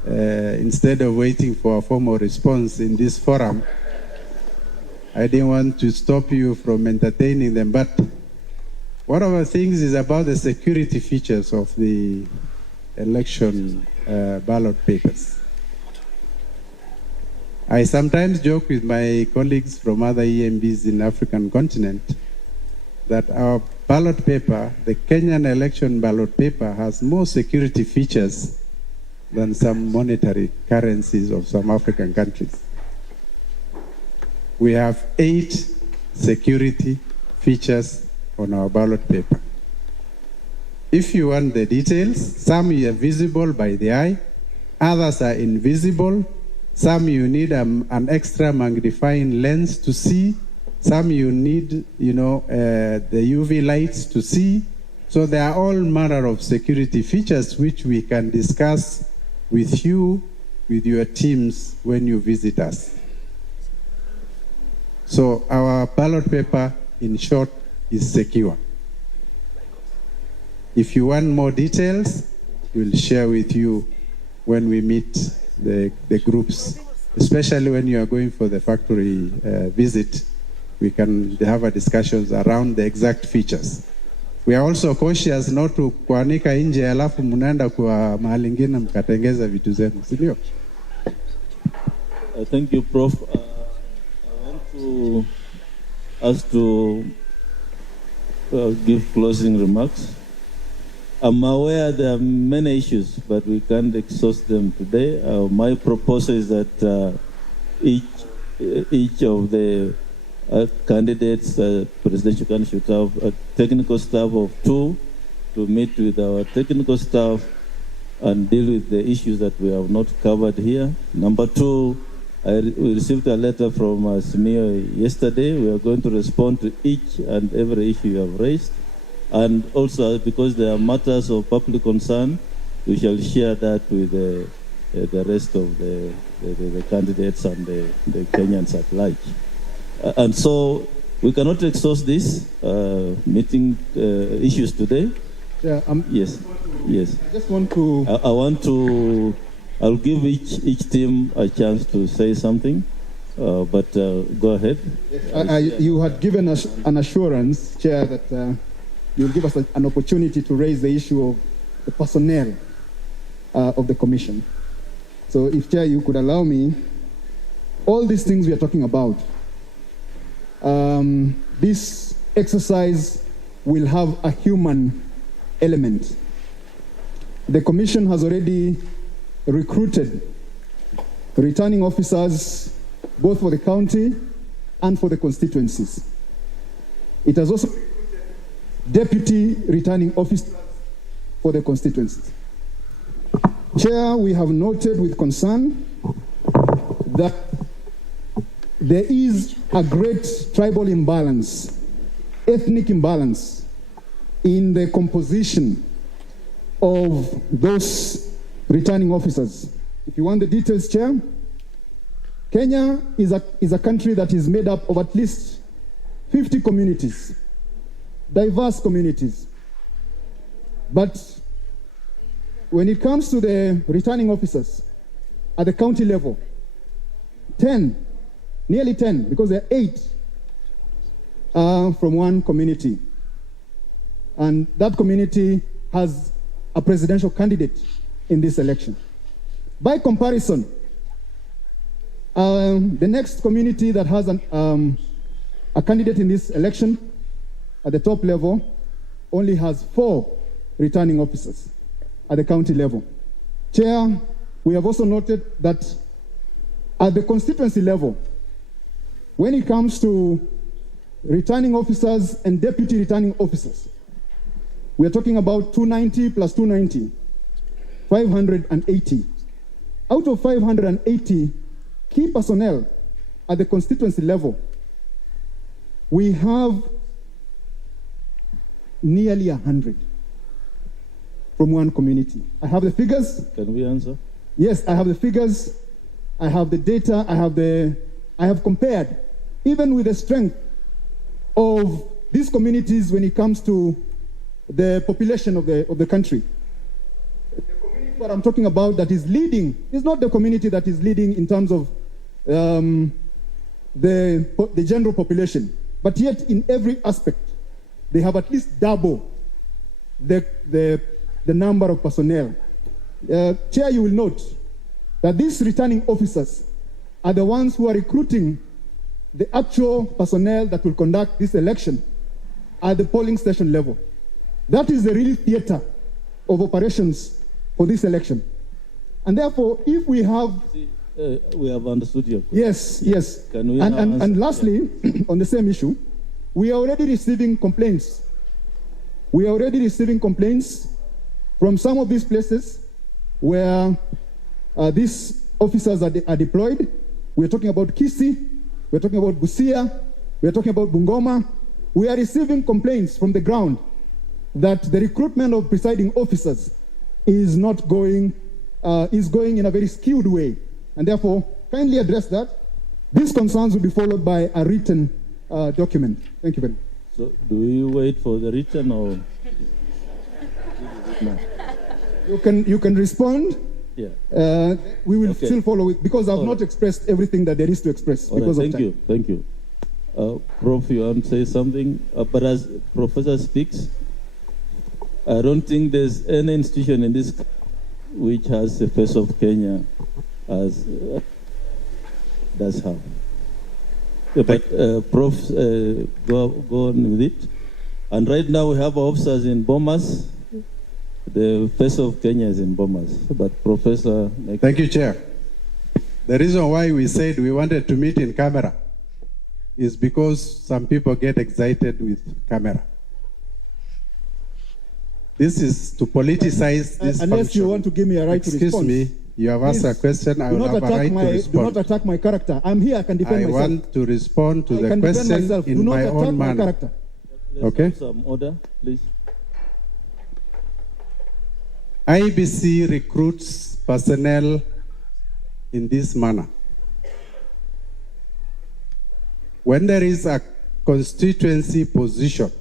instead of waiting for a formal response in this forum. I didn't want to stop you from entertaining them, but one of the things is about the security features of the election ballot papers. I sometimes joke with my colleagues from other EMBs in the African continent that our ballot paper, the Kenyan election ballot paper, has more security features than some monetary currencies of some African countries. We have 8 security features on our ballot paper. If you want the details, some are visible by the eye, others are invisible, some you need an extra magnifying lens to see, some you need, the UV lights to see. So there are all manner of security features which we can discuss with you, with your teams when you visit us. So our ballot paper, in short, is secure. If you want more details, we'll share with you when we meet the groups, especially when you are going for the factory visit. We can have a discussions around the exact features. We are also cautious not to kuanika nje alafu mnaenda kwa mahali ingine mkatengeza vitu zenu, si ndio? Thank you, Prof. I want to ask to give closing remarks. I'm aware there are many issues, but we can't exhaust them today. My proposal is that each of the candidates, presidential candidates, should have a technical staff of 2 to meet with our technical staff and deal with the issues that we have not covered here. Number 2, we received a letter from Smeo yesterday. We are going to respond to each and every issue you have raised. And also, because there are matters of public concern, we shall share that with the rest of the candidates and the Kenyans at large. And so we cannot exhaust this meeting issues today. Yeah, yes. I just want to. I'll give each team a chance to say something, but go ahead. You had given us an assurance, Chair, that you'll give us an opportunity to raise the issue of the personnel of the Commission. So if, Chair, you could allow me, all these things we are talking about, this exercise will have a human element. The Commission has already recruited returning officers both for the county and for the constituencies. It has also deputy returning officers for the constituencies. Chair, we have noted with concern that there is a great tribal imbalance, ethnic imbalance in the composition of those returning officers. If you want the details, Chair, Kenya is a country that is made up of at least 50 communities, diverse communities. But when it comes to the returning officers at the county level, 10, nearly 10, because there are 8 from one community. And that community has a presidential candidate in this election. By comparison, the next community that has a candidate in this election at the top level only has 4 returning officers at the county level. Chair, we have also noted that At the constituency level, when it comes to returning officers and deputy returning officers, we are talking about 290 plus 290, 580. Out of 580 key personnel at the constituency level, we have nearly 100 from one community. I have the figures. Can we answer? Yes, I have the figures. I have the data. I have compared, even with the strength of these communities when it comes to the population of the country. The community that I'm talking about that is leading is not the community that is leading in terms of the general population, but yet in every aspect, they have at least double the number of personnel. Chair, you will note that these returning officers are the ones who are recruiting the actual personnel that will conduct this election at the polling station level. That is the real theater of operations for this election. And therefore, if we have... we have understood your question. Yes, yes. Can we and lastly, on the same issue, we are already receiving complaints. We are already receiving complaints from some of these places where these officers are deployed. We're talking about Kisii, we're talking about Busia, we're talking about Bungoma. We are receiving complaints from the ground that the recruitment of presiding officers is not going, is going in a very skewed way. And therefore, kindly address that. These concerns will be followed by a written document. Thank you very much. So, do we wait for the written or? You can respond. Yeah. We will still follow it because I've not expressed everything that there is to express because of time. Thank you. Prof, you want to say something? But as Professor speaks, I don't think there's any institution in this which has the face of Kenya as does have. But Prof, go on with it. And right now we have officers in Bomas. The face of Kenya is in Bomas. But Professor... Thank you, Chair. The reason why we said we wanted to meet in camera is because some people get excited with camera. This is to politicize this unless function. You want to give me a right to respond. Excuse me, you have asked a question, I will have a right to respond. Do not attack my character. I'm here, I can defend myself. I want to respond to the question in my own manner. Character. Okay? Some order, please. IEBC recruits personnel in this manner. When there is a constituency position,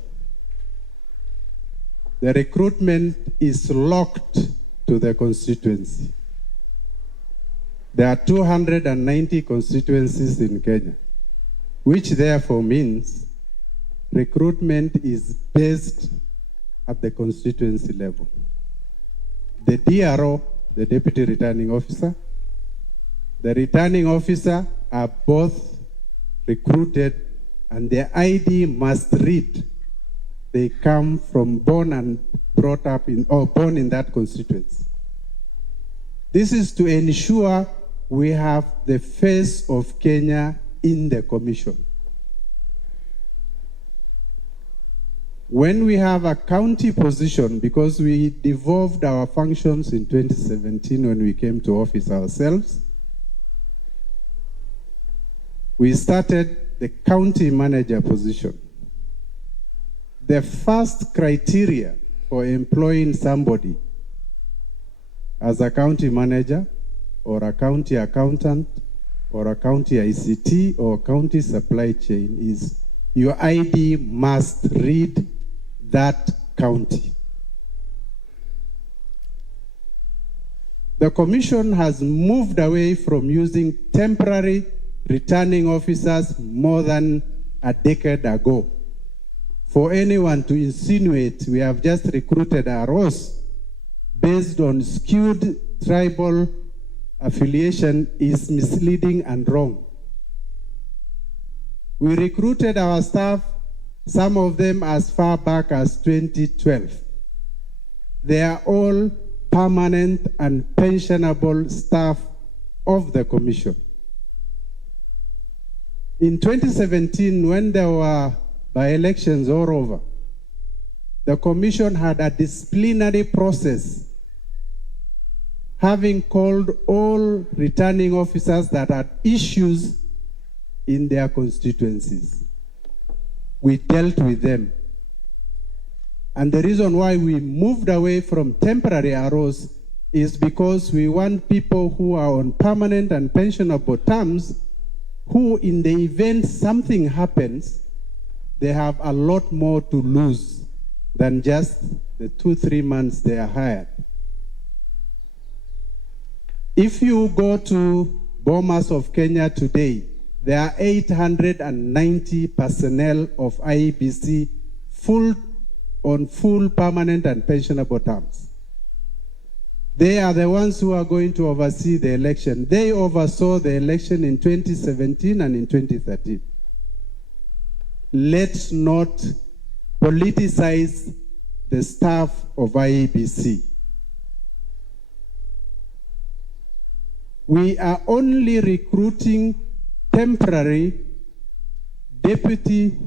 the recruitment is locked to the constituency. There are 290 constituencies in Kenya, which therefore means recruitment is based at the constituency level. The DRO, the Deputy Returning Officer, the Returning Officer are both recruited and their ID must read they come from born and brought up in, or born in that constituency. This is to ensure we have the face of Kenya in the commission. When we have a county position, because we devolved our functions in 2017 when we came to office ourselves, we started the county manager position. The first criteria for employing somebody as a county manager or a county accountant or a county ICT or county supply chain is your ID must read that county. The Commission has moved away from using temporary returning officers more than a decade ago. For anyone to insinuate we have just recruited ROs based on skewed tribal affiliation is misleading and wrong. We recruited our staff, some of them as far back as 2012. They are all permanent and pensionable staff of the Commission. In 2017, when there were by-elections all over, the Commission had a disciplinary process, having called all returning officers that had issues in their constituencies. We dealt with them. And the reason why we moved away from temporary arrows is because we want people who are on permanent and pensionable terms, who in the event something happens, they have a lot more to lose than just the 2-3 months they are hired. If you go to Bomas of Kenya today, there are 890 personnel of IEBC on full permanent and pensionable terms. They are the ones who are going to oversee the election. They oversaw the election in 2017 and in 2013. Let's not politicize the staff of IEBC. We are only recruiting temporary deputy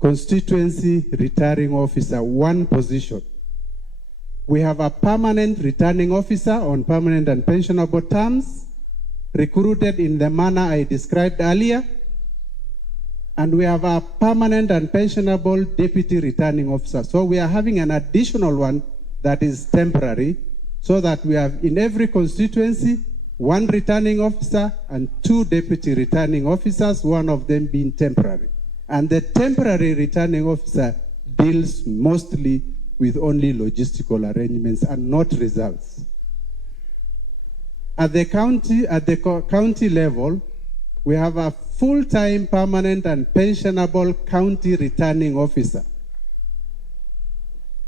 constituency returning officer, one position. We have a permanent returning officer on permanent and pensionable terms, recruited in the manner I described earlier. And we have a permanent and pensionable deputy returning officer. So we are having an additional one that is temporary, so that we have in every constituency one returning officer and 2 deputy returning officers, one of them being temporary. And the temporary returning officer deals mostly with only logistical arrangements and not results. At the county level, we have a full-time permanent and pensionable county returning officer.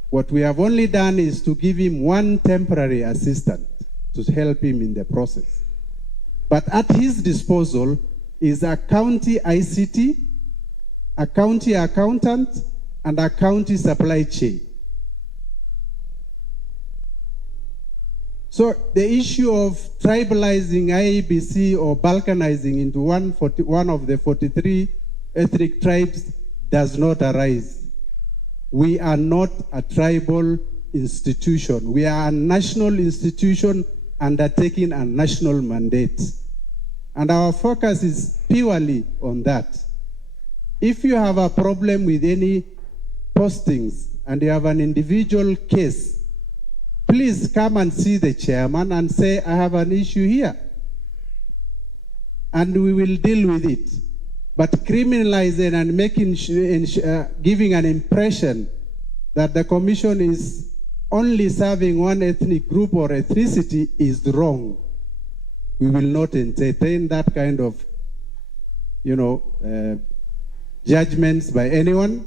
What we have only done is to give him one temporary assistant to help him in the process. But at his disposal is a county ICT, a county accountant, and a county supply chain. So the issue of tribalizing IEBC or balkanizing into one of the 43 ethnic tribes does not arise. We are not a tribal institution. We are a national institution undertaking a national mandate. And our focus is purely on that. If you have a problem with any postings and you have an individual case, please come and see the chairman and say, I have an issue here. And we will deal with it. But criminalizing and giving an impression that the commission is only serving one ethnic group or ethnicity is wrong. We will not entertain that kind of, judgments by anyone.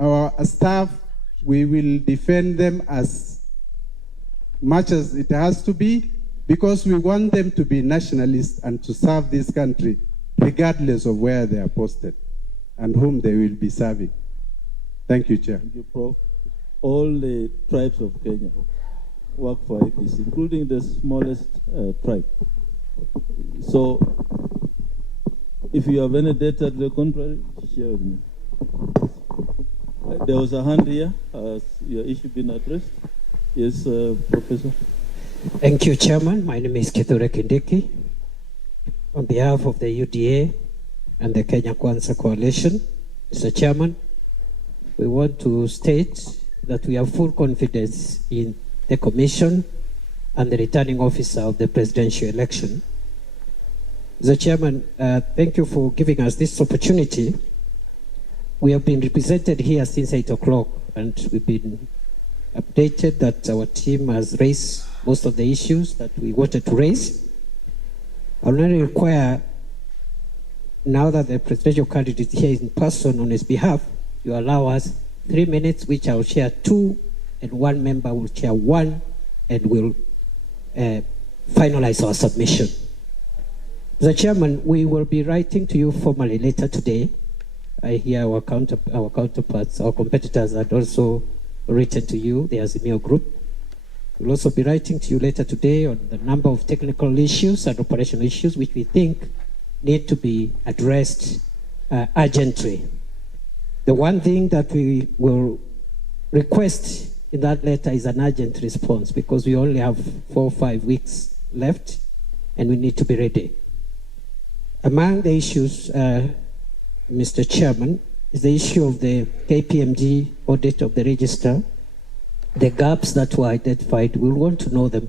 Our staff, we will defend them as much as it has to be, because we want them to be nationalists and to serve this country regardless of where they are posted and whom they will be serving. Thank you, Chair. Thank you, Prof. All the tribes of Kenya work for IEBC, including the smallest tribe. So, if you have any data to the contrary, share with me. There was a hand here. Has your issue been addressed? Yes, Professor. Thank you, Chairman. My name is Kithure Kindiki. On behalf of the UDA and the Kenya Kwanza Coalition, Mr. Chairman, we want to state that we have full confidence in the Commission and the returning officer of the presidential election. Mr. Chairman, thank you for giving us this opportunity. We have been represented here since 8 o'clock, and we've been updated that our team has raised most of the issues that we wanted to raise. I will only require, now that the presidential candidate is here in person on his behalf, you allow us 3 minutes, which I will share 2, and 1 member will share 1, and we'll finalize our submission. Mr. Chairman, we will be writing to you formally later today. I hear our counterparts, our competitors had also written to you, the Azimio group. We'll also be writing to you later today on the number of technical issues and operational issues which we think need to be addressed urgently. The one thing that we will request in that letter is an urgent response, because we only have 4 or 5 weeks left and we need to be ready. Among the issues, Mr. Chairman, is the issue of the KPMG audit of the register. The gaps that were identified, we want to know them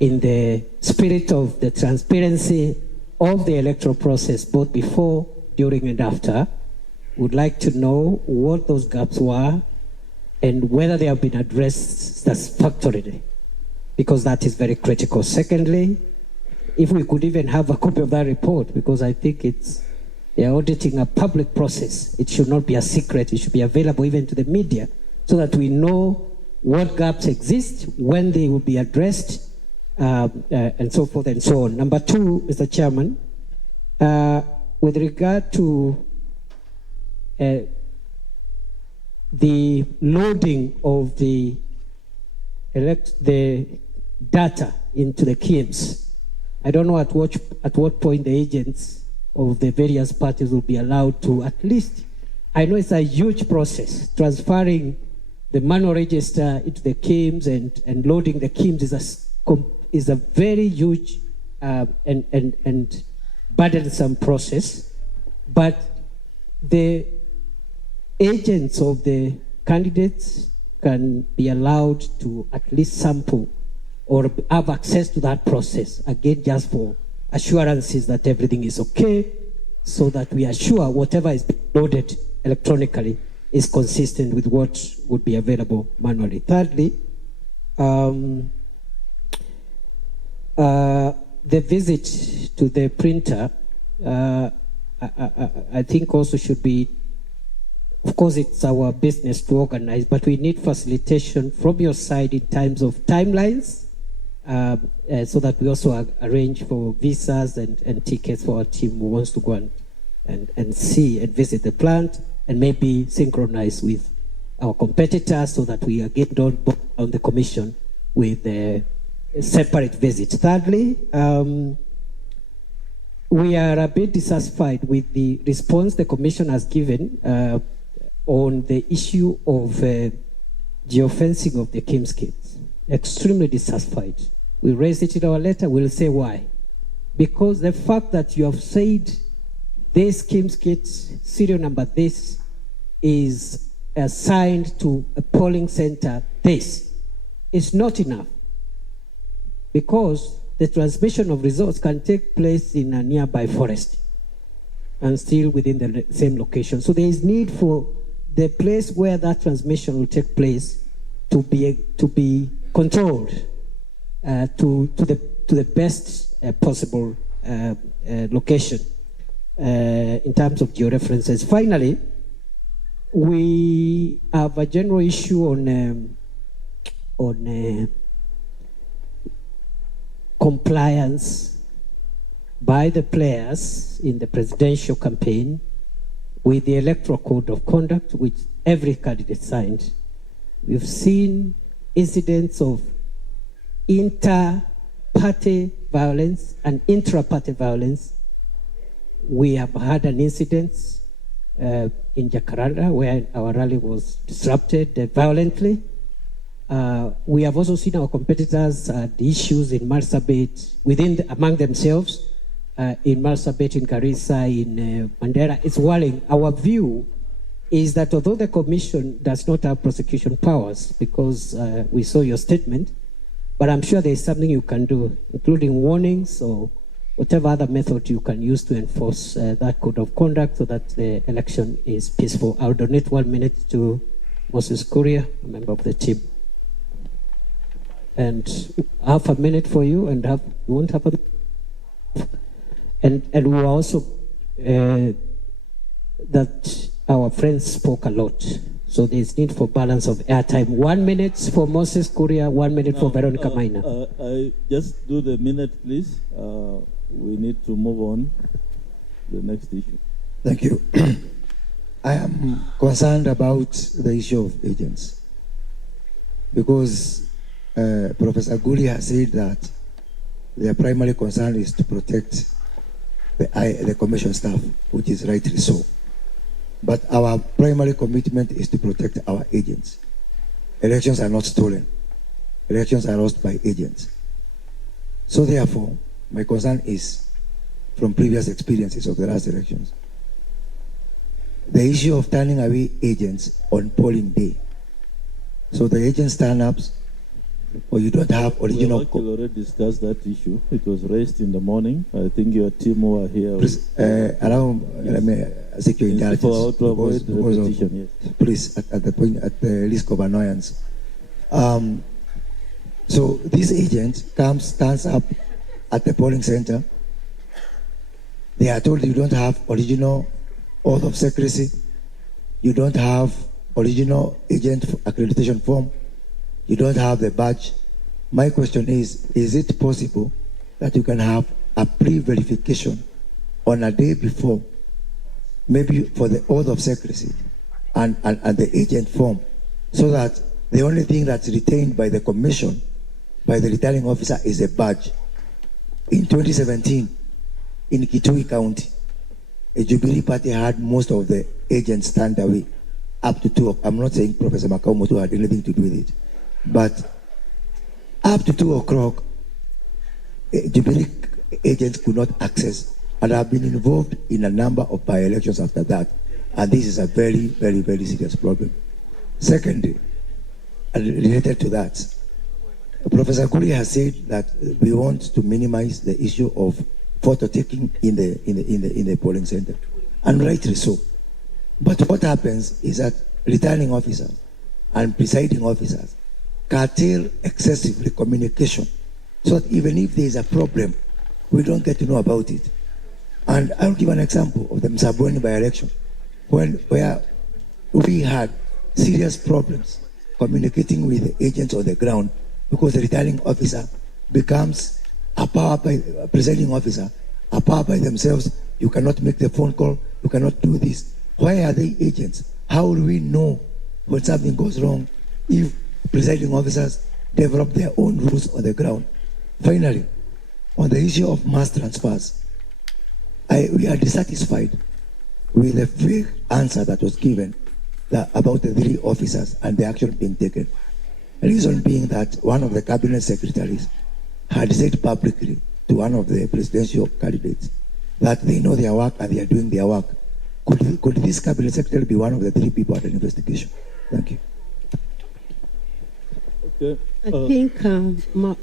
in the spirit of the transparency of the electoral process, both before, during, and after. Would like to know what those gaps were and whether they have been addressed satisfactorily, because that is very critical. Secondly, if we could even have a copy of that report, because I think they are auditing a public process. It should not be a secret. It should be available even to the media, so that we know what gaps exist, when they will be addressed, and so forth and so on. Number two, Mr. Chairman, with regard to the loading of the data into the KIMS, I don't know at what point the agents of the various parties will be allowed to, at least, I know it's a huge process, transferring the manual register into the KIMS and loading the KIMS is a very huge and burdensome process, but the agents of the candidates can be allowed to at least sample or have access to that process, again, just for assurances that everything is okay, so that we are sure whatever is loaded electronically is consistent with what would be available manually. Thirdly, the visit to the printer, I think also should be, of course it's our business to organize, but we need facilitation from your side in terms of timelines, so that we also arrange for visas and tickets for our team who wants to go and see and visit the plant, and maybe synchronize with our competitors, so that we again don't bog on the commission with a separate visit. Thirdly, we are a bit dissatisfied with the response the commission has given on the issue of geofencing of the KIMS kits. Extremely dissatisfied. We raised it in our letter. We'll say why. Because the fact that you have said this KIMS kit, serial number this, is assigned to a polling center this, is not enough. Because the transmission of results can take place in a nearby forest and still within the same location. So there is need for the place where that transmission will take place to be controlled to the best possible location in terms of georeferences. Finally, we have a general issue on compliance by the players in the presidential campaign with the Electoral Code of Conduct, which every candidate signed. We've seen incidents of inter-party violence and intra-party violence. We have had an incident in Jacaranda where our rally was disrupted violently. We have also seen our competitors the issues in Marsabit among themselves, in Marsabit, in Garissa, in Mandera. It's worrying. Our view is that although the commission does not have prosecution powers, because we saw your statement, but I'm sure there is something you can do, including warnings or whatever other method you can use to enforce that code of conduct so that the election is peaceful. I'll donate 1 minute to Moses Kuria, a member of the team. And half a minute for you, and you won't have a minute. And we also, that our friends spoke a lot. So there's need for balance of airtime. 1 minute for Moses Kuria, 1 minute for Veronica Maina. I just do the minute, please. We need to move on to the next issue. Thank you. I am concerned about the issue of agents, because Professor Guli has said that their primary concern is to protect the commission staff, which is rightly so. But our primary commitment is to protect our agents. Elections are not stolen. Elections are lost by agents. So therefore, my concern is from previous experiences of the last elections. The issue of turning away agents on polling day. So the agents turn up, or you don't have original. We already discussed that issue. It was raised in the morning. I think your team were here. Please, let me seek your indulgence. For to avoid repetition, yes. Please, at the risk of annoyance. So this agent stands up at the polling center. They are told you don't have original oath of secrecy. You don't have original agent accreditation form. You don't have the badge. My question is it possible that you can have a pre-verification on a day before, maybe for the oath of secrecy and the agent form, so that the only thing that's retained by the commission, by the returning officer, is a badge? In 2017, in Kitui County, a Jubilee party had most of the agents stand away up to 2 o'clock. I'm not saying Professor Makamoto had anything to do with it, but up to 2 o'clock, Jubilee agents could not access, and have been involved in a number of by-elections after that. And this is a very, very, very serious problem. Secondly, and related to that, Professor Kuri has said that we want to minimize the issue of photo taking in the polling center, and rightly so. But what happens is that returning officers and presiding officers curtail excessively communication, so that even if there is a problem, we don't get to know about it. And I'll give an example of the Msabweni by-election, where we had serious problems communicating with the agents on the ground, because the returning officer becomes a presiding officer, a power by themselves. You cannot make the phone call, you cannot do this. Why are they agents? How do we know when something goes wrong if presiding officers develop their own rules on the ground? Finally, on the issue of mass transfers, we are dissatisfied with the vague answer that was given about the 3 officers and the action being taken. The reason being that one of the cabinet secretaries had said publicly to one of the presidential candidates that they know their work and they are doing their work. Could this cabinet secretary be one of the 3 people at an investigation? Thank you. Okay. I think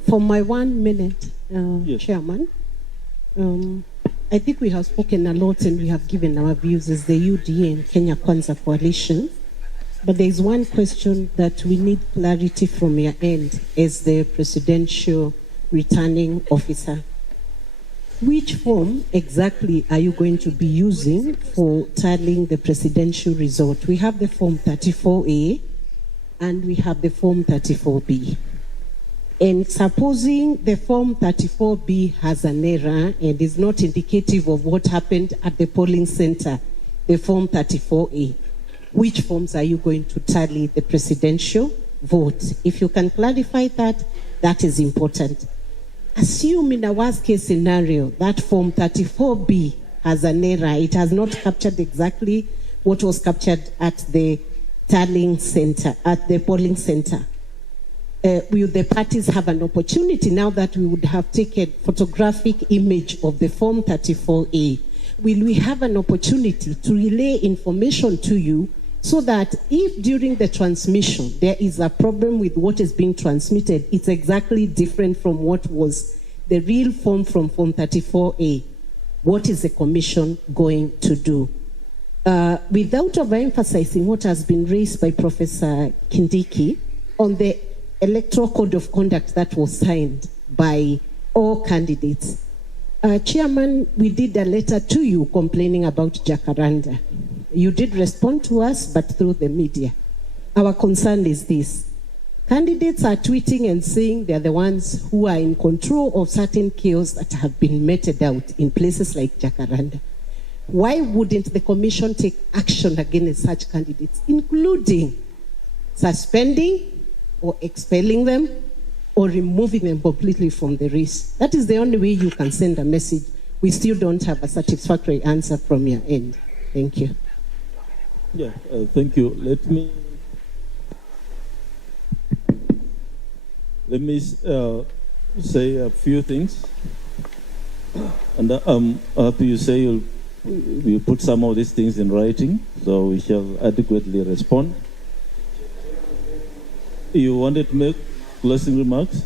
for my 1 minute, yes. Chairman, I think we have spoken a lot and we have given our views as the UDA and Kenya Kwanza Coalition. But there is one question that we need clarity from your end as the presidential returning officer. Which form exactly are you going to be using for tallying the presidential result? We have the form 34A and we have the form 34B. And supposing the form 34B has an error and is not indicative of what happened at the polling center, the form 34A, which forms are you going to tally the presidential vote? If you can clarify that, that is important. Assume in a worst case scenario that form 34B has an error. It has not captured exactly what was captured at the tallying center, at the polling center. Will the parties have an opportunity, now that we would have taken photographic image of the form 34A, will we have an opportunity to relay information to you, so that if during the transmission there is a problem with what is being transmitted, it's exactly different from what was the real form from form 34A? What is the commission going to do? Without overemphasizing what has been raised by Professor Kindiki on the Electoral Code of Conduct that was signed by all candidates. Chairman, we did a letter to you complaining about Jacaranda. You did respond to us, but through the media. Our concern is this. Candidates are tweeting and saying they're the ones who are in control of certain chaos that have been meted out in places like Jacaranda. Why wouldn't the commission take action against such candidates, including suspending or expelling them or removing them completely from the race? That is the only way you can send a message we still don't have a satisfactory answer from your end. Thank you. Yeah, thank you. Let me say a few things. And I'm happy you say you put some of these things in writing, so we shall adequately respond. You wanted to make closing remarks?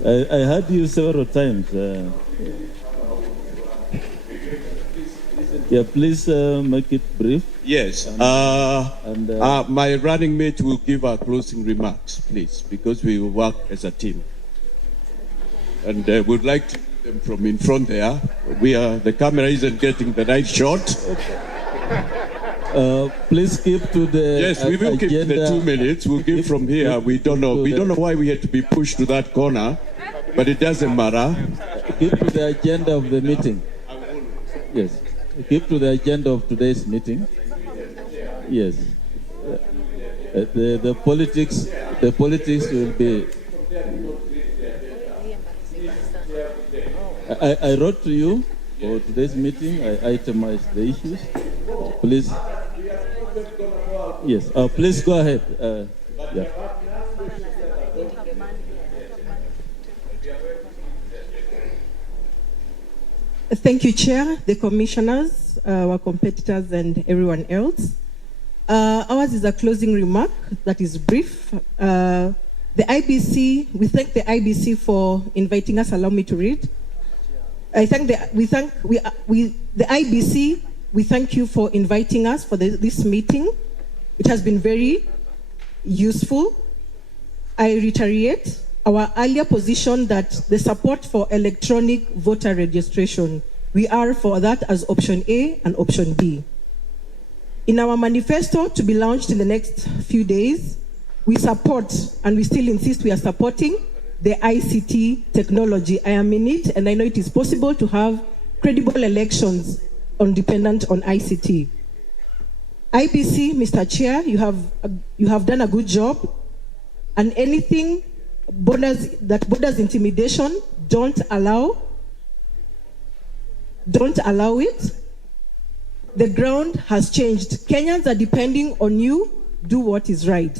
I heard you several times. Yeah, please make it brief. Yes. My running mate will give our closing remarks, please, because we will work as a team. And we'd like to do them from in front there. The camera isn't getting the right shot. Please keep to the Yes, we will keep agenda. the 2 minutes. We'll give from here. We don't know. We don't know why we had to be pushed to that corner, but it doesn't matter. Keep to the agenda of the meeting. Yes. Keep to the agenda of today's meeting. Yes. The politics will be. I wrote to you for today's meeting. I itemized the issues. Please. Yes. Please go ahead. Yeah. Thank you, Chair, the commissioners, our competitors, and everyone else. Ours is a closing remark that is brief. The IBC, we thank the IBC for inviting us. Allow me to read. The IBC, we thank you for inviting us for this meeting. It has been very useful. I reiterate our earlier position that the support for electronic voter registration, we are for that as option A and option B. In our manifesto to be launched in the next few days, we support, and we still insist we are supporting, the ICT technology. I am in it, and I know it is possible to have credible elections dependent on ICT. IBC, Mr. Chair, you have done a good job, and anything that borders intimidation, don't allow it. The ground has changed. Kenyans are depending on you. Do what is right.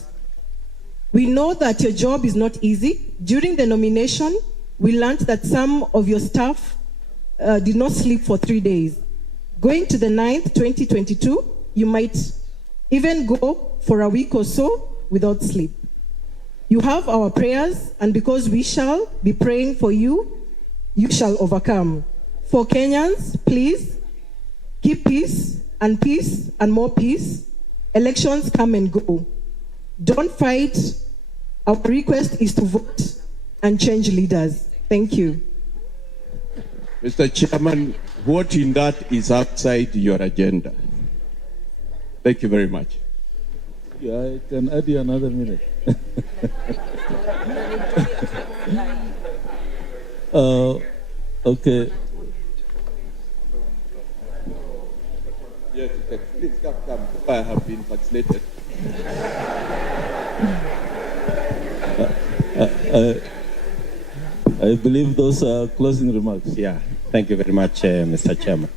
We know that your job is not easy. During the nomination, we learned that some of your staff did not sleep for 3 days. Going to the 9th, 2022, you might even go for a week or so without sleep. You have our prayers, and because we shall be praying for you, you shall overcome. For Kenyans, please keep peace and more peace. Elections come and go. Don't fight. Our request is to vote and change leaders. Thank you. Mr. Chairman, what in that is outside your agenda? Thank you very much. Yeah, I can add you another minute. Okay. Yes, please come. I have been vaccinated. I believe those are closing remarks. Yeah, thank you very much, Mr. Chairman.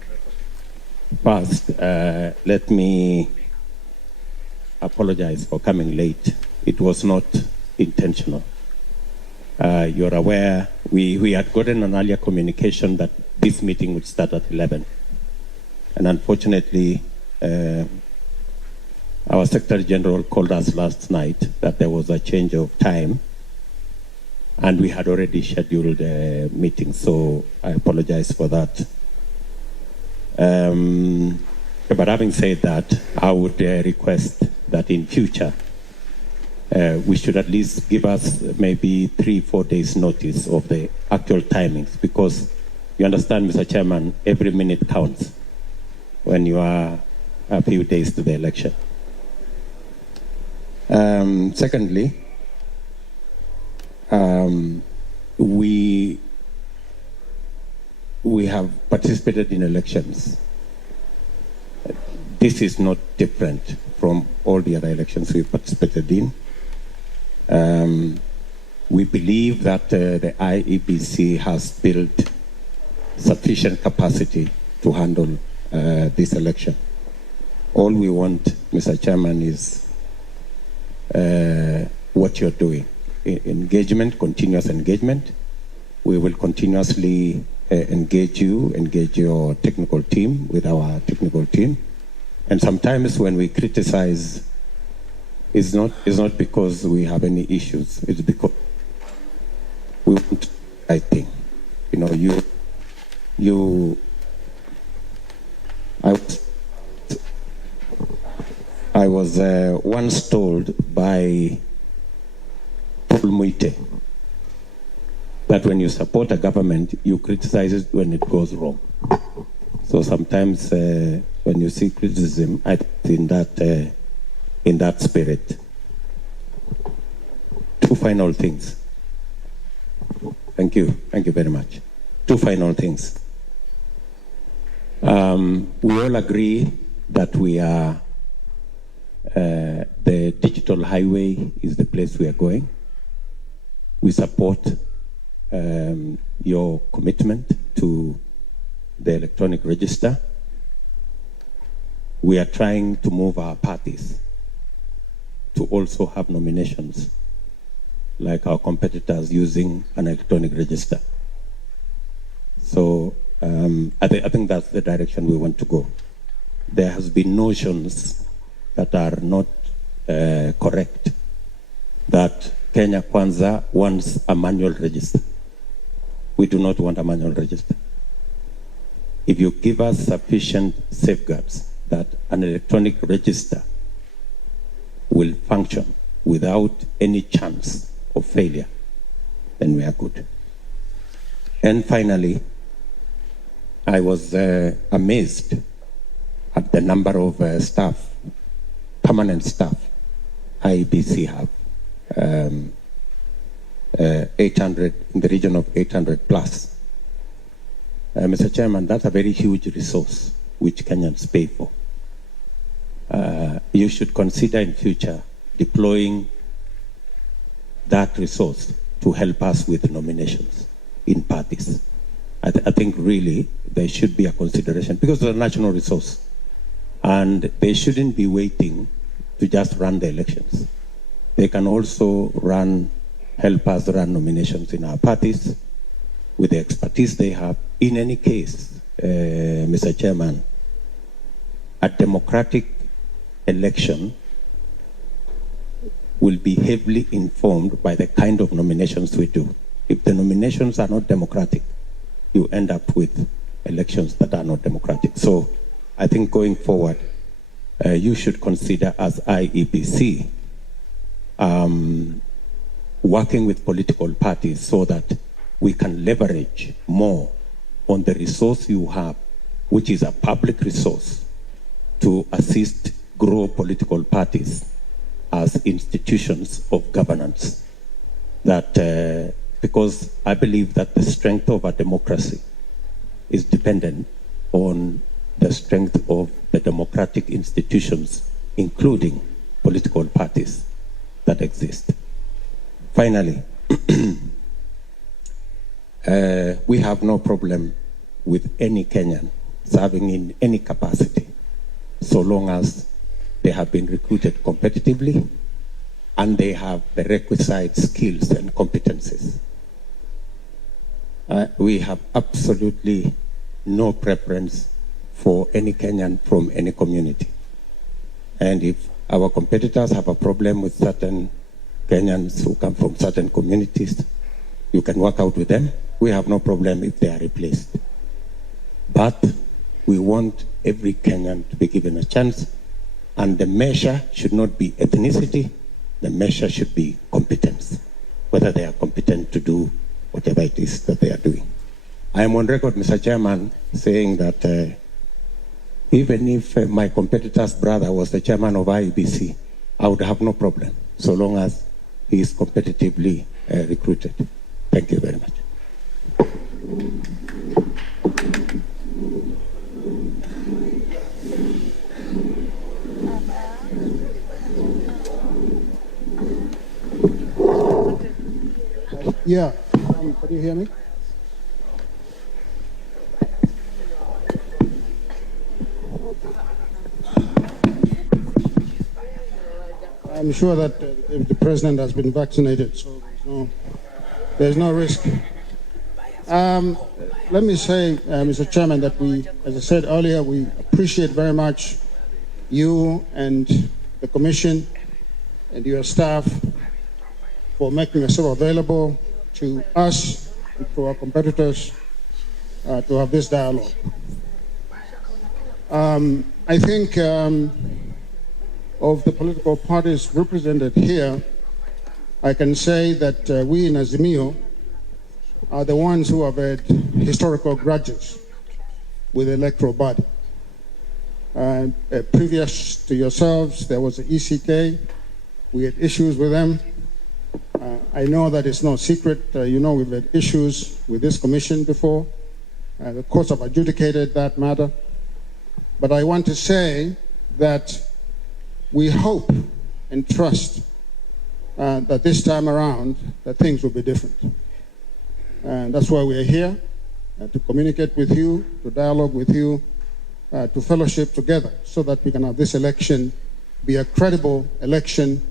First, let me apologize for coming late. It was not intentional. You're aware, we had gotten an earlier communication that this meeting would start at 11. And unfortunately, our Secretary General called us last night that there was a change of time, and we had already scheduled a meeting, so I apologize for that. But having said that, I would request that in future, we should at least give us maybe 3-4 days notice of the actual timings, because you understand, Mr. Chairman, every minute counts when you are a few days to the election. Secondly, we have participated in elections. This is not different from all the other elections we've participated in. We believe that the IEBC has built sufficient capacity to handle this election. All we want, Mr. Chairman, is what you're doing. Engagement, continuous engagement. We will continuously engage you, engage your technical team with our technical team. And sometimes when we criticize, it's not because we have any issues. It's because we want the right thing. You know, I was once told by Paul Muite that when you support a government, you criticize it when it goes wrong. So sometimes when you see criticism, I think in that spirit. Two final things. Thank you very much. Two final things. We all agree that we are the digital highway is the place we are going. We support your commitment to the electronic register. We are trying to move our parties to also have nominations like our competitors using an electronic register. So I think that's the direction we want to go. There has been notions that are not correct, that Kenya Kwanza wants a manual register. We do not want a manual register. If you give us sufficient safeguards that an electronic register will function without any chance of failure, then we are good. And finally, I was amazed at the number of staff, permanent staff, IEBC have. 800, in the region of 800 plus. Mr. Chairman, that's a very huge resource which Kenyans pay for. You should consider in future deploying that resource to help us with nominations in parties. I think really there should be a consideration because it's a national resource and they shouldn't be waiting to just run the elections. They can also help us run nominations in our parties with the expertise they have. In any case, Mr. Chairman, a democratic election will be heavily informed by the kind of nominations we do. If the nominations are not democratic, you end up with elections that are not democratic. So I think going forward, you should consider as IEBC working with political parties so that we can leverage more on the resource you have, which is a public resource, to assist grow political parties as institutions of governance. That because I believe that the strength of a democracy is dependent on the strength of the democratic institutions, including political parties that exist. Finally, we have no problem with any Kenyan serving in any capacity, so long as they have been recruited competitively and they have the requisite skills and competencies. We have absolutely no preference for any Kenyan from any community. And if our competitors have a problem with certain Kenyans who come from certain communities, you can work out with them. We have no problem if they are replaced. But we want every Kenyan to be given a chance, and the measure should not be ethnicity, the measure should be competence, whether they are competent to do whatever it is that they are doing. I am on record, Mr. Chairman, saying that even if my competitor's brother was the chairman of IEBC, I would have no problem, so long as he is competitively recruited. Thank you very much. Yeah, can you hear me? I'm sure that the president has been vaccinated, so there's no risk. Let me say, Mr. Chairman, that we, as I said earlier, we appreciate very much you and the Commission and your staff for making yourself available to us and to our competitors to have this dialogue. I think of the political parties represented here, I can say that we in Azimio are the ones who have had historical grudges with the electoral body. Previous to yourselves, there was the ECK. We had issues with them. I know that it's no secret. You know we've had issues with this commission before. The courts have adjudicated that matter. But I want to say that we hope and trust that this time around that things will be different. And that's why we're here, to communicate with you, to dialogue with you, to fellowship together so that we can have this election be a credible election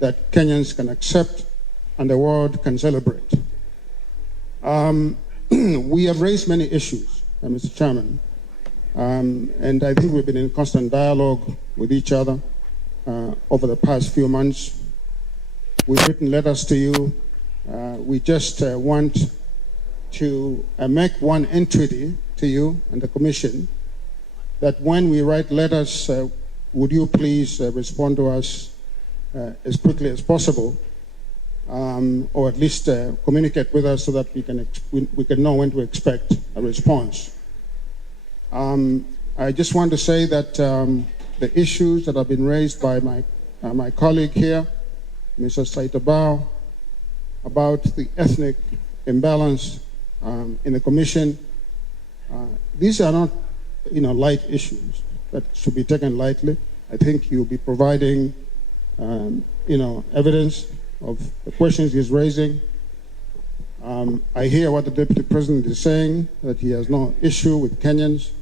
that Kenyans can accept and the world can celebrate. We have raised many issues, Mr. Chairman, and I think we've been in constant dialogue with each other over the past few months. We've written letters to you. We just want to make one entreaty to you and the Commission that when we write letters, would you please respond to us as quickly as possible, or at least communicate with us so that we can know when to expect a response. I just want to say that the issues that have been raised by my colleague here, Mr. Saitabao, about the ethnic imbalance in the Commission, these are not, light issues that should be taken lightly. I think you'll be providing, evidence of the questions he's raising. I hear what the Deputy President is saying, that he has no issue with Kenyans.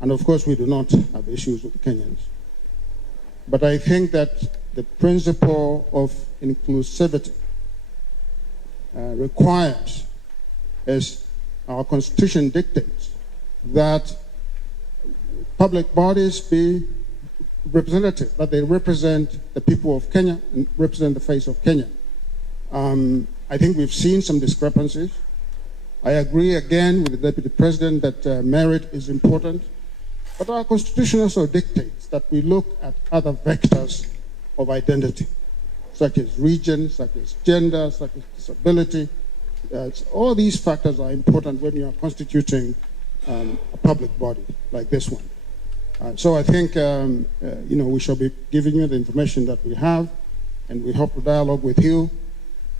And of course, we do not have issues with Kenyans. But I think that the principle of inclusivity requires, as our Constitution dictates, that public bodies be representative, that they represent the people of Kenya and represent the face of Kenya. I think we've seen some discrepancies. I agree again with the Deputy President that merit is important, but our Constitution also dictates that we look at other vectors of identity, such as region, such as gender, such as disability. All these factors are important when you are constituting a public body like this one. So I think, we shall be giving you the information that we have, and we hope to dialogue with you.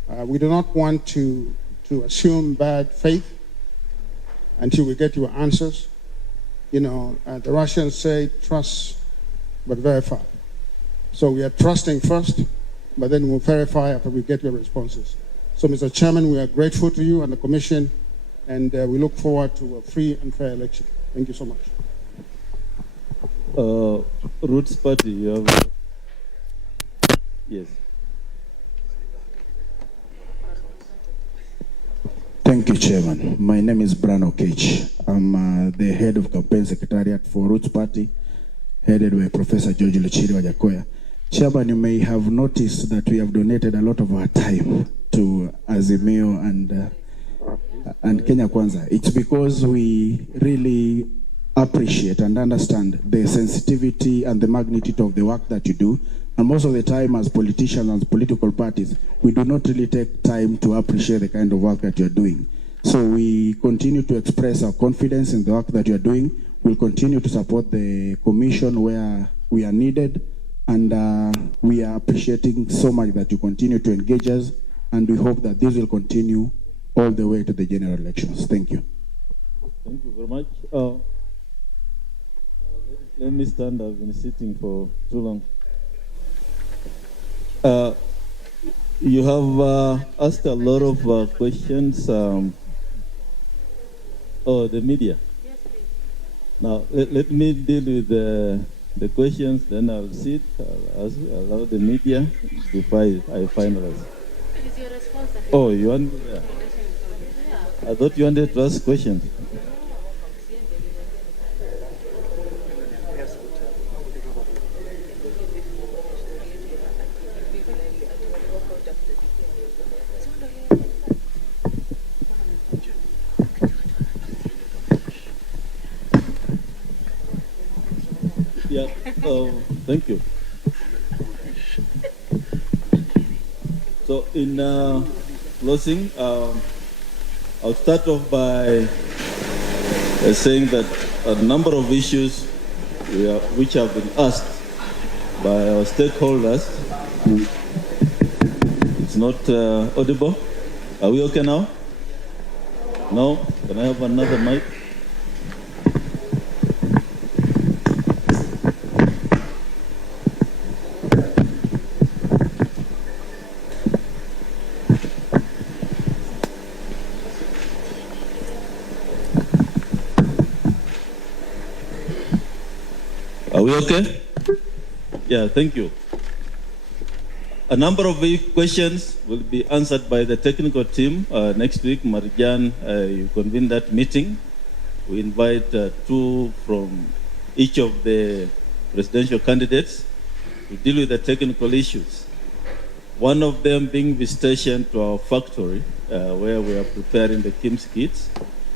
We do not want to assume bad faith until we get your answers. The Russians say, trust but verify. So we are trusting first, but then we'll verify after we get your responses. So, Mr. Chairman, we are grateful to you and the Commission, and we look forward to a free and fair election. Thank you so much. Roots Party, you have... Yes. Thank you, Chairman. My name is Brano Cage. I'm the head of campaign secretariat for Roots Party, headed by Professor George Luchiri Wajakoya. Chairman, you may have noticed that we have donated a lot of our time to Azimio and Kenya Kwanza. It's because we really appreciate and understand the sensitivity and the magnitude of the work that you do. And most of the time, as politicians and political parties, we do not really take time to appreciate the kind of work that you're doing. So we continue to express our confidence in the work that you're doing. We'll continue to support the Commission where we are needed. And we are appreciating so much that you continue to engage us. And we hope that this will continue all the way to the general elections. Thank you. Thank you very much. Let me stand. I've been sitting for too long. You have asked a lot of questions. The media. Now, let me deal with the questions, then I'll sit, allow the media before I finalize. Oh, you want? Yeah. I thought you wanted to ask questions. Yeah, thank you. So in closing, I'll start off by saying that a number of issues which have been asked by our stakeholders, it's not audible. Are we okay now? No? Can I have another mic? Are we okay? Yeah, thank you. A number of questions will be answered by the technical team. Next week, Marjan, you convene that meeting. We invite two from each of the presidential candidates to deal with the technical issues. One of them being visitation to our factory, where we are preparing the KIMS kits.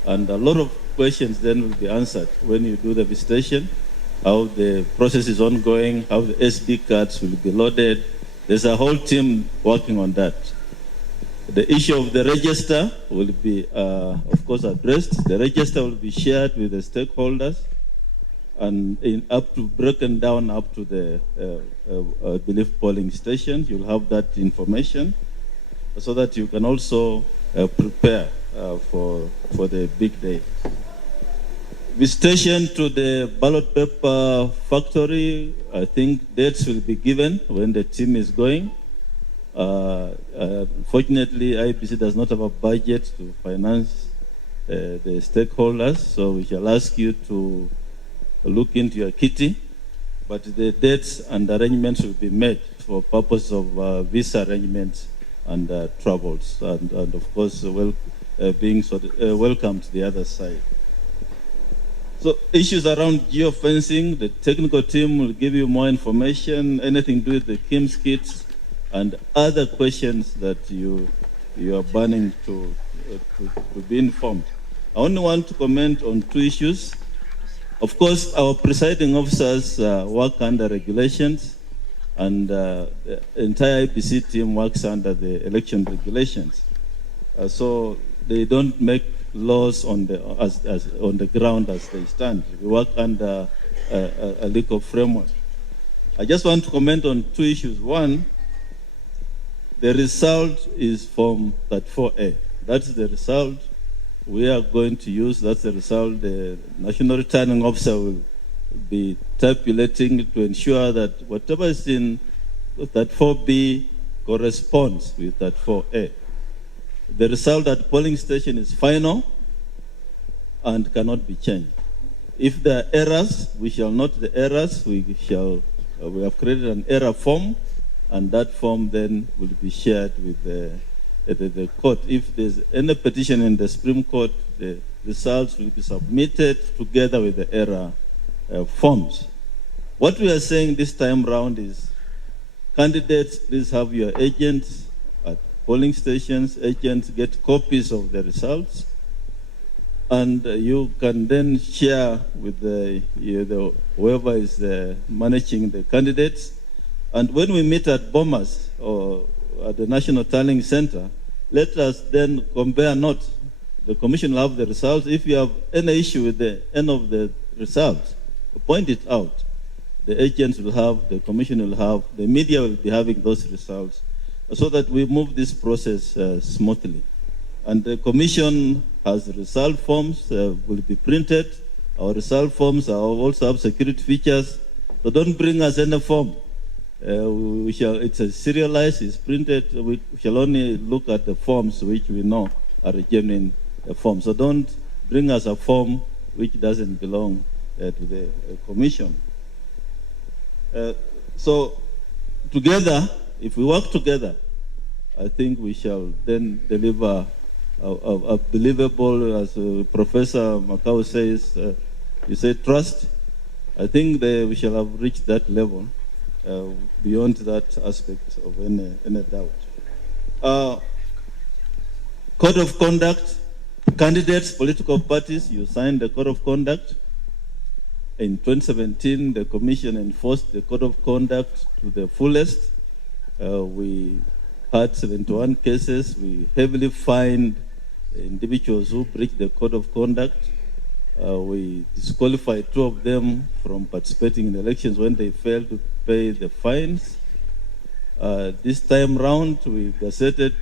And a lot of questions then will be answered when you do the visitation, how the process is ongoing, how the SD cards will be loaded. There's a whole team working on that. The issue of the register will be, of course, addressed. The register will be shared with the stakeholders and broken down up to the, I believe, polling stations. You'll have that information so that you can also prepare for the big day. Visitation to the ballot paper factory, I think dates will be given when the team is going. Fortunately, IEBC does not have a budget to finance the stakeholders, so we shall ask you to look into your kitty, but the dates and arrangements will be made for purpose of visa arrangements and travels, and of course, being welcome to the other side. So issues around geofencing, the technical team will give you more information, anything to do with the KIMS kits, and other questions that you are burning to be informed. I only want to comment on two issues. Of course, our presiding officers work under regulations, and the entire IEBC team works under the election regulations. So they don't make laws on the ground as they stand. We work under a legal framework. I just want to comment on two issues. One, the result is from that 4A. That's the result we are going to use. That's the result the National Returning Officer will be tabulating to ensure that whatever is in that 4B corresponds with that 4A. The result at polling station is final and cannot be changed. If there are errors, we shall note the errors. We have created an error form, and that form then will be shared with the court. If there's any petition in the Supreme Court, the results will be submitted together with the error forms. What we are saying this time round is, candidates, please have your agents at polling stations. Agents get copies of the results, and you can then share with whoever is managing the candidates. And when we meet at Bomas or at the National Tallying Center, let us then compare notes. The commission will have the results. If you have any issue with the end of the results, point it out. The agents will have, the commission will have, the media will be having those results, so that we move this process smoothly. And the commission has result forms, will be printed. Our result forms also have security features. So don't bring us any form We shall, it's a serialized, it's printed. We shall only look at the forms which we know are genuine forms. So don't bring us a form which doesn't belong to the commission. So together, if we work together, I think we shall then deliver a believable, as Professor Macau says, you say trust. I think we shall have reached that level beyond that aspect of any doubt. Code of conduct, candidates, political parties, you signed the code of conduct. In 2017, the Commission enforced the code of conduct to the fullest. We had 71 cases. We heavily fined individuals who breached the code of conduct. We disqualified 2 of them from participating in elections when they failed to pay the fines. This time round, we gazetted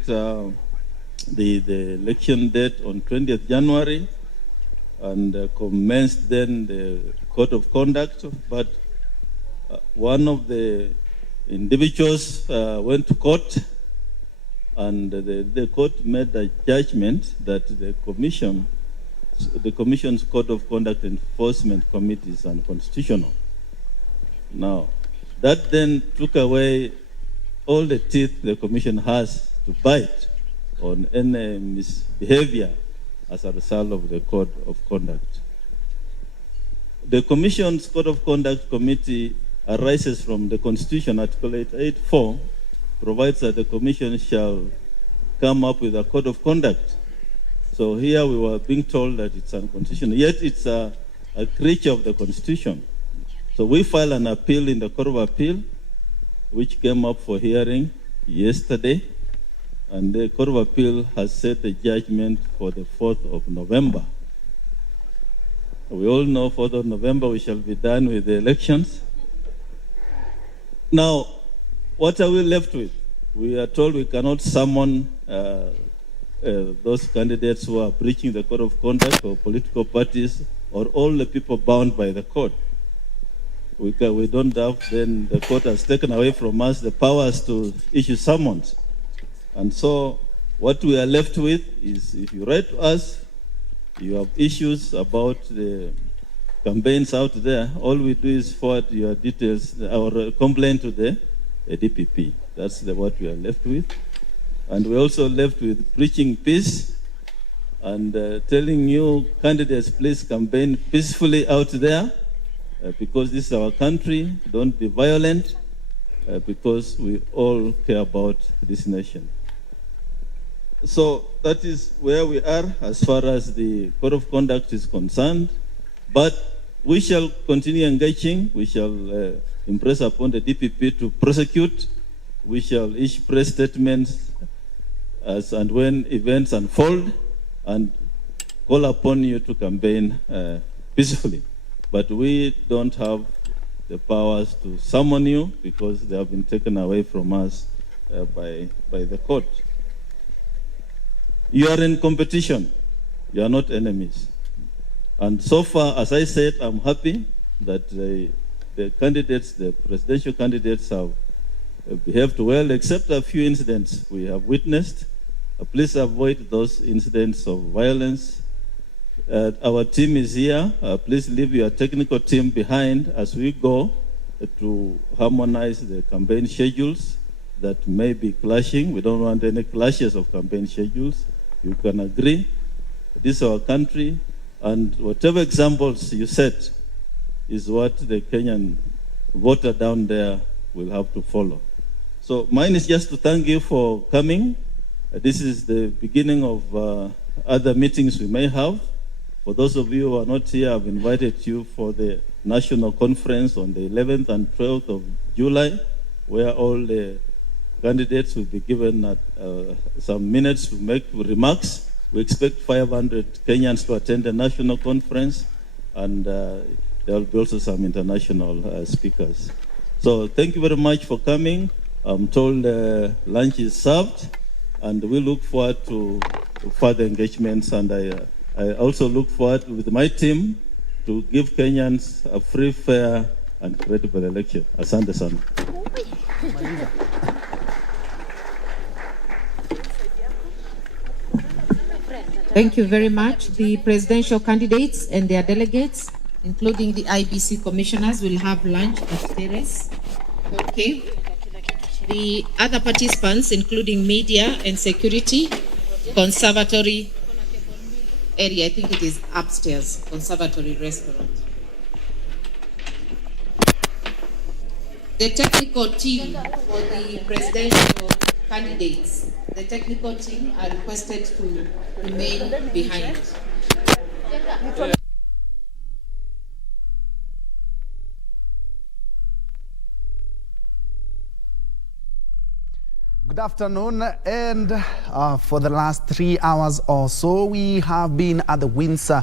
the election date on 20th January and commenced then the code of conduct. But one of the individuals went to court, and the court made a judgment that the Commission's Code of Conduct Enforcement Committee is unconstitutional. Now, that then took away all the teeth the Commission has to bite on any misbehavior as a result of the Code of Conduct. The Commission's Code of Conduct Committee arises from the Constitution. Article 884 provides that the Commission shall come up with a Code of Conduct. So here we were being told that it's unconstitutional, yet it's a creature of the Constitution. So we filed an appeal in the Court of Appeal, which came up for hearing yesterday, and the Court of Appeal has set the judgment for the 4th of November. We all know 4th of November we shall be done with the elections. Now, what are we left with? We are told we cannot summon those candidates who are breaching the code of conduct, or political parties, or all the people bound by the code. We don't have, then the court has taken away from us the powers to issue summons. And so what we are left with is, if you write to us, you have issues about the campaigns out there, all we do is forward your details, our complaint to the DPP. That's what we are left with. And we're also left with preaching peace and telling you candidates, please campaign peacefully out there because this is our country. Don't be violent because we all care about this nation. So that is where we are as far as the code of conduct is concerned. But we shall continue engaging. We shall impress upon the DPP to prosecute. We shall issue press statements as and when events unfold, and call upon you to campaign peacefully. But we don't have the powers to summon you because they have been taken away from us by the court. You are in competition. You are not enemies. And so far, as I said, I'm happy that the candidates, the presidential candidates, have behaved well, except a few incidents we have witnessed. Please avoid those incidents of violence. Our team is here. Please leave your technical team behind as we go to harmonize the campaign schedules that may be clashing. We don't want any clashes of campaign schedules. You can agree. This is our country, and whatever examples you set is what the Kenyan voter down there will have to follow. So mine is just to thank you for coming. This is the beginning of other meetings we may have. For those of you who are not here, I've invited you for the national conference on the 11th and 12th of July, where all the candidates will be given some minutes to make remarks. We expect 500 Kenyans to attend the national conference, and there will be also some international speakers. So thank you very much for coming. I'm told lunch is served, and we look forward to further engagements, and I also look forward with my team to give Kenyans a free, fair, and credible election. Asante sana. Thank you very much. The presidential candidates and their delegates, including the IEBC commissioners, will have lunch at Terrace. Okay. The other participants, including media and security, conservatory area, I think it is upstairs, conservatory restaurant. The technical team for the presidential candidates, the technical team are requested to remain behind. Good afternoon, and for the last 3 hours or so, we have been at the Windsor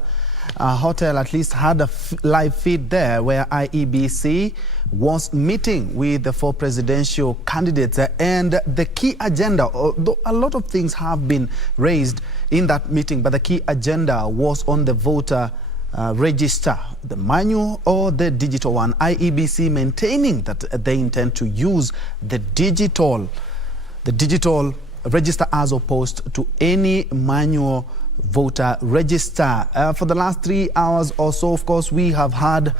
Hotel, at least had a live feed there where IEBC was meeting with the 4 presidential candidates, and the key agenda, although a lot of things have been raised in that meeting, but the key agenda was on the voter register, the manual or the digital one. IEBC maintaining that they intend to use the digital register as opposed to any manual voter register. For the last 3 hours or so, of course, we have had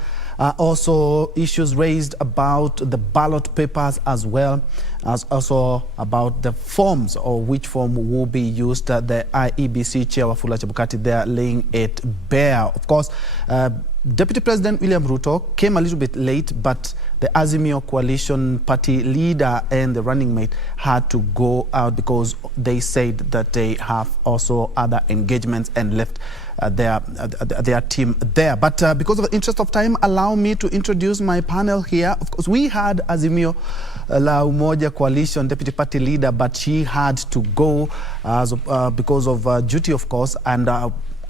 also issues raised about the ballot papers, as well as also about the forms, or which form will be used. The IEBC chair, Wafula Chebukati, there laying it bare. Of course, Deputy President William Ruto came a little bit late, but the Azimio coalition party leader and the running mate had to go out because they said that they have also other engagements and left their team there. But because of the interest of time, allow me to introduce my panel here. Of course, we had Azimio La Umoja coalition deputy party leader, but she had to go because of duty, of course, and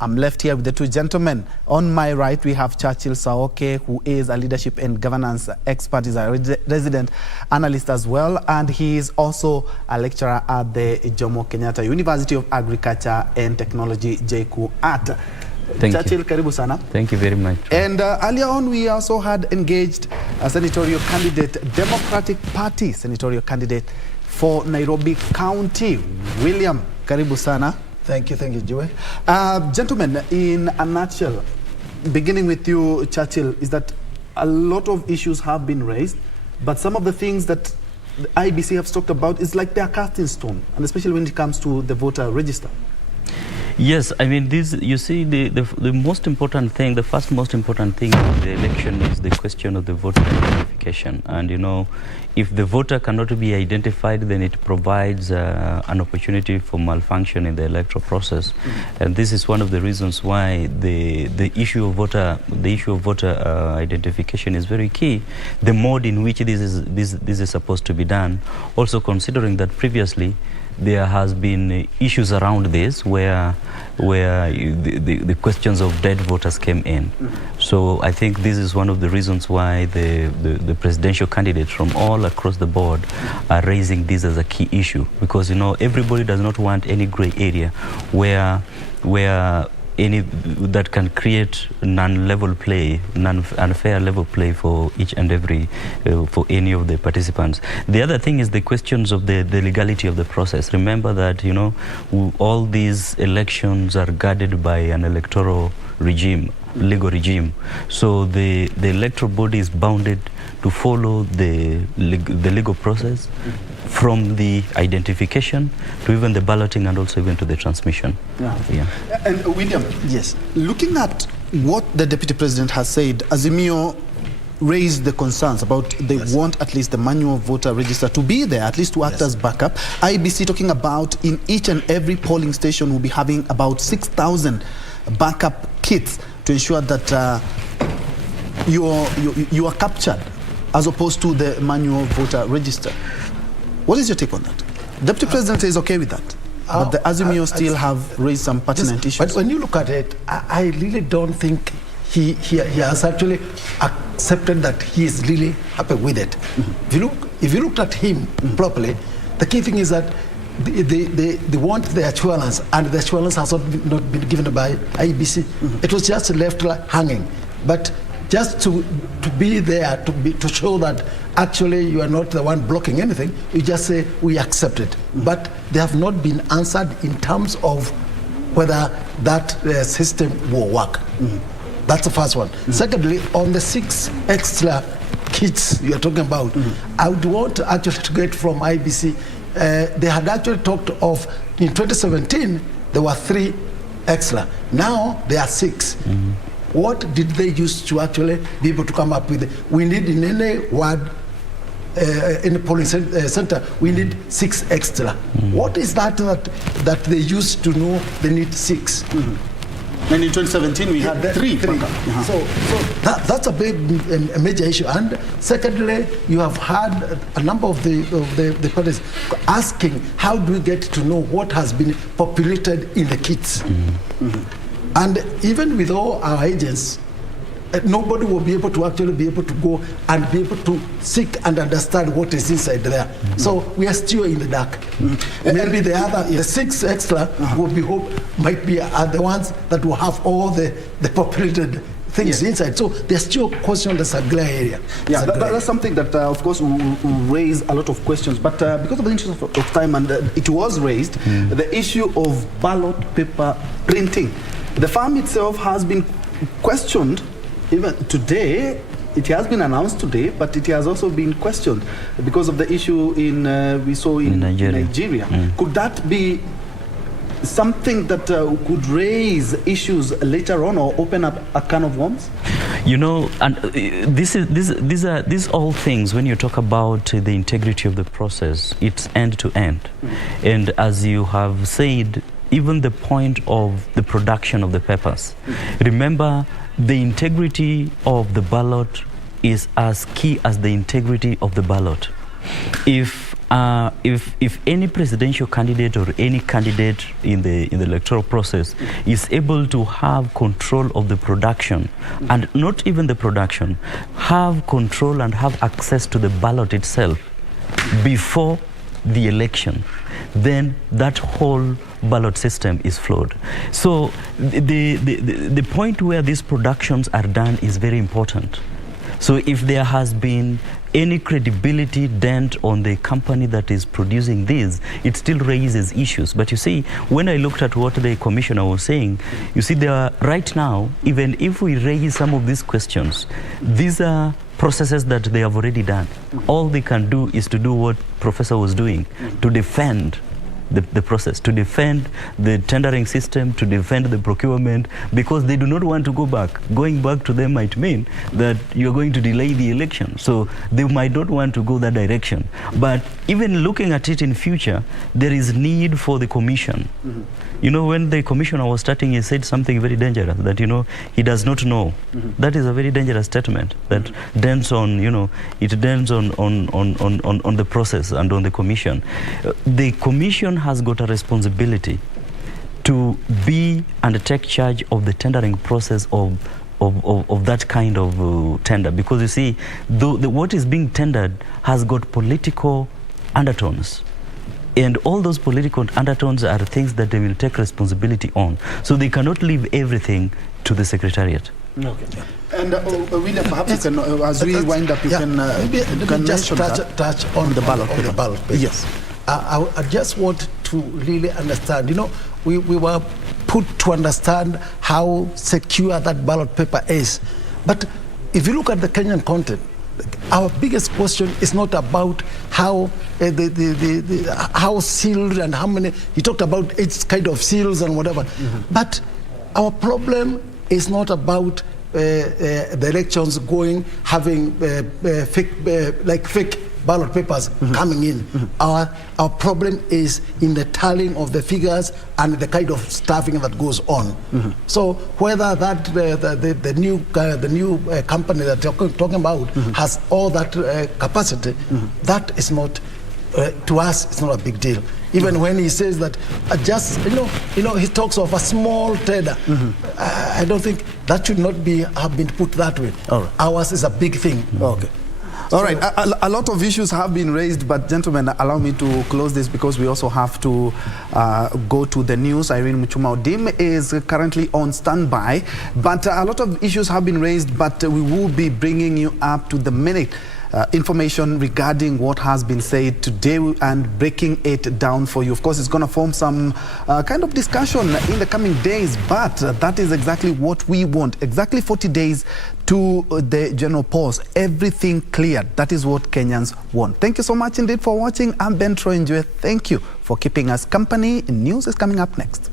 I'm left here with the 2 gentlemen. On my right, we have Churchill Saoke, who is a leadership and governance expert. He's a resident analyst as well, and he is also a lecturer at the Jomo Kenyatta University of Agriculture and Technology, JKU at. Churchill, karibu sana. Thank you very much. And earlier on, we also had engaged a senatorial candidate, Democratic Party senatorial candidate for Nairobi County, William, karibu sana. Thank you, Joe. Gentlemen, in a nutshell, beginning with you, Churchill, is that a lot of issues have been raised, but some of the things that the IEBC have talked about is like they are cast in stone, and especially when it comes to the voter register. Yes, I mean, this, you see, the most important thing, the first most important thing in the election is the question of the voter identification. And, you know, if the voter cannot be identified, then it provides an opportunity for malfunction in the electoral process. And this is one of the reasons why the issue of voter identification is very key. The mode in which this is supposed to be done, also considering that previously there has been issues around this where the questions of dead voters came in. So I think this is one of the reasons why the presidential candidates from all across the board are raising this as a key issue, because, you know, everybody does not want any gray area where any that can create non-level play, unfair level play for each and every, for any of the participants. The other thing is the questions of the legality of the process. Remember that, you know, all these elections are guarded by an electoral regime, legal regime. So the electoral body is bounded to follow the legal process, from the identification to even the balloting and also even to the transmission. Yeah. And William, yes, looking at what the Deputy President has said, Azimio raised the concerns about they want at least the manual voter register to be there, at least to act as backup. IEBC talking about in each and every polling station will be having about 6,000 backup kits to ensure that you are captured as opposed to the manual voter register. What is your take on that? Deputy President is okay with that, but the Azimio still have raised some pertinent issues. But when you look at it, I really don't think he has actually accepted that he is really happy with it. If you looked at him properly, the key thing is that they want the assurance, and the assurance has not been given by IEBC. It was just left hanging. But just to be there, to show that actually you are not the one blocking anything. You just say, we accept it. But they have not been answered in terms of whether that system will work. That's the first one. Secondly, on the 6 extra kits you're talking about, I would want actually to get from IEBC. They had actually talked of, in 2017, there were 3 extra. Now there are 6. What did they use to actually be able to come up with? We need in any ward, in the polling center, we need 6 extra. What is that they used to know they need 6? And in 2017 we had 3. So that's a big, a major issue. And secondly, you have had a number of the parties asking, how do we get to know what has been populated in the kits? And even with all our agents, nobody will be able to actually be able to go and be able to seek and understand what is inside there. So we are still in the dark. Maybe the 6 extra will be might be the ones that will have all the populated things inside. So there's still a question that's a gray area. Yeah, that's something that, of course, will raise a lot of questions. But because of the interest of time, and it was raised, the issue of ballot paper printing. The farm itself has been questioned. Even today, it has been announced today, but it has also been questioned because of the issue we saw in Nigeria. Could that be something that could raise issues later on or open up a can of worms? You know, and these all things, when you talk about the integrity of the process, it's end to end. And as you have said, even the point of the production of the papers. Remember, the integrity of the ballot is as key as the integrity of the ballot. If any presidential candidate or any candidate in the electoral process is able to have control of the production, and not even the production, have control and have access to the ballot itself before the election, then that whole ballot system is flawed. So the point where these productions are done is very important. So if there has been any credibility dent on the company that is producing these, it still raises issues. But you see, when I looked at what the commissioner was saying, you see, there are, right now, even if we raise some of these questions, these are processes that they have already done. All they can do is to do what Professor was doing, to defend the process, to defend the tendering system, to defend the procurement, because they do not want to go back. Going back to them might mean that you're going to delay the election. So they might not want to go that direction. But even looking at it in future, there is need for the commission. You know, when the commissioner was starting, he said something very dangerous, that, you know, he does not know. That is a very dangerous statement that dents on, you know, it dents on the process and on the commission. The commission has got a responsibility to be and take charge of the tendering process of that kind of tender, because you see, what is being tendered has got political undertones. And all those political undertones are things that they will take responsibility on. So they cannot leave everything to the Secretariat. Okay. And William, perhaps you can, as we wind up, you can just touch on the ballot paper. Yes. I just want to really understand, you know, we were put to understand how secure that ballot paper is. But if you look at the Kenyan content, our biggest question is not about how how sealed and how many. He talked about its kind of seals and whatever. But our problem is not about the elections having fake ballot papers coming in. Our problem is in the tallying of the figures and the kind of staffing that goes on. So whether that the new company that you're talking about has all that capacity, that is not to us. It's not a big deal. Even when he says that, just he talks of a small tender. I don't think that should not have been put that way. Ours is a big thing. Okay. All right, a lot of issues have been raised, but gentlemen, allow me to close this because we also have to go to the news. Irene Muchuma-Odim is currently on standby, but a lot of issues have been raised, but we will be bringing you up to the minute information regarding what has been said today and breaking it down for you. Of course, it's going to form some kind of discussion in the coming days, but that is exactly what we want. Exactly 40 days to the general pause. Everything clear. That is what Kenyans want. Thank you so much indeed for watching. I'm Ben Troy-Njue. Thank you for keeping us company. News is coming up next.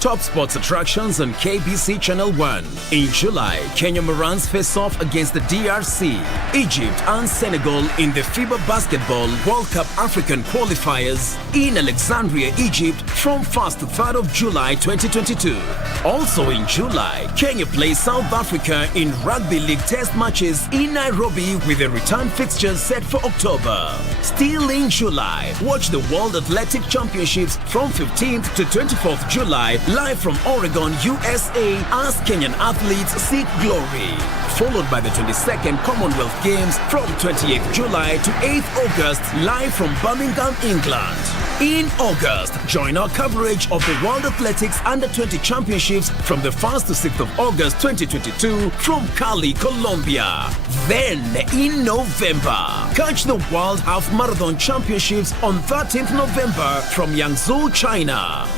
Top sports attractions on KBC Channel 1. In July, Kenya Morans face off against the DRC, Egypt and Senegal in the FIBA Basketball World Cup African qualifiers in Alexandria, Egypt from 1st to 3rd of July 2022. Also in July, Kenya plays South Africa in Rugby League test matches in Nairobi with the return fixtures set for October. Still in July, watch the World Athletic Championships from 15th to 24th July live from Oregon, USA as Kenyan athletes seek glory. Followed by the 22nd Commonwealth Games from 28th July to 8th August live from Birmingham, England. In August, join our coverage of the World Athletics Under-20 Championships from the 1st to 6th of August 2022 from Cali, Colombia. Then, in November, catch the World Half Marathon Championships on 13th November from Yangzhou, China.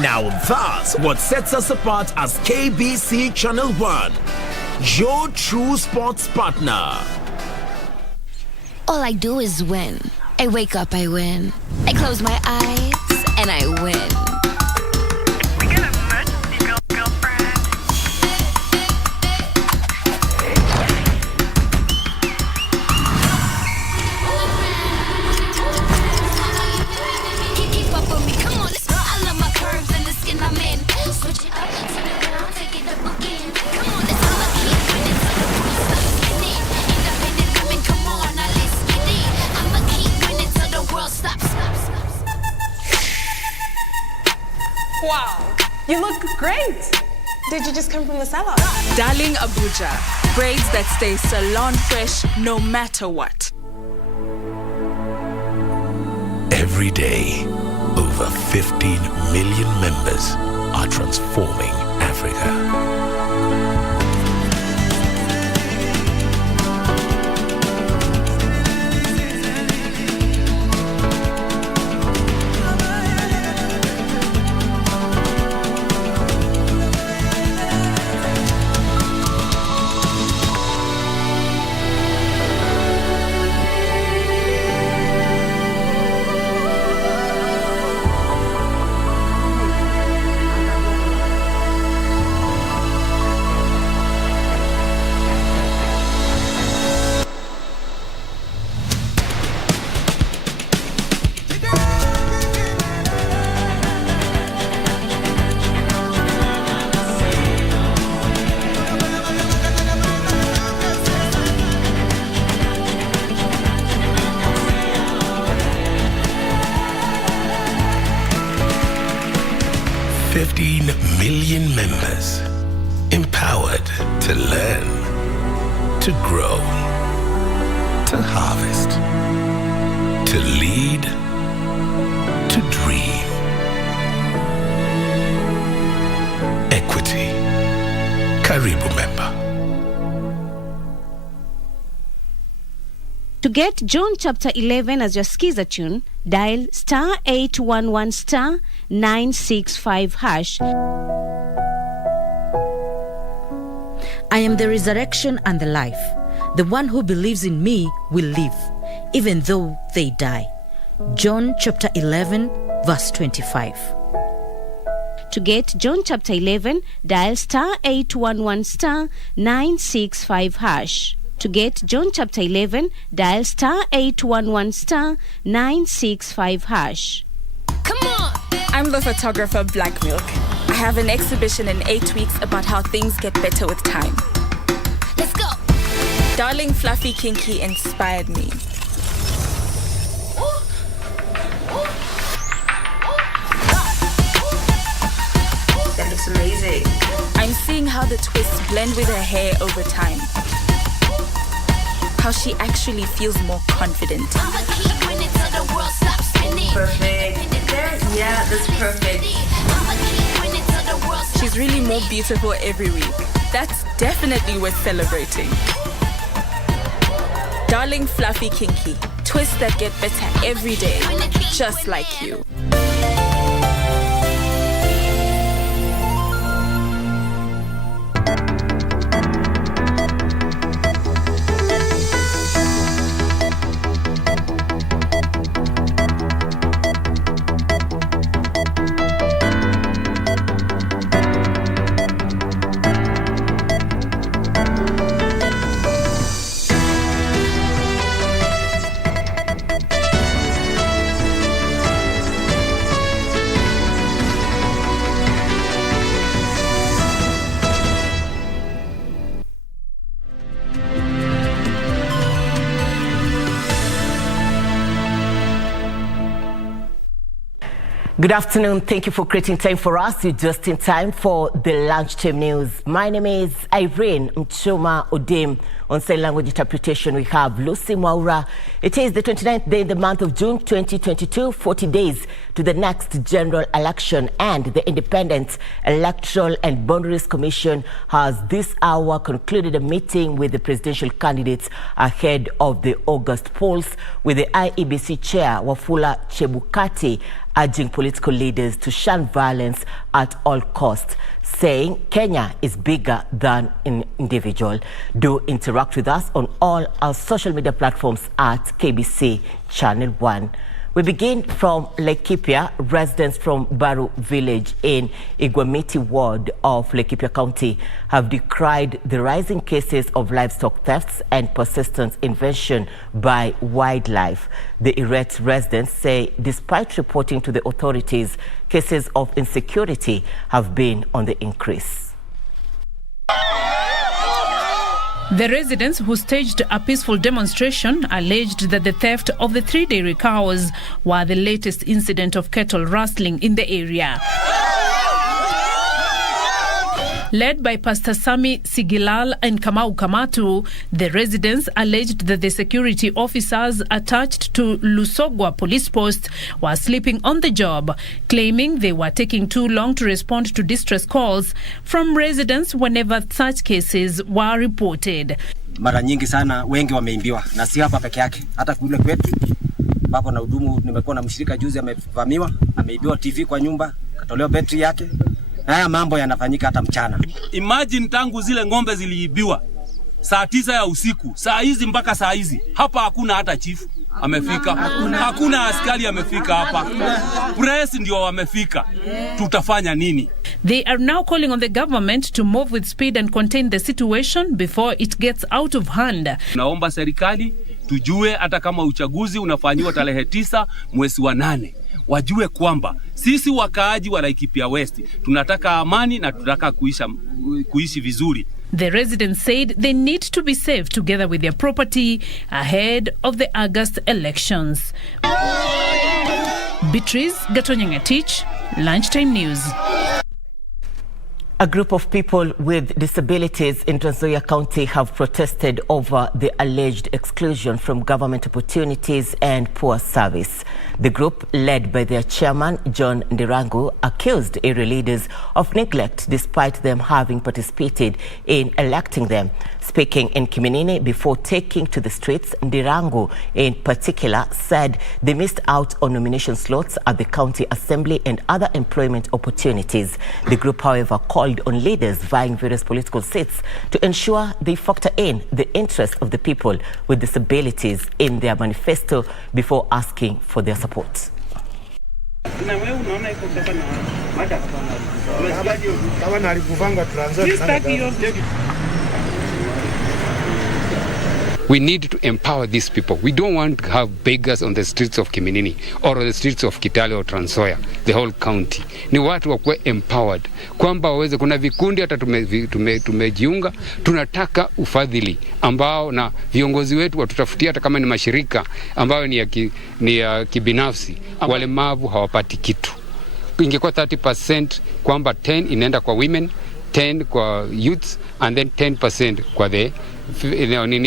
Now that's what sets us apart as KBC Channel 1, your true sports partner. All I do is win. I wake up, I win. I close my eyes, and I win. We got an emergency, girlfriend. Keep up with me, come on, let's go. I love my curves and the skin I'm in. Switch it up, turn it around, take it up again. Come on, let's go. Keep winning till the world stops spinning. Independent women, come on, now let's get it. I'ma keep winning till the world stops. Wow, you look great. Did you just come from the salon? Darling Abuja, braids that stay salon fresh no matter what. Every day, over 15 million members are transforming Africa. million members, empowered to learn, to grow, to harvest, to lead, to dream. Equity. Karibu member. To get John chapter 11 as your skiza tune, dial star 811 star 965 hash. I am the resurrection and the life. The one who believes in me will live, even though they die. John chapter 11, verse 25. To get John chapter 11, dial star 811 star 965 hash. To get John chapter 11, dial star 811 star 965 hash. Come on! I'm the photographer Black Milk. I have an exhibition in 8 weeks about how things get better with time. Let's go! Darling Fluffy Kinky inspired me. That looks amazing. I'm seeing how the twists blend with her hair over time. How she actually feels more confident. Perfect. Yeah, that's perfect. She's really more beautiful every week. That's definitely worth celebrating. Darling Fluffy Kinky, twists that get better every day, just like you. Good afternoon. Thank you for creating time for us. You're just in time for the lunchtime news. My name is Irene Mchuma Odim. On sign language interpretation, we have Lucy Mwaura. It is the 29th day in the month of June 2022, 40 days to the next general election, and the Independent Electoral and Boundaries Commission has this hour concluded a meeting with the presidential candidates ahead of the August polls, with the IEBC chair Wafula Chebukati urging political leaders to shun violence at all costs, saying Kenya is bigger than an individual. Do interact with us on all our social media platforms at KBC Channel 1. We begin from Laikipia. Residents from Baru village in Igwamiti ward of Laikipia County have decried the rising cases of livestock thefts and persistent invasion by wildlife. The irate residents say despite reporting to the authorities, cases of insecurity have been on the increase. The residents who staged a peaceful demonstration alleged that the theft of the 3 dairy cows were the latest incident of cattle rustling in the area. Led by Pastor Sami Sigilal and Kamau Kamatu, the residents alleged that the security officers attached to Lusogwa police post were sleeping on the job, claiming they were taking too long to respond to distress calls from residents whenever such cases were reported. Mara nyingi sana wengi wameimbiwa na si hapa peke yake, hata kule kwetu ambapo na hudumu nimekuwa na mshirika juzi amevamiwa, ameibiwa TV kwa nyumba, katolewa betri yake. Haya mambo yanafanyika hata mchana. Imagine tangu zile ng'ombe ziliibiwa saa 9 ya usiku, saa hizi mpaka saa hizi hapa hakuna hata chief amefika, hakuna askari amefika hapa, press ndio wamefika. Tutafanya nini? They are now calling on the government to move with speed and contain the situation before it gets out of hand. Naomba serikali tujue hata kama uchaguzi unafanywa tarehe 9 mwezi wa 8. Wajue kwamba sisi wakaaji wa Laikipia West tunataka amani na tunataka kuishi vizuri. The residents said they need to be safe together with their property ahead of the August elections. Beatrice Gatonyangatich, Lunchtime News. A group of people with disabilities in Trans Nzoia County have protested over the alleged exclusion from government opportunities and poor service. The group, led by their chairman, John Ndirangu, accused area leaders of neglect despite them having participated in electing them. Speaking in Kiminini before taking to the streets, Ndirangu in particular said they missed out on nomination slots at the county assembly and other employment opportunities. The group, however, called on leaders vying various political seats to ensure they factor in the interest of the people with disabilities in their manifesto before asking for their support. We need to empower these people. We don't want to have beggars on the streets of Kiminini or on the streets of Kitale or Trans Nzoia, the whole county. Ni watu wakuwe empowered. Kwamba waweze, kuna vikundi hata tumejiunga, tunataka ufadhili ambao na viongozi wetu watutafutia hata kama ni mashirika ambayo ni ya kibinafsi. Walemavu hawapati kitu. Ingekuwa 30% kwamba 10 inaenda kwa women, 10 kwa youths and then 10% kwa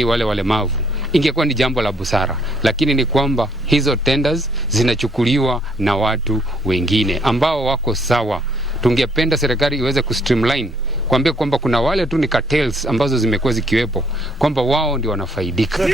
wale walemavu, ingekuwa ni jambo la busara, lakini ni kwamba hizo tenders zinachukuliwa na watu wengine ambao wako sawa. Tungependa serikali iweze kustreamline, kwambia kwamba kuna wale tu ni cartels ambazo zimekuwa zikiwepo, kwamba wao ndio wanafaidika.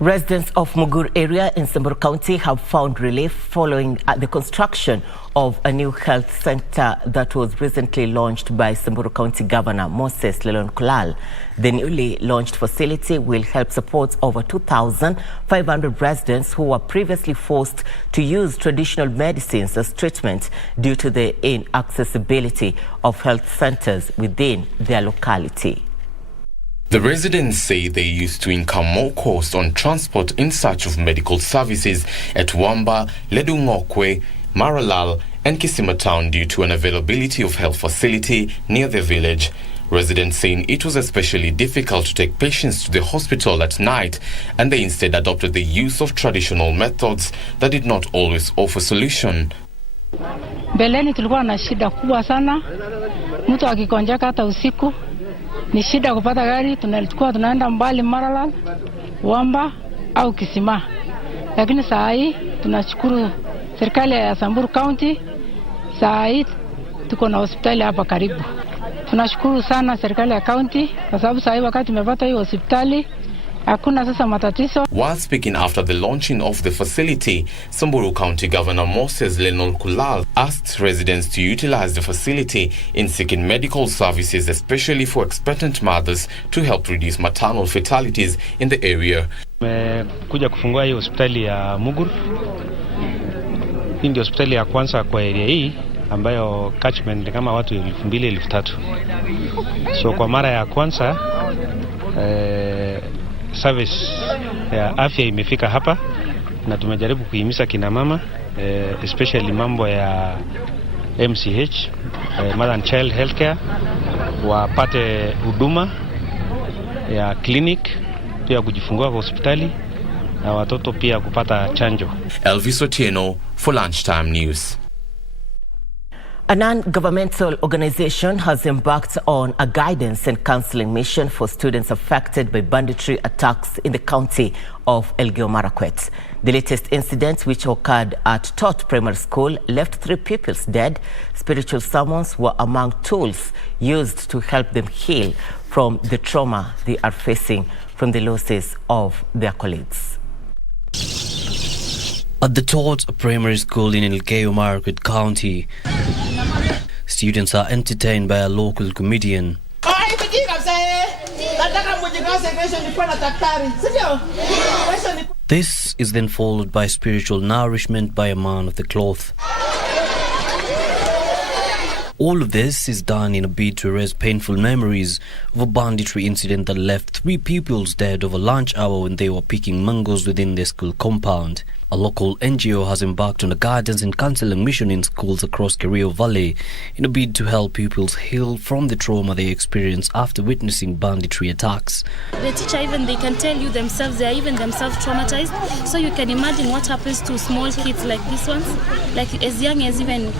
Residents of Mugur area in Samburu County have found relief following the construction of a new health center that was recently launched by Samburu County Governor Moses Lelon Kulal. The newly launched facility will help support over 2,500 residents who were previously forced to use traditional medicines as treatment due to the inaccessibility of health centers within their locality. The residents say they used to incur more cost on transport in search of medical services at Wamba, Ledungokwe, Maralal and Kisima Town due to unavailability of health facility near the village. Residents saying it was especially difficult to take patients to the hospital at night, and they instead adopted the use of traditional methods that did not always offer solution. Beleni tulikuwa na shida kubwa sana. Mtu akikonjeka hata usiku ni shida kupata gari, tulikuwa tunaenda mbali Maralal, Wamba au Kisima. Lakini saa hii tunashukuru serikali ya Samburu County, saa hii tuko na hospitali hapa karibu. Tunashukuru sana serikali ya county kwa sababu saa hii wakati tumepata hii hospitali hakuna sasa matatizo. While speaking after the launching of the facility, Samburu County Governor Moses Lelon Kulal asked residents to utilize the facility in seeking medical services, especially for expectant mothers, to help reduce maternal fatalities in the area. Kuja kufungua hii hospitali ya Mugur. Hii ndio hospitali ya kwanza kwa area hii ambayo catchment kama watu 2,000-3,000. So kwa mara ya kwanza service ya afya imefika hapa na tumejaribu kuhimiza kina mama especially mambo ya MCH, Mother and Child Healthcare, wapate huduma ya clinic, pia kujifungua kwa hospitali na watoto pia kupata chanjo. Elvis Otieno for Lunchtime News. A non-governmental organization has embarked on a guidance and counseling mission for students affected by banditry attacks in the county of Elgeyo Marakwet. The latest incident, which occurred at Tot Primary School, left 3 pupils dead. Spiritual sermons were among tools used to help them heal from the trauma they are facing from the losses of their colleagues. At the Tot Primary School in Elgeyo Marakwet County, students are entertained by a local comedian. This is then followed by spiritual nourishment by a man of the cloth. All of this is done in a bid to erase painful memories of a banditry incident that left 3 pupils dead over lunch hour when they were picking mangoes within their school compound. A local NGO has embarked on a guidance and counseling mission in schools across Kerio Valley in a bid to help pupils heal from the trauma they experience after witnessing banditry attacks. The teacher, even they can tell you themselves, they are even themselves traumatized. So you can imagine what happens to small kids like these ones, like as young as even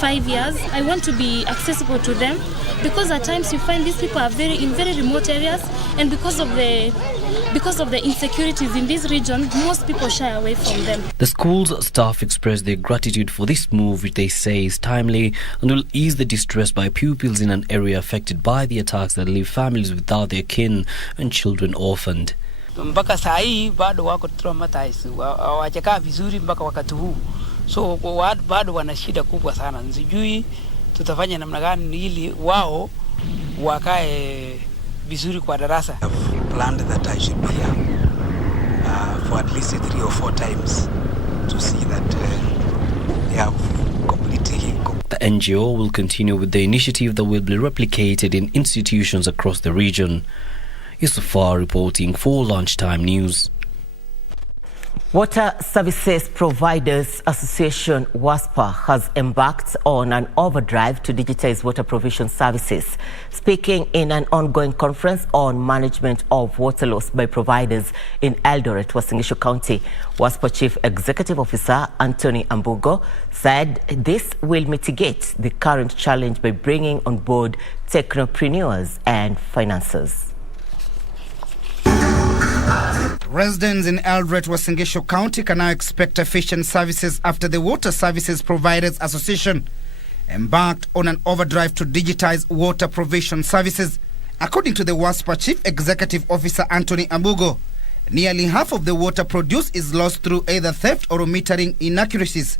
5 years. I want to be accessible to them because at times you find these people are in very remote areas, and because of the insecurities in this region, most people shy away from them. The school's staff expressed their gratitude for this move, which they say is timely and will ease the distress by pupils in an area affected by the attacks that leave families without their kin and children orphaned. Mpaka saa hii bado wako traumatized, hawajakaa vizuri mpaka wakati huu. So bado wana shida kubwa sana. Sijui tutafanya namna gani ili wao wakae vizuri kwa darasa. I've planned that I should be here for at least 3 or 4 times to see that they have completely healed. The NGO will continue with the initiative that will be replicated in institutions across the region. Yusufar reporting for Lunchtime News. Water Services Providers Association, WASPA, has embarked on an overdrive to digitize water provision services. Speaking in an ongoing conference on management of water loss by providers in Eldoret, Uasin Gishu County, WASPA Chief Executive Officer Anthony Ambugo said this will mitigate the current challenge by bringing on board technopreneurs and financiers. Residents in Eldoret, Uasin Gishu County can now expect efficient services after the Water Services Providers Association embarked on an overdrive to digitize water provision services. According to the WASPA Chief Executive Officer Anthony Ambugo, nearly half of the water produced is lost through either theft or metering inaccuracies,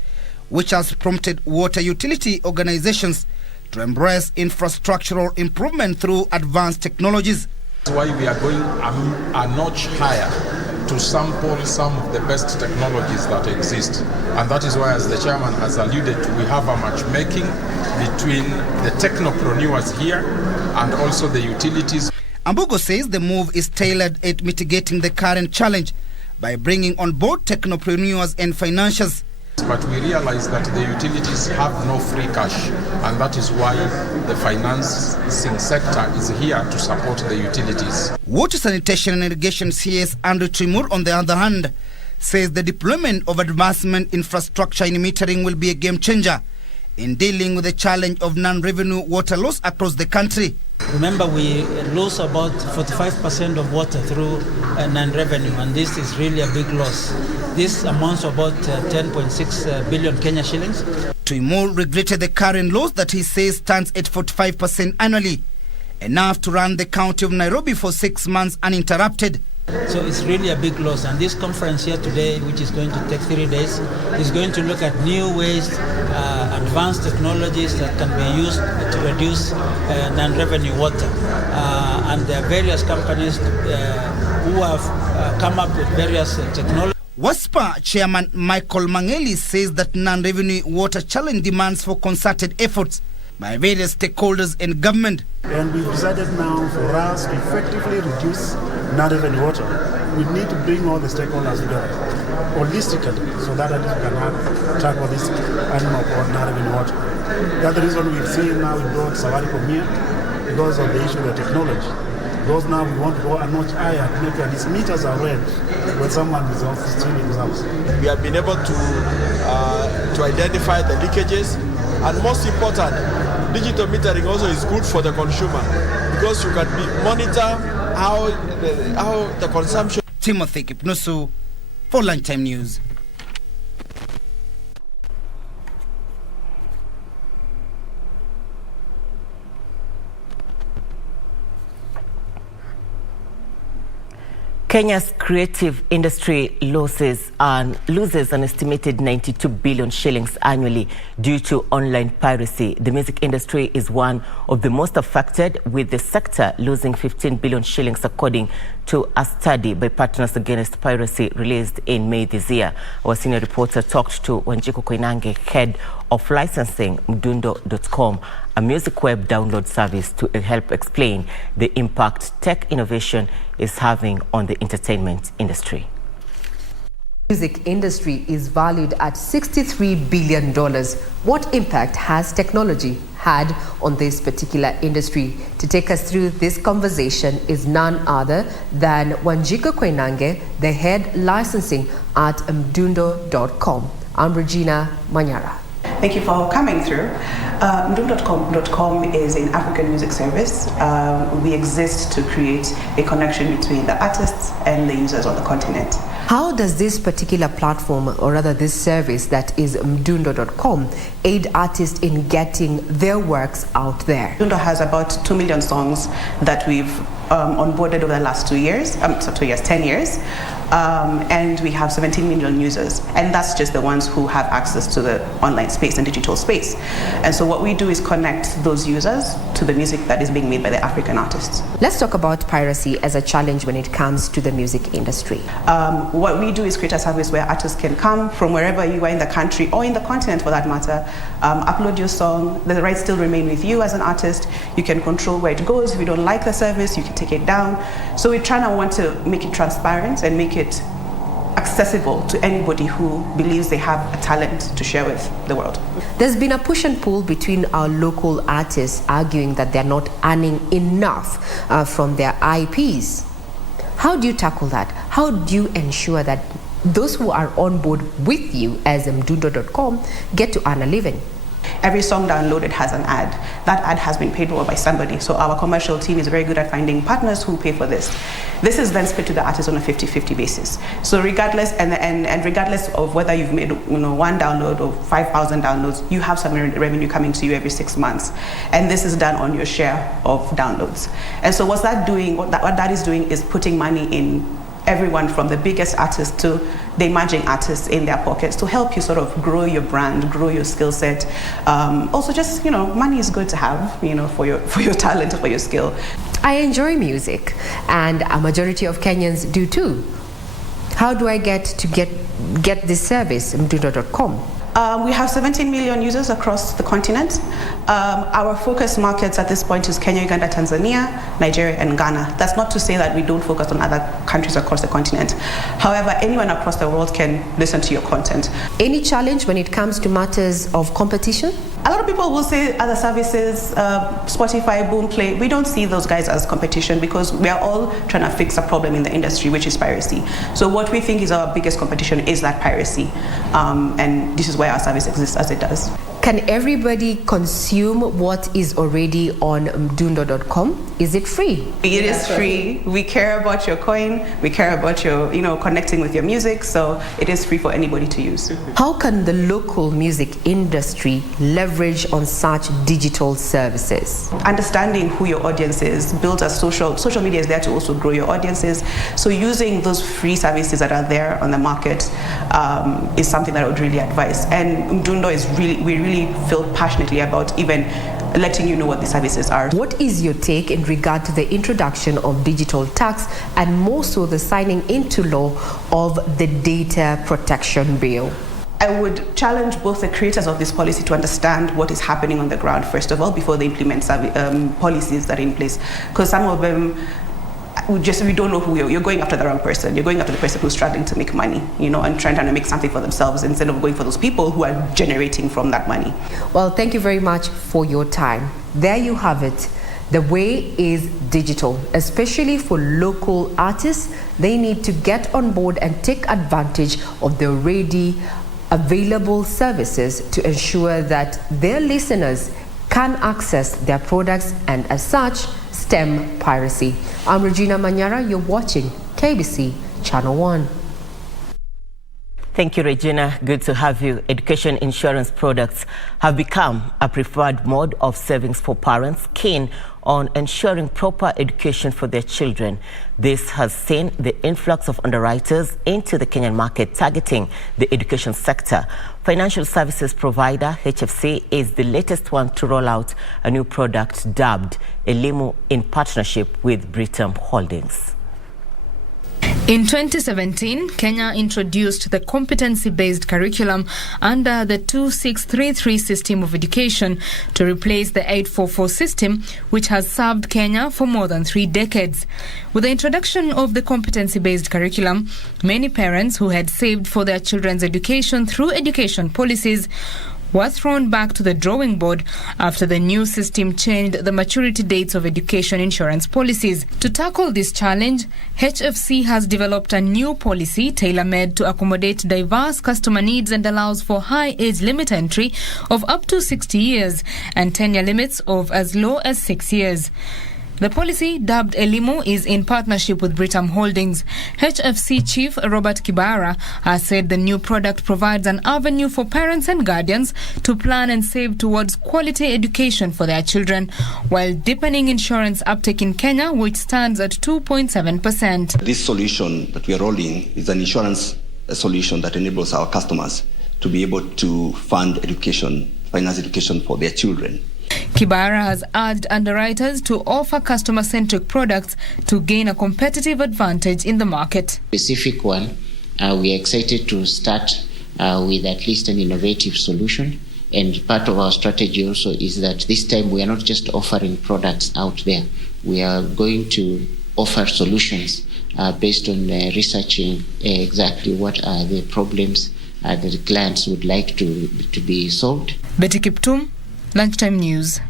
which has prompted water utility organizations to embrace infrastructural improvement through advanced technologies. That's why we are going a notch higher to sample some of the best technologies that exist. And that is why, as the chairman has alluded to, we have a matchmaking between the technopreneurs here and also the utilities. Ambugo says the move is tailored at mitigating the current challenge by bringing on board technopreneurs and financiers. But we realize that the utilities have no free cash, and that is why the financing sector is here to support the utilities. Water Sanitation and Irrigation CS Andrew Timur, on the other hand, says the deployment of advancement infrastructure in metering will be a game changer in dealing with the challenge of non-revenue water loss across the country. Remember, we lose about 45% of water through non-revenue, and this is really a big loss. This amounts to about 10.6 billion Kenya shillings. Timur regretted the current loss that he says stands at 45% annually, enough to run the county of Nairobi for 6 months uninterrupted. So it's really a big loss, and this conference here today, which is going to take 3 days, is going to look at new ways, advanced technologies that can be used to reduce non-revenue water. And there are various companies who have come up with various technologies. WASPA Chairman Michael Mangeli says that non-revenue water challenge demands for concerted efforts by various stakeholders and government. And we've decided now for us to effectively reduce non-revenue water, we need to bring all the stakeholders together holistically so that we can tackle this animal called non-revenue water. That's the reason we've seen now we brought Safaricom here because of the issue of the technology. Because now we want to go a notch higher to make sure these meters are red when someone is off stealing his house. We have been able to identify the leakages, and most important, digital metering also is good for the consumer because you can monitor how the consumption. Timothy Kipnusu for Lunchtime News. Kenya's creative industry loses an estimated 92 billion shillings annually due to online piracy. The music industry is one of the most affected, with the sector losing 15 billion shillings according to a study by Partners Against Piracy released in May this year. Our senior reporter talked to Wanjiku Koinange, head of licensing Mdundo.com, a music web download service to help explain the impact tech innovation is having on the entertainment industry. Music industry is valued at $63 billion. What impact has technology had on this particular industry? To take us through this conversation is none other than Wanjiko Koinange, the head licensing at mdundo.com. I'm Regina Manyara. Thank you for coming through. Mdundo.com is an African music service. We exist to create a connection between the artists and the users on the continent. How does this particular platform, or rather this service that is mdundo.com, aid artists in getting their works out there? Mdundo has about 2 million songs that we've onboarded over the last 10 years. And we have 17 million users, and that's just the ones who have access to the online space and digital space. And so what we do is connect those users to the music that is being made by the African artists. Let's talk about piracy as a challenge when it comes to the music industry. What we do is create a service where artists can come from wherever you are in the country or in the continent for that matter, upload your song. The rights still remain with you as an artist. You can control where it goes. If you don't like the service, you can take it down. So we're trying to want to make it transparent and make it accessible to anybody who believes they have a talent to share with the world. There's been a push and pull between our local artists arguing that they're not earning enough from their IPs. How do you tackle that? How do you ensure that those who are on board with you as mdundo.com get to earn a living? Every song downloaded has an ad. That ad has been paid for by somebody. So our commercial team is very good at finding partners who pay for this. This is then split to the artist on a 50-50 basis. So regardless regardless of whether you've made one download or 5,000 downloads, you have some revenue coming to you every 6 months. And this is done on your share of downloads. And so what that is doing is putting money in everyone from the biggest artists to the emerging artists in their pockets to help you sort of grow your brand, grow your skill set. Also just, money is good to have, for your talent, for your skill. I enjoy music, and a majority of Kenyans do too. How do I get this service, mdundo.com? We have 17 million users across the continent. Our focus markets at this point is Kenya, Uganda, Tanzania, Nigeria, and Ghana. That's not to say that we don't focus on other countries across the continent. However, anyone across the world can listen to your content. Any challenge when it comes to matters of competition? A lot of people will say other services, Spotify, Boomplay, we don't see those guys as competition because we are all trying to fix a problem in the industry, which is piracy. So what we think is our biggest competition is that piracy. And this is why our service exists as it does. Can everybody consume what is already on mdundo.com? Is it free? It is free. We care about your coin. We care about your, connecting with your music. So it is free for anybody to use. How can the local music industry leverage on such digital services? Understanding who your audience is, build a social media is there to also grow your audiences. So using those free services that are there on the market is something that I would really advise. And Mdundo is we really feel passionately about even letting you know what the services are. What is your take in regard to the introduction of digital tax and more so the signing into law of the Data Protection Bill? I would challenge both the creators of this policy to understand what is happening on the ground, first of all, before they implement policies that are in place. Because some of them, we don't know who you're going after the wrong person. You're going after the person who's struggling to make money, and trying to make something for themselves instead of going for those people who are generating from that money. Well, thank you very much for your time. There you have it. The way is digital, especially for local artists. They need to get on board and take advantage of the already available services to ensure that their listeners can access their products and as such stem piracy. I'm Regina Manyara. You're watching KBC Channel 1. Thank you, Regina. Good to have you. Education insurance products have become a preferred mode of savings for parents keen on ensuring proper education for their children. This has seen the influx of underwriters into the Kenyan market targeting the education sector. Financial services provider HFC is the latest one to roll out a new product dubbed Elimu in partnership with Britam Holdings. In 2017, Kenya introduced the competency-based curriculum under the 2633 system of education to replace the 844 system, which has served Kenya for more than 3 decades. With the introduction of the competency-based curriculum, many parents who had saved for their children's education through education policies were thrown back to the drawing board after the new system changed the maturity dates of education insurance policies. To tackle this challenge, HFC has developed a new policy tailor-made to accommodate diverse customer needs and allows for high age limit entry of up to 60 years and tenure limits of as low as 6 years. The policy, dubbed Elimu, is in partnership with Britam Holdings. HFC Chief Robert Kibara has said the new product provides an avenue for parents and guardians to plan and save towards quality education for their children, while deepening insurance uptake in Kenya, which stands at 2.7%. This solution that we are rolling is an insurance solution that enables our customers to be able to fund education, finance education for their children. Kibara has urged underwriters to offer customer-centric products to gain a competitive advantage in the market. Specific one, we are excited to start with at least an innovative solution. And part of our strategy also is that this time we are not just offering products out there. We are going to offer solutions based on researching exactly what are the problems that the clients would like to be solved. Betty Kiptum, Lunchtime News.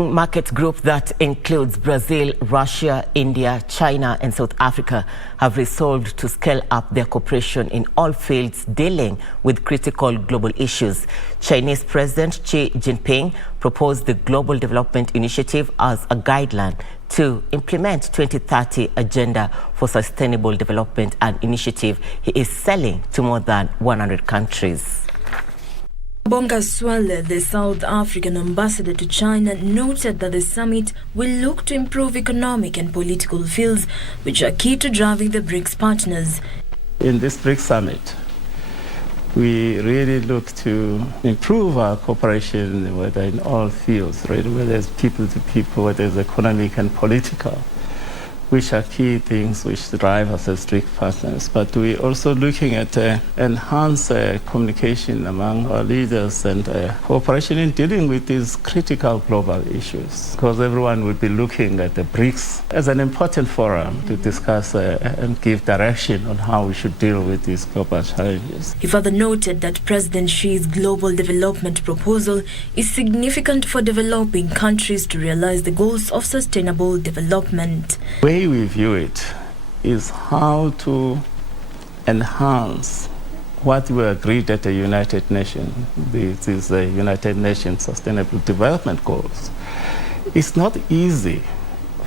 Market group that includes Brazil, Russia, India, China and South Africa have resolved to scale up their cooperation in all fields dealing with critical global issues. Chinese President Xi Jinping proposed the Global Development Initiative as a guideline to implement 2030 Agenda for Sustainable Development, an initiative he is selling to more than 100 countries. Bonga Swale, the South African ambassador to China, noted that the summit will look to improve economic and political fields, which are key to driving the BRICS partners. In this BRICS summit, we really look to improve our cooperation, whether in all fields, right? Whether it's people to people, whether it's economic and political, which are key things which drive us as BRICS partners. But we're also looking at enhanced communication among our leaders and cooperation in dealing with these critical global issues. Because everyone will be looking at the BRICS as an important forum to discuss and give direction on how we should deal with these global challenges. He further noted that President Xi's global development proposal is significant for developing countries to realize the goals of sustainable development. The way we view it is how to enhance what we agreed at the United Nations. This is the United Nations Sustainable Development Goals. It's not easy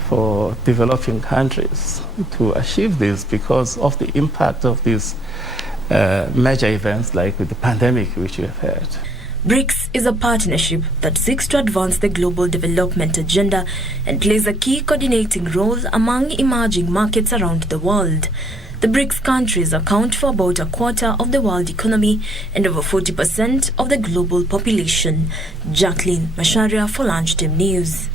for developing countries to achieve this because of the impact of these major events like with the pandemic which we have had. BRICS is a partnership that seeks to advance the global development agenda and plays a key coordinating role among emerging markets around the world. The BRICS countries account for about a quarter of the world economy and over 40% of the global population. Jacqueline Masharia for Lunchtime News.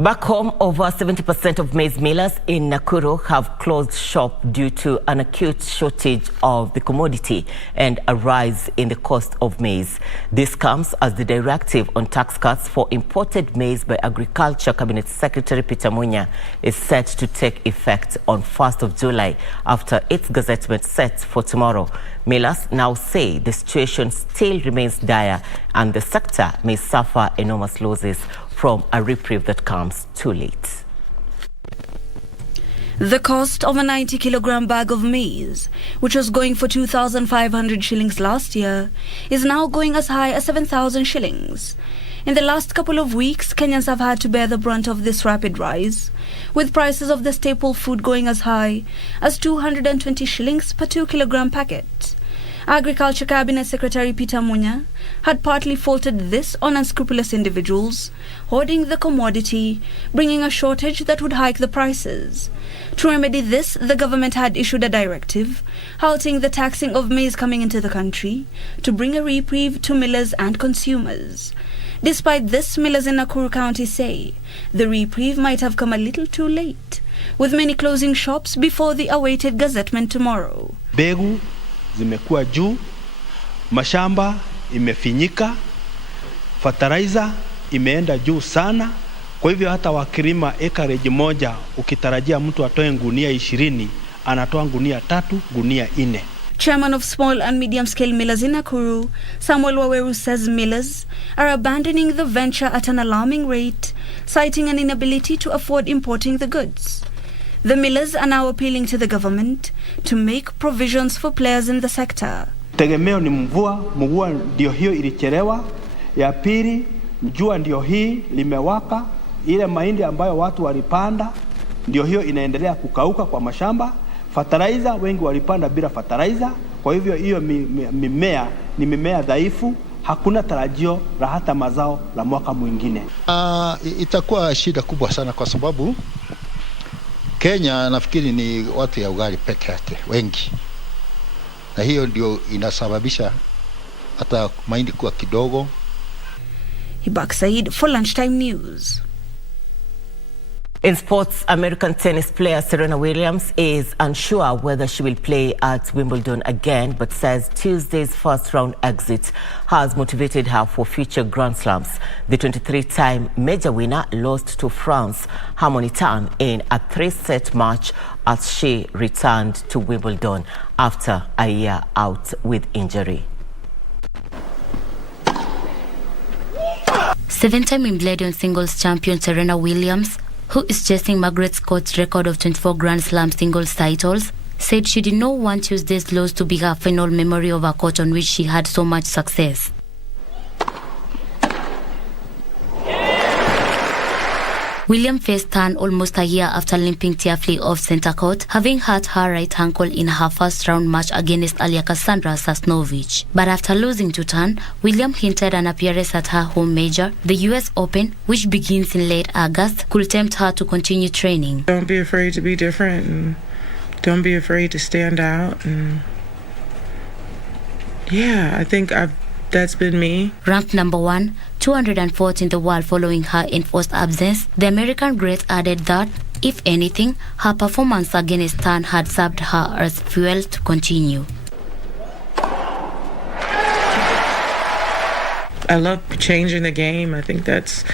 Back home, over 70% of maize millers in Nakuru have closed shop due to an acute shortage of the commodity and a rise in the cost of maize. This comes as the directive on tax cuts for imported maize by Agriculture Cabinet Secretary Peter Munya is set to take effect on 1st of July after its gazettement set for tomorrow. Millers now say the situation still remains dire and the sector may suffer enormous losses from a reprieve that comes too late. The cost of a 90-kilogram bag of maize, which was going for 2,500 shillings last year, is now going as high as 7,000 shillings. In the last couple of weeks, Kenyans have had to bear the brunt of this rapid rise, with prices of the staple food going as high as 220 shillings per 2-kilogram packet. Agriculture Cabinet Secretary Peter Munya had partly faulted this on unscrupulous individuals hoarding the commodity, bringing a shortage that would hike the prices. To remedy this, the government had issued a directive halting the taxing of maize coming into the country to bring a reprieve to millers and consumers. Despite this, millers in Nakuru County say the reprieve might have come a little too late, with many closing shops before the awaited gazettement tomorrow. Mbegu zimekuwa juu, mashamba imefinyika, fertilizer imeenda juu sana. Kwa hivyo hata wakilima acreage moja ukitarajia mtu atoe gunia 20, anatoa gunia 3, gunia 4. Chairman of Small and Medium Scale Millers in Nakuru, Samuel Waweru, says millers are abandoning the venture at an alarming rate, citing an inability to afford importing the goods. The millers are now appealing to the government to make provisions for players in the sector. Tegemeo ni mvua ndio hiyo ilichelewa. Ya pili, jua ndio hii limewaka. Ile mahindi ambayo watu walipanda ndio hiyo inaendelea kukauka kwa mashamba. Fertilizer wengi walipanda bila fertilizer. Kwa hivyo hiyo mimea ni mimea dhaifu, hakuna tarajio la hata mazao la mwaka mwingine. Itakuwa shida kubwa sana kwa sababu Kenya nafikiri ni watu ya ugali peke yake wengi. Na hiyo ndio inasababisha hata mahindi kuwa kidogo. Hibak Said for Lunchtime News. In sports, American tennis player Serena Williams is unsure whether she will play at Wimbledon again, but says Tuesday's first-round exit has motivated her for future Grand Slams. The 23-time major winner lost to France Harmony Tan in a 3-set match as she returned to Wimbledon after a year out with injury. 7-time Wimbledon singles champion Serena Williams, who is chasing Margaret Scott's record of 24 Grand Slam singles titles, said she did not want Tuesday's loss to be her final memory of a court on which she had so much success. Williams faced Tan almost a year after limping tearfully off center court, having hurt her right ankle in her first-round match against Alia Cassandra Sasnovich. But after losing to Tan, Williams hinted an appearance at her home major, the US Open, which begins in late August, could tempt her to continue training. Don't be afraid to be different, and don't be afraid to stand out. And yeah, I think that's been me. Ranked number 1, 204th in the world following her enforced absence, the American great added that, if anything, her performance against Tan had served her as fuel to continue. I love changing the game. I think that's,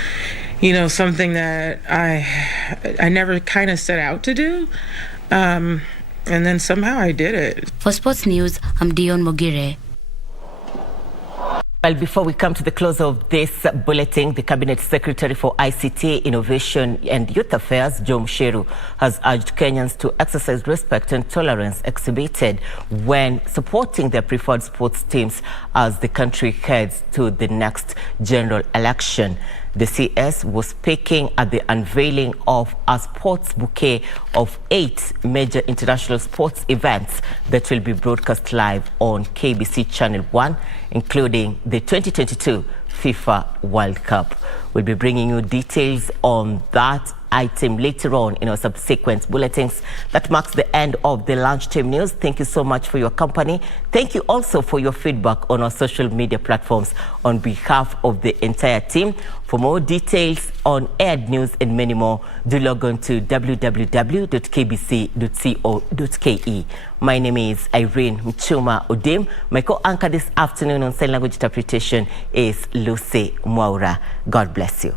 something that I never kind of set out to do. And then somehow I did it. For Sports News, I'm Dion Mogire. Well, before we come to the close of this bulletin, the Cabinet Secretary for ICT, Innovation and Youth Affairs, Joe Musheru, has urged Kenyans to exercise respect and tolerance exhibited when supporting their preferred sports teams as the country heads to the next general election. The CS was speaking at the unveiling of a sports bouquet of 8 major international sports events that will be broadcast live on KBC Channel 1, including the 2022 FIFA World Cup. We'll be bringing you details on that item later on in our subsequent bulletins. That marks the end of the Lunchtime News. Thank you so much for your company. Thank you also for your feedback on our social media platforms. On behalf of the entire team, for more details on aired news and many more, do log on to www.kbc.co.ke. My name is Irene Mchuma Odim. My co-anchor this afternoon on Sign Language Interpretation is Lucy Mwaura. God bless you.